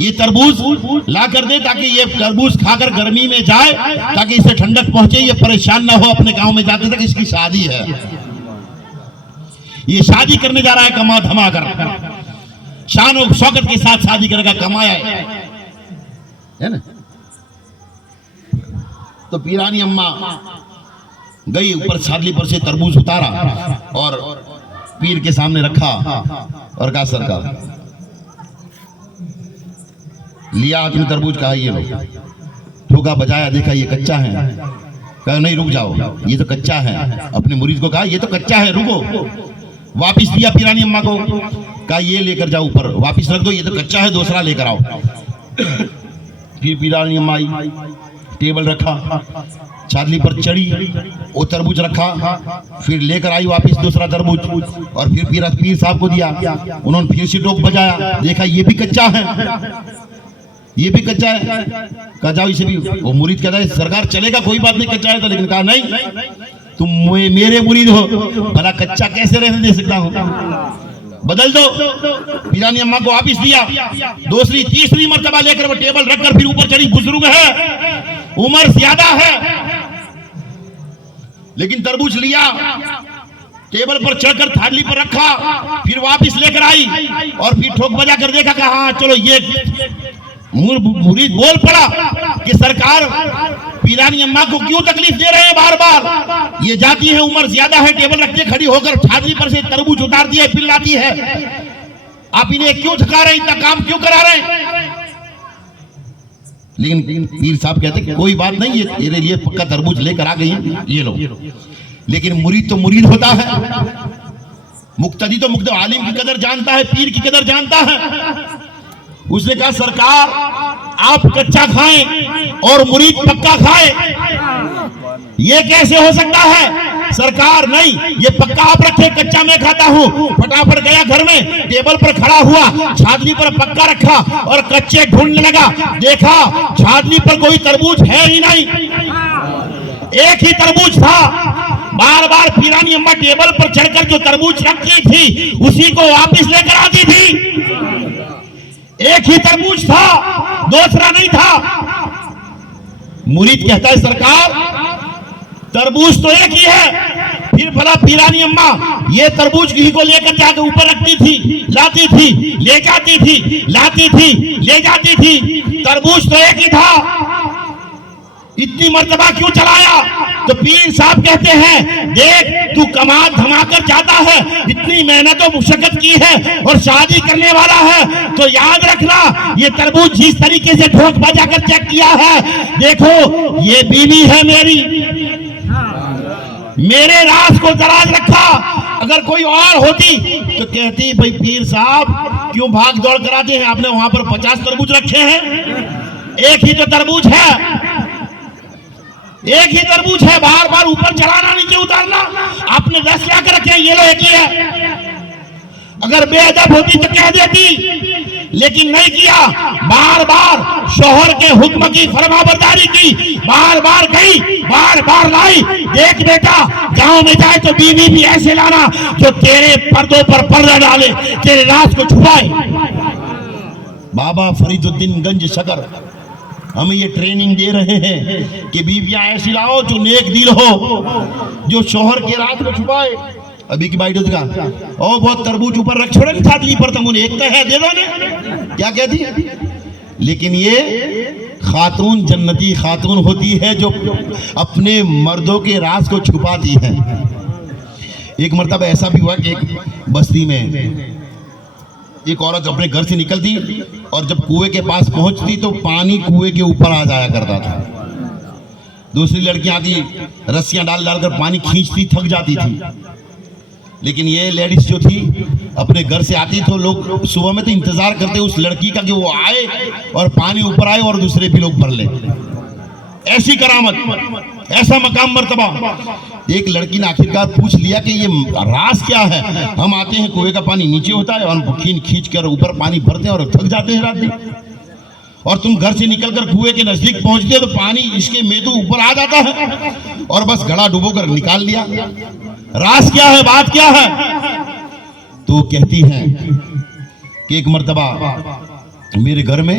ये तरबूज ला कर दे ताकि ये तरबूज खाकर गर्मी में जाए, ताकि इसे ठंडक पहुंचे, ये परेशान ना हो अपने गांव में जाते तक। इसकी शादी है, ये शादी करने जा रहा है, कमा धमा कर, शान और शौकत के साथ शादी करेगा, कमाया है ना। तो पीरानी अम्मा गई, ऊपर छातली पर से तरबूज उतारा और पीर के सामने रखा और कहा सरकार, लिया हाथ में तरबूज, कहा ये लो, ठोका बजाया, देखा ये कच्चा है, कहा नहीं रुक जाओ, ये तो कच्चा है। अपने मुरीद को कहा ये तो कच्चा है, रुको। वापिस दिया पीरानी अम्मा को, कहा ये लेकर जाओ ऊपर, वापिस रख दो, ये तो कच्चा है, दूसरा लेकर आओ। फिर पीरानी अम्मा आई, टेबल रखा, छातली पर चढ़ी, वो तरबूज रखा, फिर लेकर आई वापस दूसरा तरबूज और फिर पीर साहब को दिया। उन्होंने फिर से टोक बजाया, देखा ये भी कच्चा है, ये भी कच्चा है। कहा जाओ इसे भी। वो मुरीद कहता है सरकार चलेगा, कोई बात नहीं, कच्चा है तो। लेकिन कहा नहीं, तुम मेरे मुरीद हो, भला कच्चा कैसे रहने दे सकता हूँ, बदल दो। पीरानी अम्मा को वापिस दिया। दूसरी तीसरी मर्तबा लेकर वो टेबल रखकर फिर ऊपर चढ़ी। बुजुर्ग है, उम्र ज्यादा है, लेकिन तरबूज लिया, टेबल पर चढ़कर थाली पर रखा, फिर वापिस लेकर आई और फिर ठोक बजा कर देखा कि हाँ चलो ये मुरीद बोल पड़ा कि सरकार पीरानी अम्मा को क्यों तकलीफ दे रहे हैं बार बार, ये जाती है, उम्र ज्यादा है, टेबल रखते खड़ी होकर छाती पर से तरबूज उतारती है, पिलाती है, आप इन्हें क्यों थका रहे हैं, इतना काम क्यों करा रहे हैं। लेकिन पीर साहब कहते कि कोई बात नहीं, ये तेरे लिए पक्का तरबूज लेकर आ गई है, ये लो। लेकिन मुरीद तो मुरीद होता है, मुक्तदी तो मुक्तदी, आलिम की कदर जानता है, पीर की कदर जानता है। उसने कहा सरकार आप कच्चा खाएं और मुरीद पक्का खाए, ये कैसे हो सकता है। सरकार नहीं, ये पक्का आप रखे, कच्चा मैं खाता हूँ। फटाफट गया घर में, टेबल पर खड़ा हुआ, छातली पर पक्का रखा और कच्चे ढूंढने लगा। देखा छातली पर कोई तरबूज है ही नहीं, एक ही तरबूज था। बार बार पीरानी अम्मा टेबल पर चढ़कर जो तरबूज रखती थी उसी को वापिस लेकर आती थी। एक ही तरबूज था, दूसरा नहीं था। मुरीद कहता है सरकार तरबूज तो एक ही है। फिर भला पीरानी अम्मा ये तरबूज ही को लेकर जाकर ऊपर रखती थी, लाती थी, ले जाती थी, लाती थी, ले जाती थी। तरबूज तो एक ही था, इतनी मर्तबा क्यों चलाया। तो पीर साहब कहते हैं देख तू कमा धमाकर जाता है, इतनी मेहनत और मुशक्कत की है और शादी करने वाला है, तो याद रखना ये तरबूज जिस तरीके से ठोक बजाकर चेक किया है, देखो ये बीवी है मेरी, मेरे राज को दराज रखा। अगर कोई और होती तो कहती भाई पीर साहब क्यों भाग दौड़ कराते हैं, आपने वहां पर 50 तरबूज रखे हैं, एक ही तो तरबूज है, एक ही तरबूज है, बार बार ऊपर चढ़ाना नीचे उतारना, आपने 10 लाकर रखे हैं, ये लो एक ही है। अगर बेअदब होती तो कह देती, लेकिन नहीं किया। बार बार शौहर के हुक्म की फरमाबरदारी की, बार बार गई, बार बार लाई। देख बेटा गांव में जाए तो बीवी भी ऐसे लाना जो तेरे पर्दों पर पर्दा डाले, तेरे राज को छुपाए। बाबा फरीदुद्दीन गंज शकर हमें ये ट्रेनिंग दे रहे हैं कि बीवियां ऐसी लाओ जो नेक दिल हो, जो शौहर के राज को छुपाए। अभी की बाइट का ओ बहुत तरबूज ऊपर रख छोड़े छातली पर, तुम एक तो है दे दो ने, क्या कहती। लेकिन ये खातून जन्नती खातून होती है जो अपने मर्दों के राज को छुपाती है। एक मर्तबा ऐसा भी हुआ कि एक बस्ती में एक औरत अपने घर से निकलती और जब कुएं के पास पहुंचती तो पानी कुएं के ऊपर आ जाया करता था। दूसरी लड़कियां आती, रस्सियां डाल डालकर पानी खींचती, थक जाती थी। लेकिन ये लेडीज जो थी अपने घर से आती तो लोग सुबह में तो इंतजार करते उस लड़की का कि वो आए और पानी ऊपर आए और दूसरे भी लोग भर ले। ऐसी करामत, ऐसा मकाम मर्तबा। एक लड़की ने आखिरकार पूछ लिया कि ये राज क्या है। हम आते हैं कुएं का पानी नीचे होता है और खींच कर ऊपर पानी भरते हैं और थक जाते हैं रात दिन, और तुम घर से निकलकर कुएं के नजदीक पहुंचते हो तो पानी इसके मेदू ऊपर आ जाता है और बस घड़ा डुबो कर निकाल लिया। राज क्या है, बात क्या है। तो कहती हैं कि एक मर्तबा मेरे घर में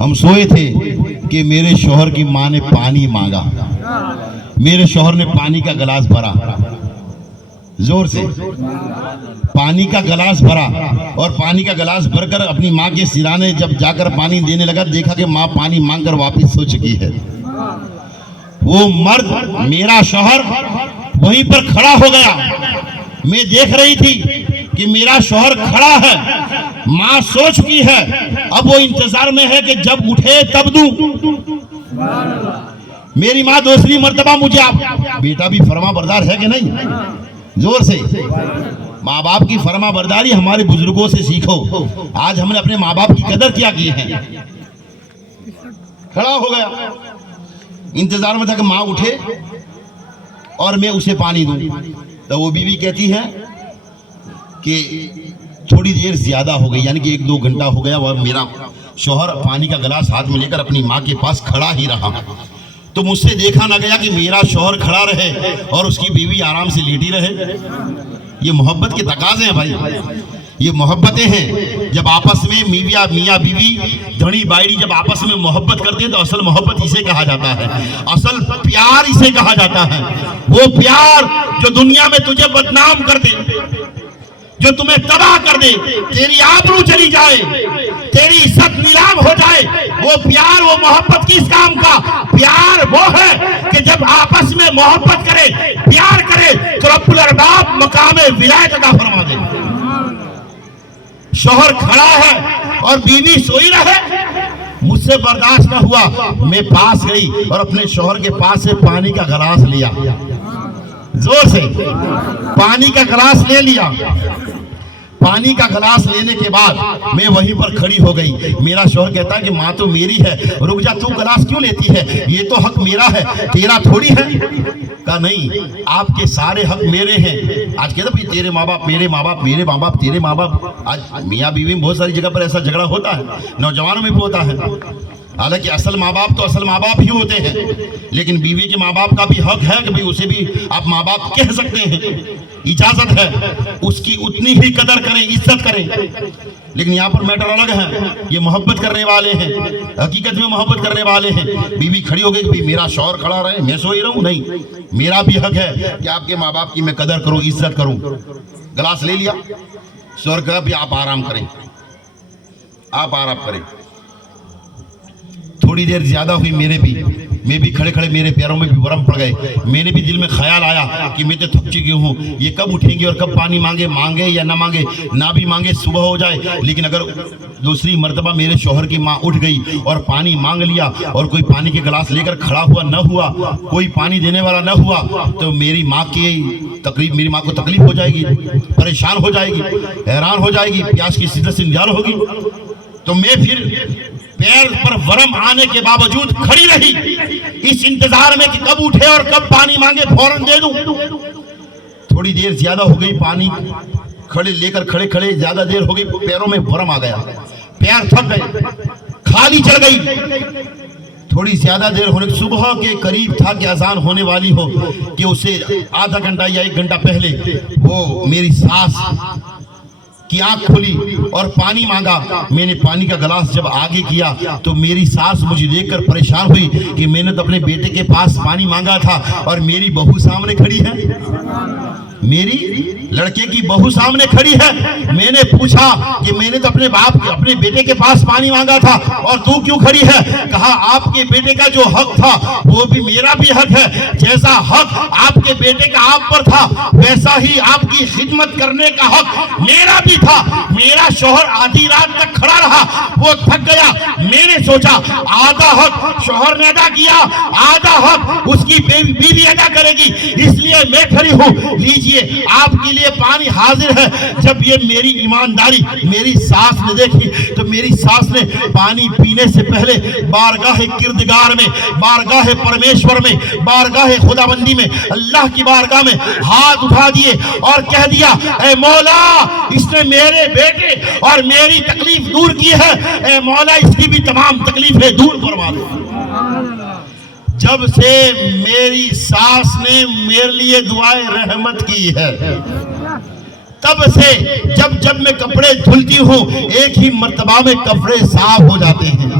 हम सोए थे कि मेरे शौहर की माँ ने पानी मांगा, मेरे शौहर ने पानी का गिलास भरा, जोर से पानी का गिलास भरा और पानी का गिलास भरकर अपनी माँ के सिराने जब जाकर पानी देने लगा, देखा कि माँ पानी मांगकर वापस सो चुकी है। वो मर्द मेरा शौहर वहीं पर खड़ा हो गया। मैं देख रही थी कि मेरा शौहर खड़ा है, माँ सो चुकी है, अब वो इंतजार में है कि जब उठे तब दूं। मेरी माँ दूसरी मर्तबा मुझे बेटा भी फरमा बरदार है कि नहीं, जोर से। माँ बाप की फरमा बरदारी हमारे बुजुर्गों से सीखो। आज हमने अपने माँ बाप की कदर क्या की है। खड़ा हो गया, इंतजार में था कि माँ उठे और मैं उसे पानी दूं। तो वो बीवी कहती है कि थोड़ी देर ज्यादा हो गई, यानी कि 1-2 घंटा हो गया, वह मेरा शौहर पानी का गिलास हाथ में लेकर अपनी माँ के पास खड़ा ही रहा। तो मुझसे देखा ना गया कि मेरा शौहर खड़ा रहे और उसकी बीवी आराम से लेटी रहे। ये मोहब्बत के तकाजे हैं भाई, ये मोहब्बतें हैं। जब आपस में मियाँ बीवी, धनी बाईड़ी जब आपस में मोहब्बत करते हैं तो असल मोहब्बत इसे कहा जाता है, असल प्यार इसे कहा जाता है। वो प्यार जो दुनिया में तुझे बदनाम कर दे, जो तुम्हें तबाह कर दे, तेरी आबरू चली जाए, तेरी इज्जत नीलाम हो जाए, वो प्यार, वो मोहब्बत किस काम का? प्यार वो है कि जब आपस में मोहब्बत करे, प्यार करे तो रब्बुल अरबाब मकामे विलायत अता फरमा दे। शौहर खड़ा है और बीवी सोई रहे, मुझसे बर्दाश्त न हुआ, मैं पास गई और अपने शौहर के पास से पानी का गिलास लिया, जोर से पानी का गिलास ले लिया। पानी का गिलास लेने के बाद मैं वहीं पर खड़ी हो गई। मेरा शौहर कहता है कि माँ तो मेरी है, रुक जा, तू गिलास क्यों लेती है? ये तो हक मेरा है, तेरा थोड़ी है। कहा नहीं, आपके सारे हक मेरे हैं। आज कहते भाई तेरे माँ बाप, मेरे माँ बाप, मेरे माँ बाप, तेरे माँ बाप। आज मियाँ बीवी में बहुत सारी जगह पर ऐसा झगड़ा होता है, नौजवानों में भी होता है। हालांकि असल माँ बाप तो असल माँ बाप ही होते हैं, लेकिन बीवी के माँ बाप का भी हक है कि भाई उसे भी आप माँ बाप कह सकते हैं, इजाजत है, उसकी उतनी ही कदर करें, इज्जत करें। लेकिन यहाँ पर मैटर अलग है, ये मोहब्बत करने वाले हैं, हकीकत में मोहब्बत करने वाले हैं। बीवी खड़ी हो गई कि भाई मेरा शौहर खड़ा रहे, मैं सोई रहूं? नहीं, मेरा भी हक है कि आपके माँ बाप की मैं कदर करूं, इज्जत करूं। गिलास ले लिया, शौहर कहा भी आप आराम करें, आप आराम करें। थोड़ी देर ज्यादा हुई, मैं भी खड़े खड़े मेरे पैरों में भी वरम पड़ गए। मैंने भी दिल में ख्याल आया कि मैं तो थक चुकी हूँ, ये कब उठेंगे और कब पानी मांगे या ना मांगे, ना भी मांगे सुबह हो जाए। लेकिन अगर दूसरी मर्तबा मेरे शौहर की माँ उठ गई और पानी मांग लिया और कोई पानी के गिलास लेकर खड़ा हुआ न हुआ, कोई पानी देने वाला न हुआ, तो मेरी माँ को तकलीफ हो जाएगी, परेशान हो जाएगी, हैरान हो जाएगी, प्यास की शिद्दत से निजाल होगी। तो मैं फिर पैर पर वरम आने के बावजूद खड़ी रही, इस इंतजार में कि कब उठे और कब पानी मांगे, फौरन दे दूं। थोड़ी देर ज्यादा हो गई, पानी खड़े खड़े ज्यादा देर हो गई, पैरों में वरम आ गया, पैर थक गए, खाली चल गई। थोड़ी ज्यादा देर होने, सुबह के करीब था कि अजान होने वाली हो, कि उसे आधा घंटा या 1 घंटा पहले वो मेरी सास की आंख खुली और पानी मांगा। मैंने पानी का गिलास जब आगे किया तो मेरी सास मुझे देखकर परेशान हुई कि मैंने तो अपने बेटे के पास पानी मांगा था और मेरी बहू सामने खड़ी है, मेरी लड़के की बहू सामने खड़ी है। मैंने पूछा कि मैंने तो अपने बेटे के पास पानी मांगा था और तू क्यों खड़ी है? कहा आपके बेटे का जो हक था वो भी मेरा भी हक है, जैसा हक आपके बेटे का आप पर था वैसा ही आपकी खिदमत करने का हक मेरा भी था। मेरा शौहर आधी रात तक खड़ा रहा, वो थक गया। मैंने सोचा आधा हक शौहर ने अदा किया, आधा हक उसकी बीवी अदा करेगी, इसलिए मैं खड़ी हूँ, लीजिए आपके लिए पानी हाजिर है। जब ये मेरी ईमानदारी मेरी सास ने देखी तो मेरी सास ने पानी पीने से पहले बारगाह किरदगार में, बारगाह परमेश्वर में, बारगाह खुदाबंदी में, अल्लाह की बारगाह में हाथ उठा दिए और कह दिया, ऐ मौला इसने मेरे बेटे और मेरी तकलीफ दूर की है, ऐ मौला इसकी भी तमाम तकलीफें दूर करवा दे। जब से मेरी सास ने मेरे लिए दुआए रहमत की है, तब से जब मैं कपड़े धुलती हूँ एक ही मर्तबा में कपड़े साफ हो जाते हैं।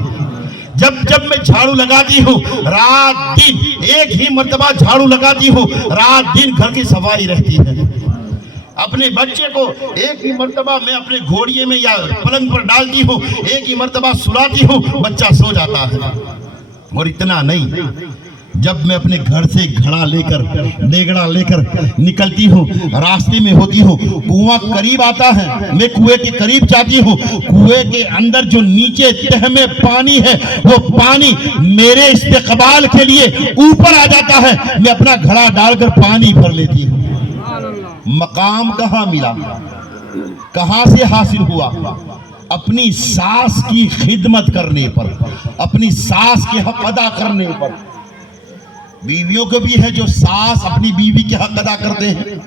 जब मैं झाड़ू लगाती हूँ रात दिन एक ही मर्तबा झाड़ू लगाती हूँ, रात दिन घर की सफाई रहती है। अपने बच्चे को एक ही मर्तबा मैं अपने घोड़िए में या पलंग पर डालती हूँ, एक ही मर्तबा सुलाती हूँ, बच्चा सो जाता है। और इतना नहीं, जब मैं अपने घर से घड़ा लेकर देगड़ा लेकर निकलती हूँ, रास्ते में होती हूँ, कुआं करीब आता है, मैं कुएं के करीब जाती हूँ, कुएं के अंदर जो नीचे तह में पानी है वो पानी मेरे इस्तेकबाल के लिए ऊपर आ जाता है। मैं अपना घड़ा डालकर पानी भर लेती हूँ। मकाम कहाँ मिला, कहाँ से हासिल हुआ? अपनी सास की खिदमत करने पर, अपनी सास के हक अदा करने पर। बीवियों को भी है जो सास अपनी बीवी के हक अदा करते हैं।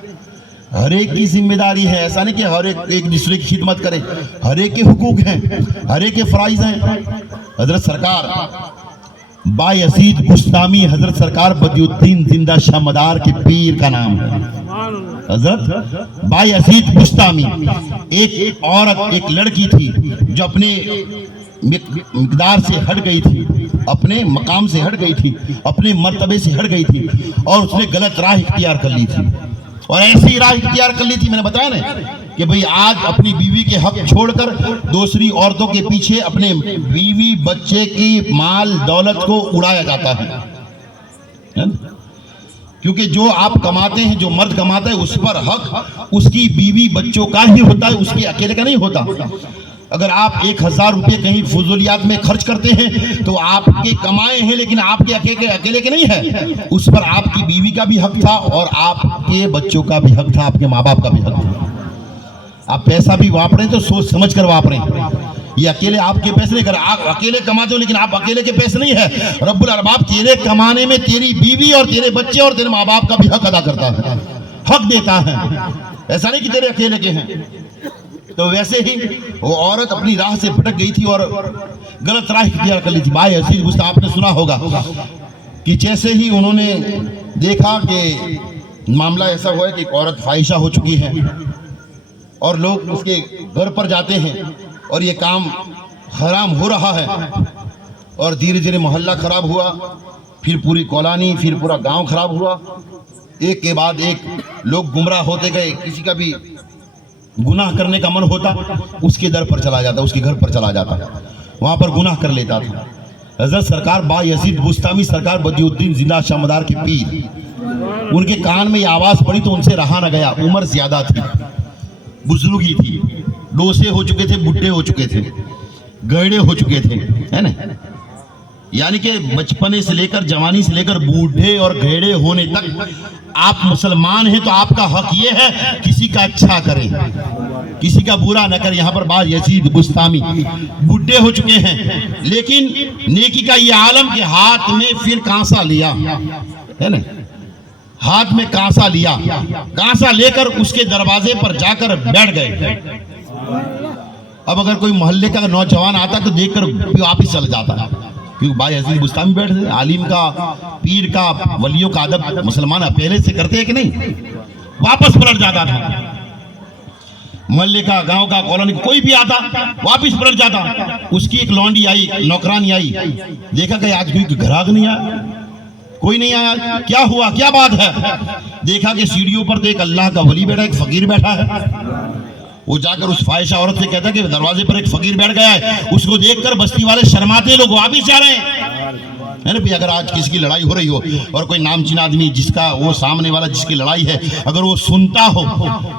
हर एक की जिम्मेदारी है, ऐसा नहीं कि हर एक दूसरे की खिदमत करे, हर एक के हुकूक हैं, हर एक के फराइज हैं। हजरत सरकार बायजीद बुस्तामी, हजरत सरकार बदियुद्दीन जिंदा शाहमदार के पीर का नाम है। हजरत बायजीद बुस्तामी एक औरत, एक लड़की थी जो अपने मिकदार से हट गई थी, अपने मकाम से हट गई थी, अपने मर्तबे से हट गई थी और उसने गलत राह इख्तियार कर ली थी। और ऐसी राह इख्तियार कर ली थी, मैंने बताया ना कि भाई आज अपनी बीवी के हक छोड़कर दूसरी औरतों के पीछे अपने बीवी बच्चे की माल दौलत को उड़ाया जाता है ना? क्योंकि जो आप कमाते हैं, जो मर्द कमाता है, उस पर हक उसकी बीवी बच्चों का ही होता है, उसके अकेले का नहीं होता। अगर आप 1000 रुपये कहीं फुजूलियात में खर्च करते हैं तो आपके कमाए हैं, लेकिन आपके अकेले के नहीं है, उस पर आपकी बीवी का भी हक था और आपके बच्चों का भी हक था, आपके माँ बाप का भी हक था। आप पैसा भी वापरें तो सोच समझ कर वापरें। ये अकेले आपके पैसे नहीं, कर आप अकेले कमाते हो लेकिन आप अकेले के पैसे नहीं है। रब्बुल अरबाब तेरे कमाने में तेरी बीवी और तेरे बच्चे और तेरे माँ बाप का भी हक अदा करता है, हक देता है। ऐसा नहीं कि तेरे अकेले के हैं। तो वैसे ही वो औरत अपनी राह से भटक गई थी और गलत राह इख्तियार कर ली थी। बायजीद बुस्तामी, आपने सुना होगा कि जैसे ही उन्होंने देखा कि मामला ऐसा हुआ है कि एक औरत फाहिशा हो चुकी है और लोग उसके घर पर जाते हैं और ये काम हराम हो रहा है, और धीरे धीरे मोहल्ला खराब हुआ, फिर पूरी कॉलोनी, फिर पूरा गांव खराब हुआ। एक के बाद एक लोग गुमराह होते गए। किसी का भी गुनाह करने का मन होता, उसके दर पर चला जाता, उसके घर पर चला जाता, वहां पर गुनाह कर लेता था। हजरत सरकार बायजीद बुस्तामी सरकार बदियुद्दीन जिंदा शाहमदार के पीर, उनके कान में ये आवाज पड़ी तो उनसे रहा न गया। उम्र ज्यादा थी, बुजुर्गी थी, डोसे हो चुके थे, बुढ़े हो चुके थे, गहरे हो चुके थे, है ना? यानी कि बचपने से लेकर जवानी से लेकर बूढ़े और गहरे होने तक आप मुसलमान हैं तो आपका हक ये है किसी का अच्छा करें, किसी का बुरा न करें। यहाँ पर बायजीद बुस्तामी बूढ़े हो चुके हैं, लेकिन नेकी का ये आलम के हाथ में फिर कांसा लिया, है ना? हाथ में कांसा लिया, कांसा लेकर उसके दरवाजे पर जाकर बैठ गए। अब अगर कोई मोहल्ले का नौजवान आता तो देखकर वापिस चला जाता, क्योंकि बायजीद बुस्तामी बैठ थे। आलिम का, पीर का, वलियों का अदब मुसलमान पहले से करते हैं कि नहीं, वापस पलट जाता था। मोहल्ले का, गांव का, कॉलोनी का कोई भी आता वापस पलट जाता। उसकी एक लौंडी आई, नौकरानी आई, देखा कि आज कोई ग्राहक नहीं आया, कोई नहीं आया, क्या हुआ, क्या बात है? देखा कि सीढ़ियों पर तो एक अल्लाह का वली बैठा, एक फकीर बैठा है। वो जाकर उस फाहिशा औरत से कहता कि दरवाजे पर एक फकीर बैठ गया है। उसको देखकर बस्ती वाले शर्माते, लोग वापिस जा रहे हैं, है ना? अगर आज किसी की लड़ाई हो रही हो और कोई नामचीन आदमी जिसका वो सामने वाला जिसकी लड़ाई है अगर वो सुनता हो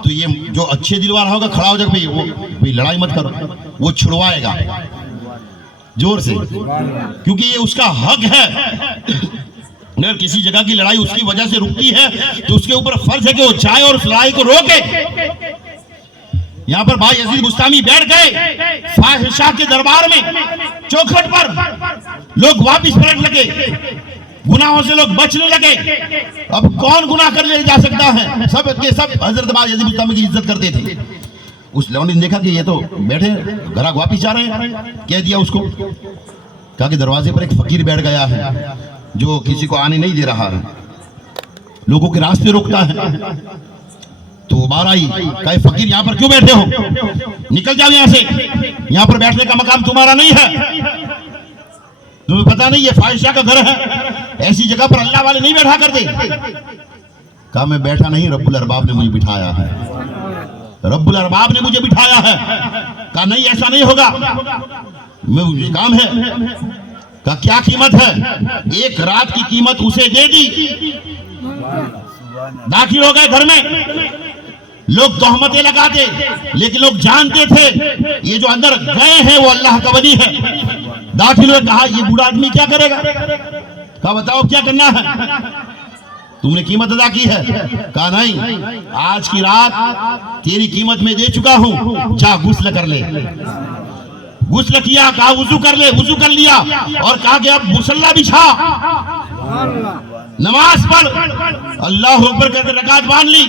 तो ये जो अच्छे दिल वाला होगा खड़ा हो जाएगा, भाई वो भाई लड़ाई मत करो, वो छुड़वाएगा जोर से, क्योंकि ये उसका हक है। अगर किसी जगह की लड़ाई उसकी वजह से रुकती है तो उसके ऊपर फर्ज है कि वो जाए और उस लड़ाई को रोके। यहाँ पर बायजीद बुस्तामी बैठ गए फाहिशा के दरबार में, चौखट पर लोग वापिस पलट लगे, गुनाहों से लोग बचने लगे। अब कौन गुनाह कर ले जा सकता है? सब के सब हजरत बायजीद बुस्तामी की इज्जत करते थे। उस लौंडी ने देखा कि ये तो बैठे ग्राहक वापिस जा रहे हैं, कह दिया उसको, कहा कि दरवाजे पर एक फकीर बैठ गया है जो किसी को आने नहीं दे रहा है, लोगों के रास्ते रोकता है। तो बाहर आई, कहा फकीर यहाँ पर क्यों बैठे हो, निकल जाओ यहाँ से, यहाँ पर बैठने का मकाम तुम्हारा नहीं है, तुम्हें पता नहीं ये फाहिशा का घर है, ऐसी जगह पर अल्लाह वाले नहीं बैठा करते। कहा मैं बैठा नहीं, रब्बुल अरबाब ने मुझे बिठाया है, रब्बुल अरबाब ने मुझे बिठाया है। कहा नहीं ऐसा नहीं होगा, मैं काम है। कहा क्या कीमत है? एक रात की कीमत उसे दे दी। दाखिल हो गए घर में, लोग तोहमतें लगाते, लेकिन लोग जानते थे ये जो अंदर गए हैं वो अल्लाह का वली है। दाखिल हुए, कहा ये बूढ़ा आदमी क्या करेगा? कहा बताओ क्या करना है, तुमने कीमत अदा की है? कहा नहीं, आज की रात तेरी कीमत में दे चुका हूं, जा गुस्ल कर ले। गुस्ल किया, कहा वुजू कर ले, वुजू कर लिया और कहा कि अब मुसल्ला बिछा। नमाज पढ़, अल्लाह अकबर करके रकात बांध ली,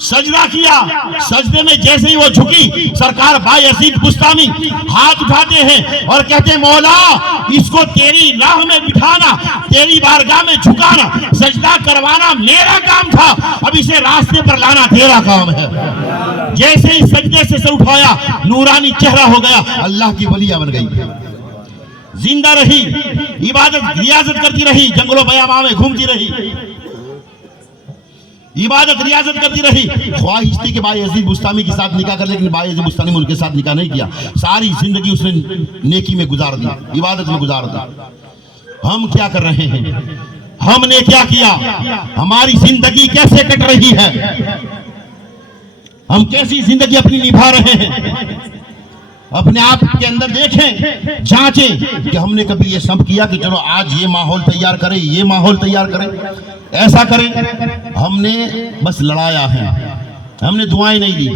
सजदा किया, सजदे में जैसे ही वो झुकी, सरकार बायजीद बुस्तामी हाथ उठाते हैं और कहते हैं मौला इसको तेरी राह में बिठाना, तेरी बारगाह में झुकाना, सजदा करवाना मेरा काम था, अब इसे रास्ते पर लाना तेरा काम है। जैसे ही सजदे से सर उठाया, नूरानी चेहरा हो गया, अल्लाह की वलिया बन गई, जिंदा रही, इबादत रियाजत करती रही, जंगलों बयामा में घूमती रही, इबादत रियाजत करती रही। ख्वाहिश थी कि बायजीद बुस्तामी के साथ निकाह कर, लेकिन बायजीद बुस्तामी ने उनके साथ निकाह नहीं किया। सारी जिंदगी उसने नेकी में गुजार दी, इबादत में गुजार दी। हम क्या कर रहे हैं? हमने क्या किया? हमारी जिंदगी कैसे कट रही है? हम कैसी जिंदगी अपनी निभा रहे हैं? अपने आप के अंदर देखें, जांचें कि हमने कभी ये सब किया कि चलो आज ये माहौल तैयार करें, ये माहौल तैयार करें, ऐसा करें। हमने बस लड़ाया है, हमने दुआएं नहीं दी।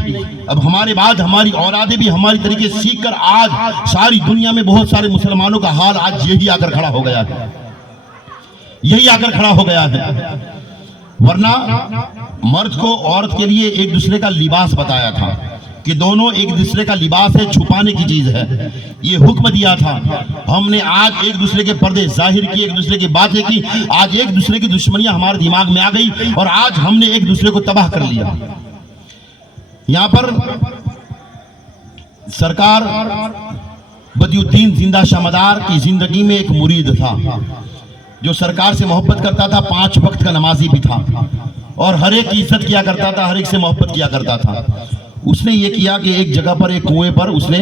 अब हमारे बाद हमारी औलादें भी हमारी तरीके सीख कर आज सारी दुनिया में बहुत सारे मुसलमानों का हाल आज यही आकर खड़ा हो गया है, यही आकर खड़ा हो गया है। वरना मर्द को औरत के लिए एक दूसरे का लिबास बताया था कि दोनों एक दूसरे का लिबास है, छुपाने की चीज है, ये हुक्म दिया था। हमने आज एक दूसरे के पर्दे जाहिर किए, एक दूसरे की बातें की, आज एक दूसरे की दुश्मनियां हमारे दिमाग में आ गई और आज हमने एक दूसरे को तबाह कर लिया। यहां पर सरकार बदियुद्दीन जिंदा शामदार की जिंदगी में एक मुरीद था जो सरकार से मोहब्बत करता था, 5 वक्त का नमाजी भी था और हर एक की इज्जत किया करता था, हर एक से मोहब्बत किया करता था। उसने ये किया कि एक जगह पर, एक कुएं पर उसने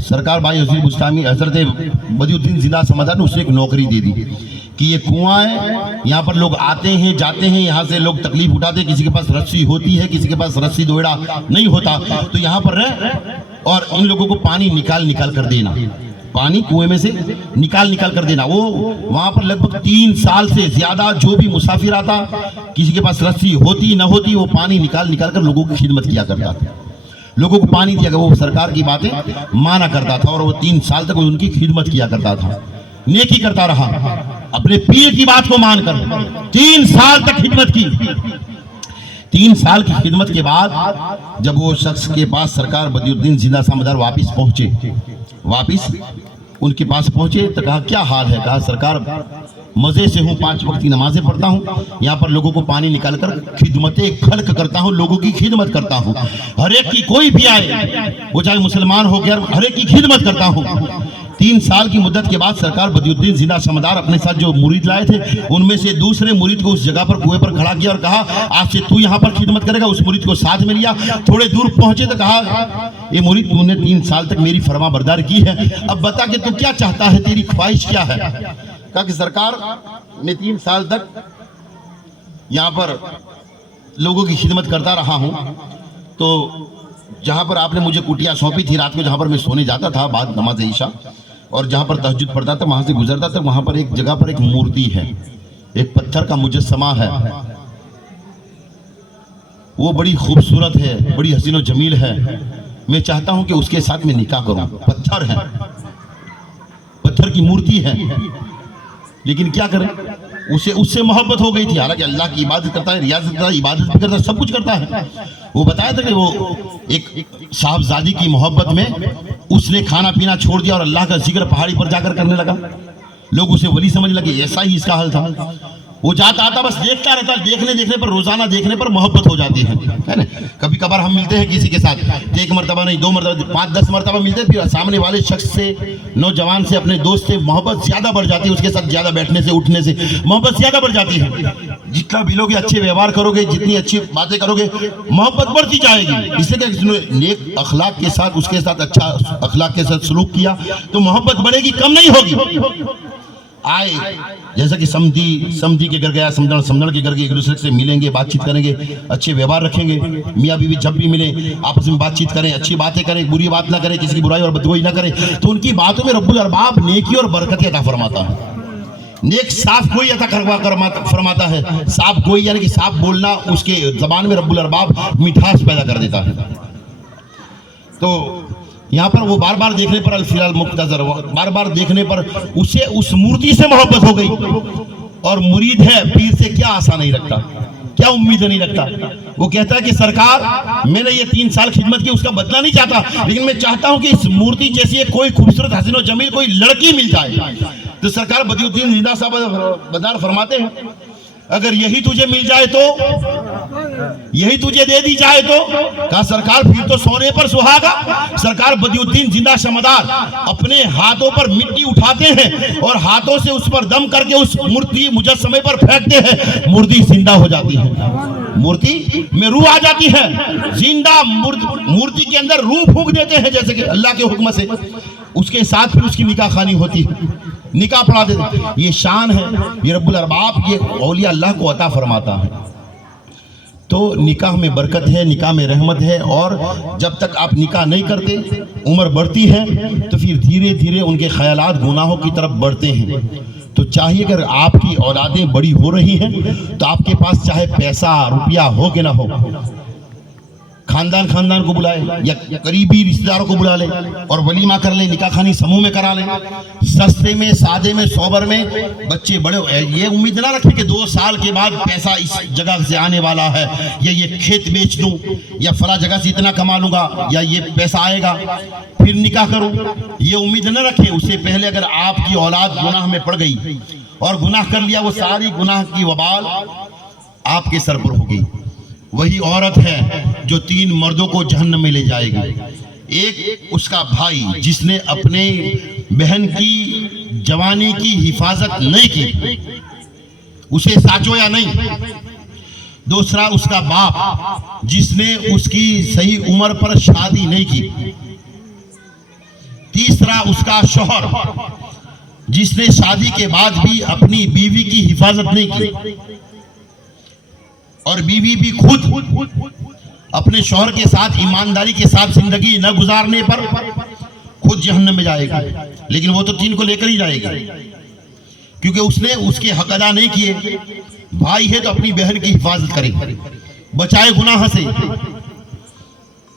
सरकार बायजीद बुस्तामी हजरत बदियुद्दीन जिंदा शामदार ने उसने एक नौकरी दे दी कि ये कुआं है, यहाँ पर लोग आते हैं जाते हैं, यहाँ से लोग तकलीफ उठाते हैं, किसी के पास रस्सी होती है, किसी के पास रस्सी दोड़ा नहीं होता, तो यहाँ पर रह और इन लोगों को पानी निकाल निकाल कर देना, पानी कुएं में से निकाल निकाल कर देना। वो वहां पर लगभग 3 साल से ज्यादा जो भी मुसाफिर आता, किसी के पास रस्सी होती न होती, वो पानी निकाल निकाल कर लोगों की खिदमत किया करता था, लोगों को पानी दिया, वो सरकार की बातें माना करता था और वो 3 साल तक उनकी खिदमत किया करता था, नेकी करता रहा, अपने पीर की बात को मानकर 3 साल तक खिदमत की। 3 साल की खिदमत के बाद जब वो शख्स के पास सरकार बदियुद्दीन जिंदा शामदार वापिस पहुंचे, वापिस उनके पास पहुंचे तो कहा क्या हाल है? कहा सरकार मजे से हूँ, 5 वक्त की नमाजें पढ़ता हूँ, यहाँ पर लोगों को पानी निकाल कर खिदमतें खल्क करता हूँ, लोगों की खिदमत करता हूँ, हर एक की, कोई भी आए वो चाहे मुसलमान हो गया, हर एक की खिदमत करता हूँ। 3 साल की मुद्दत के बाद सरकार बदियुद्दीन जिंदा शामदार अपने साथ जो मुरीद लाए थे, उनमें से दूसरे मुरीद को उस जगह पर कुएं पर खड़ा किया और कहा आज से तू यहाँ पर खिदमत करेगा। उस मुरीद को साथ में लिया, थोड़े दूर पहुंचे तो कहा ये मुरीद तूने 3 साल तक मेरी फरमा बरदार की है, अब बता कि तू क्या चाहता है, तेरी ख्वाहिश क्या है? कहा कि सरकार मैं 3 साल तक यहाँ पर लोगों की खिदमत करता रहा हूँ, तो जहाँ पर आपने मुझे कुटिया सौंपी थी रात को, जहाँ पर मैं सोने जाता था बाद नमाज ईशा और जहाँ पर तहज्जुद पढ़ता था, वहाँ से गुजरता था, वहाँ पर एक जगह पर एक मूर्ति है, एक पत्थर का मुजस्समा है, वो बड़ी खूबसूरत है, बड़ी हसीनो जमील है, मैं चाहता हूँ कि उसके साथ में निकाह करूँ। पत्थर है, पत्थर की मूर्ति है, लेकिन क्या करें, उसे उससे मोहब्बत हो गई थी। हालांकि अल्लाह की इबादत करता है, रियाजत करता है, इबादत भी करता है, सब कुछ करता है। वो बताया था कि वो एक साहबजादी की मोहब्बत में उसने खाना पीना छोड़ दिया और अल्लाह का जिक्र पहाड़ी पर जाकर करने लगा। लोग उसे वली समझ लगे, ऐसा ही इसका हाल था। वो जाता आता बस देखता रहता, देखने देखने पर, रोजाना देखने पर मोहब्बत हो जाती है ना। कभी कभार हम मिलते हैं किसी के साथ, 1 मरतबा नहीं, 2 मरतबा, 5-10 मरतबा मिलते हैं, फिर सामने वाले शख्स से, नौजवान से, अपने दोस्त से मोहब्बत ज्यादा बढ़ जाती है, उसके साथ ज्यादा बैठने से, उठने से मोहब्बत ज्यादा बढ़ जाती है। जितना मिलोगे, अच्छे व्यवहार करोगे, जितनी अच्छी बातें करोगे, मोहब्बत बढ़ती जाएगी। इसलिए कि नेक अखलाक के साथ, उसके साथ अच्छा अखलाक के साथ सलूक किया तो मोहब्बत बढ़ेगी, कम नहीं होगी। आए जैसा कि समधी के घर गया, समझण के घर गए, एक दूसरे से मिलेंगे, बातचीत करेंगे, अच्छे व्यवहार रखेंगे, मियाँ बीवी जब भी मिले आपस में बातचीत करें, अच्छी बातें करें, बुरी बात ना करें, किसी की बुराई और बदगोई ना करें, तो उनकी बातों में रब्बुल अरबाब नेकी और बरकत अता फरमाता है। नेक साफ गोई अता फरमाता है। साफ गोई यानी कि साफ बोलना, उसके जबान में रब्बुल अरबाब मिठास पैदा कर देता है। तो यहाँ पर वो बार बार देखने पर, फिलहाल मुख्तसर, बार बार देखने पर उसे उस मूर्ति से मोहब्बत हो गई। और मुरीद है, पीर से क्या आशा नहीं रखता, क्या उम्मीद नहीं रखता। वो कहता है कि सरकार मैंने ये 3 साल खिदमत की, उसका बदला नहीं चाहता, लेकिन मैं चाहता हूं कि इस मूर्ति जैसी कोई खूबसूरत हसीनो जमील कोई लड़की मिल जाए। तो सरकार बदियुद्दीन जिंदा साहब बदार फरमाते हैं, अगर यही तुझे मिल जाए तो, यही तुझे दे दी जाए तो, कहा सरकार फिर तो सोने पर सुहागा। सरकार बदियुद्दीन जिंदा शमदार अपने हाथों पर मिट्टी उठाते हैं और हाथों से उस पर दम करके उस मूर्ति मुजस्समे पर फेंकते हैं, मूर्ति जिंदा हो जाती है, मूर्ति में रूह आ जाती है, जिंदा मूर्ति के अंदर रूह फूंक देते हैं जैसे कि अल्लाह के हुक्म से। उसके साथ फिर उसकी निकाह खानी होती है, निकाह पढ़ा देते। ये शान है, ये रब्बुल अरबाब, ये औलिया अल्लाह को अता फरमाता है। तो निकाह में बरकत है, निकाह में रहमत है, और जब तक आप निकाह नहीं करते, उम्र बढ़ती है तो फिर धीरे धीरे उनके ख्यालात गुनाहों की तरफ बढ़ते हैं। तो चाहिए अगर आपकी औलादें बड़ी हो रही हैं तो आपके पास चाहे पैसा रुपया हो कि ना हो, खानदान को बुलाए या करीबी रिश्तेदारों को बुला ले और वलीमा कर ले, निकाह खानी समूह में करा ले, सस्ते में, सादे में, सोबर में। बच्चे बड़े ये उम्मीद ना रखें कि 2 साल के बाद पैसा इस जगह से आने वाला है, या ये खेत बेच दूं, या फला जगह से इतना कमा लूंगा, या ये पैसा आएगा फिर निकाह करूं, ये उम्मीद न रखें। उससे पहले अगर आपकी औलाद गुनाह में पड़ गई और गुनाह कर लिया, वो सारी गुनाह की वबाल आपके सर पर होगी। वही औरत है जो 3 मर्दों को जहन्नम में ले जाएगी। एक उसका भाई जिसने अपने बहन की जवानी की हिफाजत नहीं की, उसे साचोया नहीं। दूसरा उसका बाप जिसने उसकी सही उम्र पर शादी नहीं की। तीसरा उसका शौहर जिसने शादी के बाद भी अपनी बीवी की हिफाजत नहीं की, और बीवी भी खुद अपने शौहर के साथ ईमानदारी के साथ जिंदगी न गुजारने पर खुद जहन्नम में जाएगा। लेकिन वो तो 3 को लेकर ही जाएगा, क्योंकि उसने उसके हक अदा नहीं किए। भाई है तो अपनी बहन की हिफाजत करे, बचाए गुनाह से।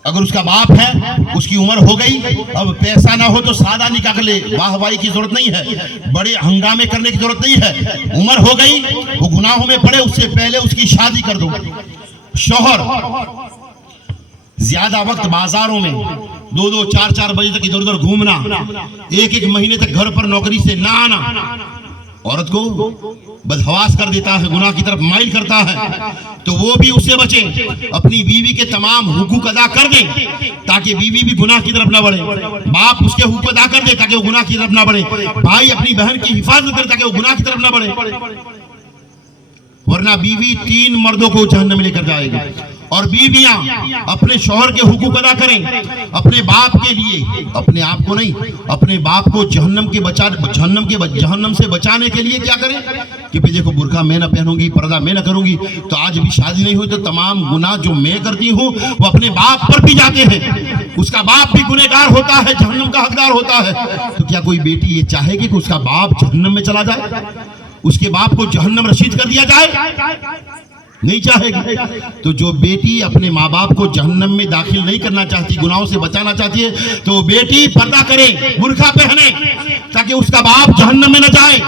अगर उसका बाप है, उसकी उम्र हो गई, अब पैसा ना हो तो सादा निकाह कर ले, वाहवाही की जरूरत नहीं है, बड़े हंगामे करने की जरूरत नहीं है। उम्र हो गई, वो गुनाहों में पड़े, उससे पहले उसकी शादी कर दो। शौहर ज्यादा वक्त बाजारों में 2-2, 4-4 बजे तक इधर उधर घूमना, 1-1 महीने तक घर पर नौकरी से ना आना, औरत को बदहवास कर देता है, गुनाह की तरफ माइल करता है। तो वो भी उससे बचे, अपनी बीवी के तमाम हुकूक अदा कर दे ताकि बीवी भी गुनाह की तरफ ना बढ़े। बाप उसके हुकूक अदा कर दे ताकि वो गुनाह की तरफ ना बढ़े। भाई अपनी बहन की हिफाजत करे ताकि वो गुनाह की तरफ ना बढ़े, वरना बीवी 3 मर्दों को जहन्नम में लेकर जाएगी। और बीवियां अपने शौहर के हुकूक अदा करें, अपने बाप के लिए, अपने आप को नहीं, अपने बाप को जहन्नम से बचाने के लिए क्या करें कि भाई देखो बुर्का मैं ना पहनूंगी, पर्दा मैं ना करूंगी, तो आज भी शादी नहीं हुई तो तमाम गुनाह जो मैं करती हूँ वो अपने बाप पर भी जाते हैं। उसका बाप भी गुनहगार होता है, जहन्नम का हकदार होता है। तो क्या कोई बेटी ये चाहेगी कि उसका बाप जहन्नम में चला जाए, उसके बाप को जहन्नम रशीद कर दिया जाए? नहीं चाहेगी। तो जो बेटी अपने माँ बाप को जहन्नम में दाखिल नहीं करना चाहती, गुनाहों से बचाना चाहती है, तो बेटी पर्दा करे, बुर्का पहने, ताकि उसका बाप जहन्नम में न जाए।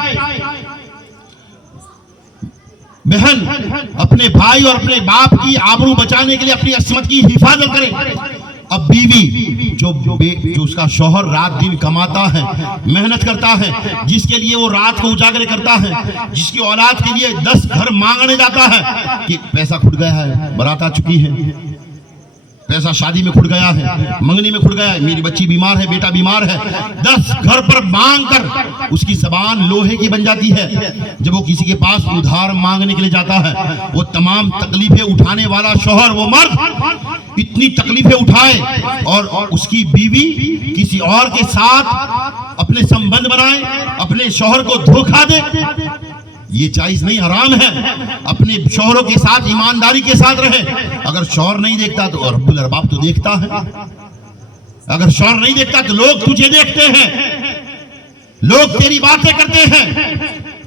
बहन अपने भाई और अपने बाप की आबरू बचाने के लिए अपनी अस्मत की हिफाजत करे। अब बीवी जो उसका शौहर रात दिन कमाता है, मेहनत करता है, जिसके लिए वो रात को उजागर करता है, जिसकी औलाद के लिए 10 घर मांगने जाता है कि पैसा खुट गया है, बारात आ चुकी है, पैसा शादी में खुट गया है, मंगनी में खुट गया है, मेरी बच्ची बीमार है, बेटा बीमार है, 10 घर पर मांग कर उसकी जबान लोहे की बन जाती है। जब वो किसी के पास उधार मांगने के लिए जाता है, वो तमाम तकलीफें उठाने वाला शौहर, वो मर्द इतनी तकलीफें उठाए और उसकी बीवी किसी और के साथ अपने संबंध बनाए, अपने शौहर को धोखा दे, ये जायज नहीं, हराम है। अपने शौहरों के साथ ईमानदारी के साथ रहे। अगर शौहर नहीं देखता तो रब्बुल अरबाब तो देखता है। अगर शौहर नहीं देखता तो लोग तुझे देखते हैं, लोग तेरी बातें करते हैं,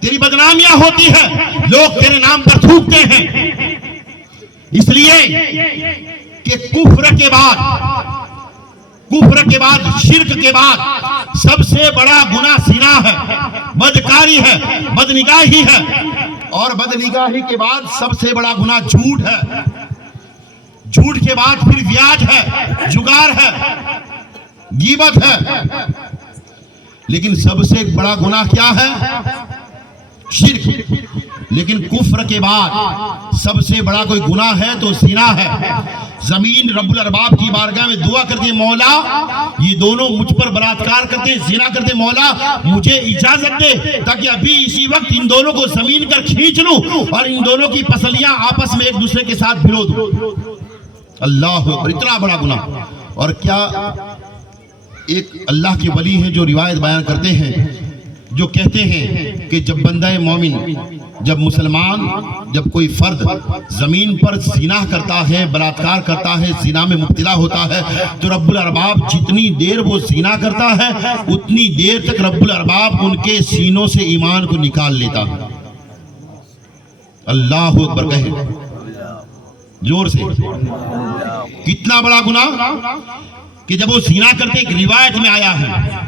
तेरी बदनामियां होती है, लोग तेरे नाम पर थूकते हैं। इसलिए कि कुफ्र के बाद, शिर्क के बाद सबसे बड़ा गुनाह जिना है, बदकारी है, बदनिगाही है, और बदनिगाही के बाद सबसे बड़ा गुनाह झूठ है, झूठ के बाद फिर ब्याज है, जुगार है, गीबत है, लेकिन सबसे बड़ा गुनाह क्या है? शिर्क। लेकिन कुफ्र के बाद सबसे बड़ा कोई गुनाह है तो ज़िना है। जमीन रब्बुल अरबाब की बारगाह में दुआ करते, मौला ये दोनों मुझ पर बलात्कार करते, ज़िना करते, मौला मुझे इजाजत दे ताकि अभी इसी वक्त इन दोनों को जमीन कर खींच लूं और इन दोनों की पसलियां आपस में एक दूसरे के साथ भिड़ो दूं। अल्लाह अकबर, इतना बड़ा गुनाह। और क्या एक अल्लाह के वली हैं जो रिवायत बयान करते हैं, जो कहते हैं कि जब बंदा मोमिन, जब मुसलमान, जब कोई फर्द जमीन पर ज़िना करता है, बलात्कार करता है, ज़िना में मुब्तला होता है, तो रब्बुल अरबाब जितनी देर वो ज़िना करता है उतनी देर तक रब्बुल अरबाब उनके सीनों से ईमान को निकाल लेता है। अल्लाह अकबर कहे जोर से। कितना बड़ा गुनाह कि जब वो ज़िना करते, एक रिवायत में आया है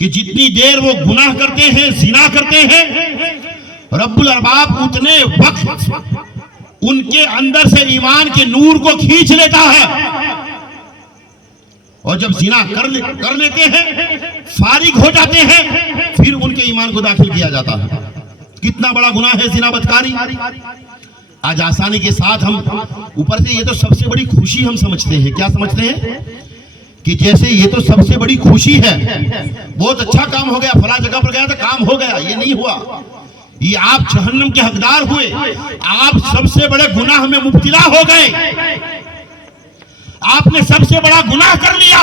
कि जितनी देर वो गुनाह करते हैं, ज़िना करते हैं, रब्बुल अरबाब उतने वक्त उनके अंदर से ईमान के नूर को खींच लेता है, और जब ज़िना कर लेते हैं, फारिग हो जाते हैं, फिर उनके ईमान को दाखिल किया जाता है। कितना बड़ा गुनाह है ज़िना, बदकारी। आज आसानी के साथ हम ऊपर से ये तो सबसे बड़ी खुशी हम समझते हैं। क्या समझते हैं? कि जैसे ये तो सबसे बड़ी खुशी है, बहुत अच्छा काम हो गया, फला जगह पर गया था, काम हो गया। ये नहीं हुआ, ये आप जहन्नम के हकदार हुए, आप सबसे बड़े गुनाह में मुब्तला हो गए, आपने सबसे बड़ा गुनाह कर लिया।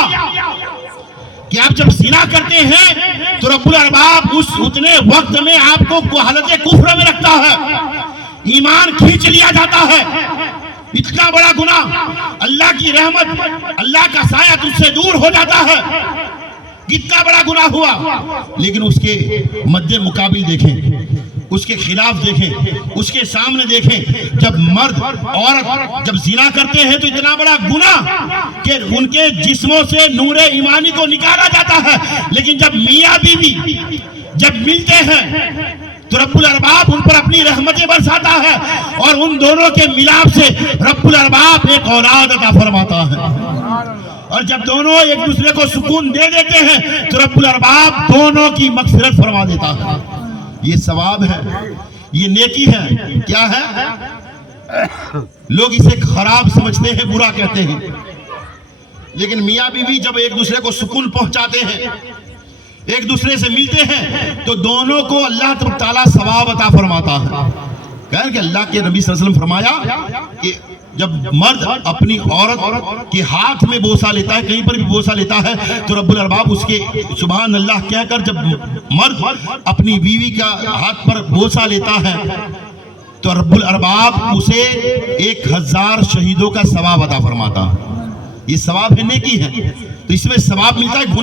कि आप जब ज़िना करते हैं तो रब्बुल अरबाब उस उतने वक्त में आपको हालत कुफ्र में रखता है, ईमान खींच लिया जाता है। इतना बड़ा गुनाह, अल्लाह की रहमत, अल्लाह का साया तुझसे दूर हो जाता है। कितना बड़ा गुनाह हुआ, लेकिन उसके मद्दे मुकाबिल देखें, उसके खिलाफ देखें, उसके सामने देखें। जब मर्द औरत जब ज़िना करते हैं तो इतना बड़ा गुनाह कि उनके जिस्मों से नूरे ईमानी को निकाला जाता है, लेकिन जब मियाँ बीवी जब मिलते हैं तो रब्बुल अरबाब उन पर अपनी रहमतें बरसाता है, और उन दोनों के मिलाप से रब्बुल अरबाब एक औलाद अता फरमाता है। और जब दोनों एक दूसरे को सुकून दे देते हैं तो रब्बुल अरबाब दोनों की मगफिरत फरमा देता है। ये सवाब है, ये नेकी है। क्या है? लोग इसे खराब समझते हैं, बुरा कहते हैं, लेकिन मियाँ बीवी जब एक दूसरे को सुकून पहुंचाते हैं, एक दूसरे से मिलते हैं, तो दोनों को अल्लाह ताला सवाब अता फरमाता है। कह कि अल्लाह के नबी सल्लल्लाहु अलैहि वसल्लम फरमाया कि जब मर्द अपनी औरत के हाथ में बोसा लेता है, कहीं पर भी बोसा लेता है, तो रब्बुल अरबाब उसके सुभान अल्लाह कहकर जब मर्द अपनी बीवी का हाथ पर बोसा लेता है तो रब्बुल अरबाब उसे 1000 शहीदों का सवाब अता फरमाता है। ये सवाब है, नेकी है, तो इसमें सवाब मिलता है। गुनाह